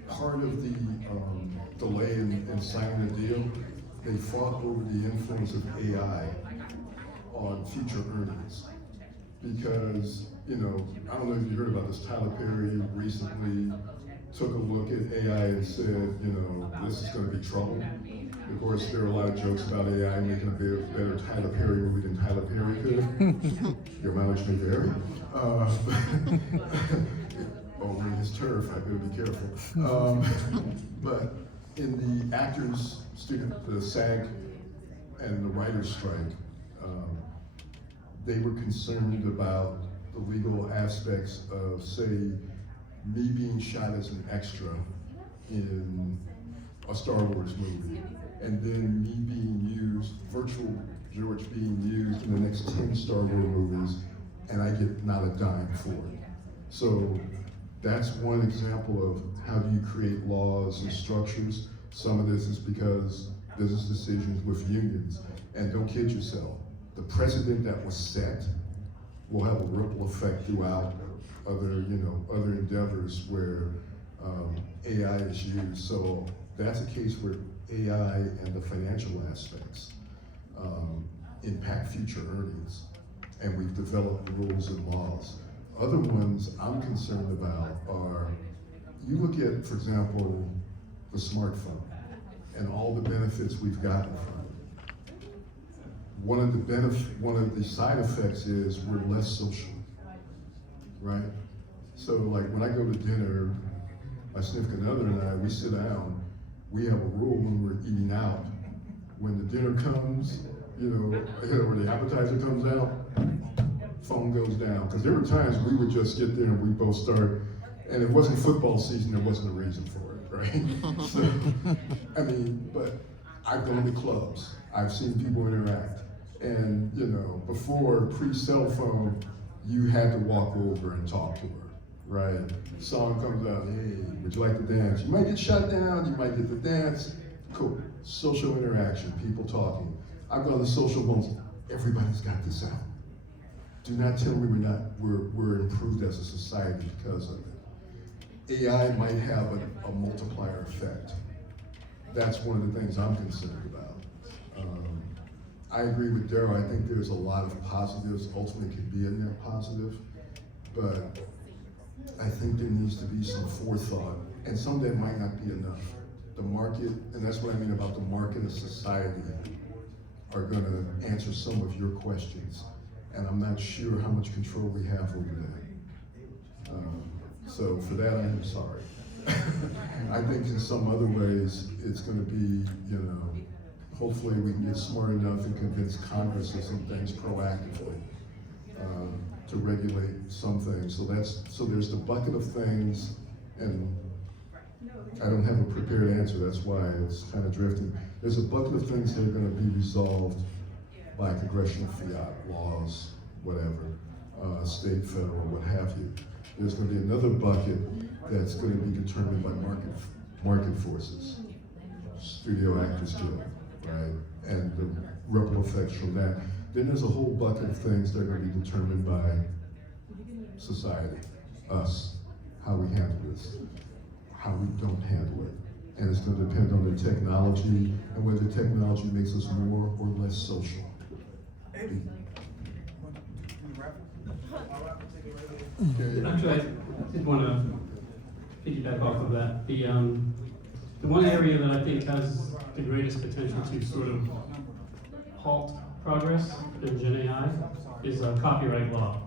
part of the delay in signing the deal, they fought over the influence of AI on future earnings. Because, you know, I don't know if you heard about this, Tyler Perry recently took a look at AI and said, you know, this is going to be trouble. Of course, there are a lot of jokes about AI making a better Tyler Perry movie than Tyler Perry could. Your mileage may vary. Only his turf, I better be careful. But in the actors, the SAG and the writers' strike, they were concerned about the legal aspects of, say, me being shot as an extra in a Star Wars movie, and then me being used, virtual George being used in the next 10 Star Wars movies, and I get not a dime for it. So that's one example of how do you create laws and structures. Some of this is because business decisions with unions, and don't kid yourself, the precedent that was set will have a ripple effect throughout other endeavors where AI is used. So that's a case where AI and the financial aspects impact future earnings, and we've developed rules and laws. Other ones I'm concerned about are, you look at, for example, the smartphone and all the benefits we've gotten from it. One of the side effects is we're less social, right? So like when I go to dinner, my significant other and I, we sit down, we have a rule when we're eating out. When the dinner comes, or the appetizer comes out, phone goes down. Because there were times we would just get there and we both start, and it wasn't football season, there wasn't a reason for it, right? So, I mean, but I've gone to clubs, I've seen people interact. And, before pre-cell phone, you had to walk over and talk to her, right? Song comes out, hey, would you like to dance? You might get shut down, you might get to dance. Cool, social interaction, people talking. I've gone to social moments, everybody's got this out. Do not tell me we're improved as a society because of it. AI might have a multiplier effect. That's one of the things I'm concerned about. I agree with Daryl. I think there's a lot of positives. Ultimately, could be a net positive, but I think there needs to be some forethought, and some that might not be enough. The market, and that's what I mean about the market and society, are going to answer some of your questions, and I'm not sure how much control we have over that. So for that, I am sorry. I think in some other ways, it's going to be, hopefully we can get smart enough and convince Congress of some things proactively. to regulate some things. So there's the bucket of things, and I don't have a prepared answer, that's why it's kind of drifting. There's a bucket of things that are gonna be resolved by congressional fiat, laws, whatever, state, federal, what have you. There's gonna be another bucket that's gonna be determined by market forces, Studio Actors Guild, right? And the ripple effects from that. Then there's a whole bucket of things that are gonna be determined by society, us, how we handle this, how we don't handle it. And it's gonna depend on the technology and whether technology makes us more or less social. Actually, I did want to piggyback off of that. The one area that I think has the greatest potential to sort of halt progress in Gen AI is copyright law.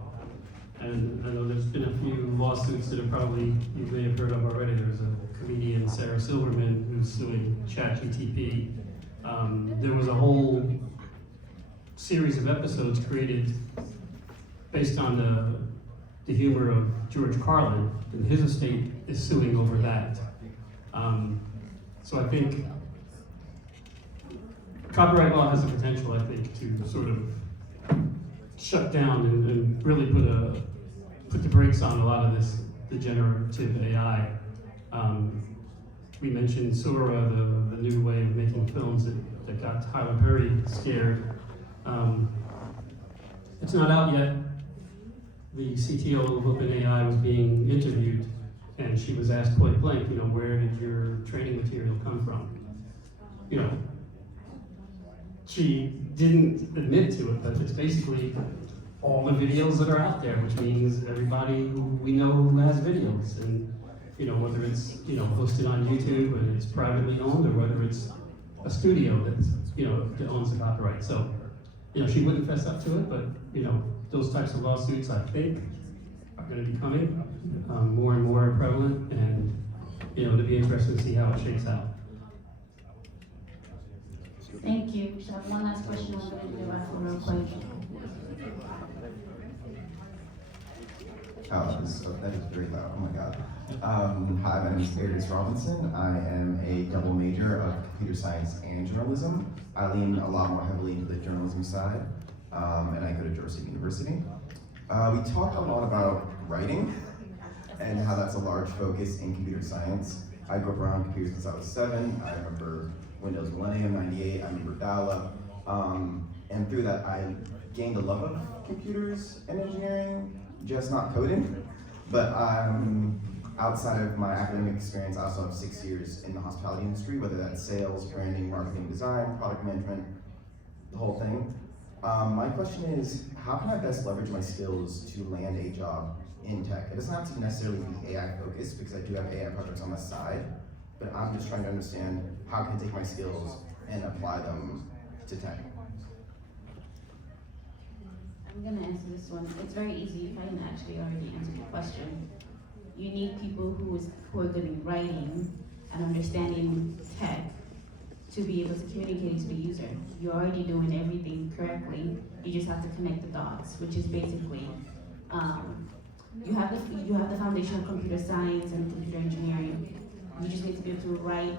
And I know there's been a few lawsuits that have probably, you may have heard of already. There's a comedian, Sarah Silverman, who's suing ChatGPT. There was a whole series of episodes created based on the humor of George Carlin, and his estate is suing over that. So I think copyright law has the potential, I think, to sort of shut down and really put the brakes on a lot of this degenerative AI. We mentioned Sora, the new way of making films that got Tyler Perry scared. It's not out yet. The CTO of OpenAI was being interviewed, and she was asked point blank, where did your training material come from? She didn't admit to it, but it's basically all the videos that are out there, which means everybody who we know who has videos, and whether it's hosted on YouTube and it's privately owned, or whether it's a studio that owns the copyright. So she wouldn't fess up to it, but those types of lawsuits, I think, are going to be coming more and more prevalent, and it'll be interesting to see how it shakes out. Thank you. So I have one last question I'm going to do after real quick. That is very loud, oh my god. Hi, my name is Arius Robinson. I am a double major of computer science and journalism. I lean a lot more heavily into the journalism side, and I go to Georgia State University. We talked a lot about writing and how that's a large focus in computer science. I grew up around computers since I was 7. I remember Windows Millennium 98, I remember dial-up. And through that, I gained a love of computers and engineering, just not coding. But outside of my academic experience, I also have 6 years in the hospitality industry, whether that's sales, branding, marketing, design, product management, the whole thing. My question is, how can I best leverage my skills to land a job in tech? It doesn't have to necessarily be AI focused, because I do have AI projects on the side, but I'm just trying to understand how can I take my skills and apply them to tech. I'm going to answer this one. It's very easy. I can actually already answer the question. You need people who are good in writing and understanding tech to be able to communicate to the user. You're already doing everything correctly. You just have to connect the dots, which is basically you have the foundation of computer science and computer engineering. You just need to be able to write.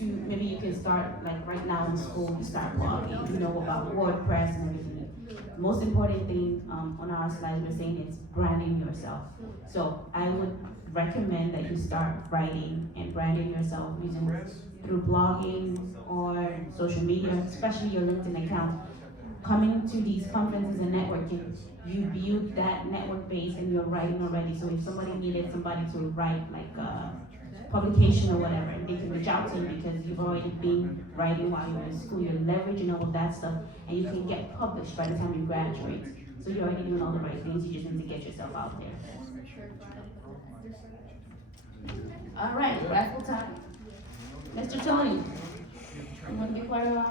Maybe you can start, like right now in school, you start blogging, about WordPress and everything. The most important thing on our slides we're saying is branding yourself. So I would recommend that you start writing and branding yourself through blogging or social media, especially your LinkedIn account. Coming to these conferences and networking, you build that network base and you're writing already. So if somebody needed somebody to write like a publication or whatever, they can reach out to you because you've already been writing while you're in school. You're leveraging all of that stuff, and you can get published by the time you graduate. So you're already doing all the right things. You just need to get yourself out there. All right, raffle time. Mr. Tony, you want to be part of our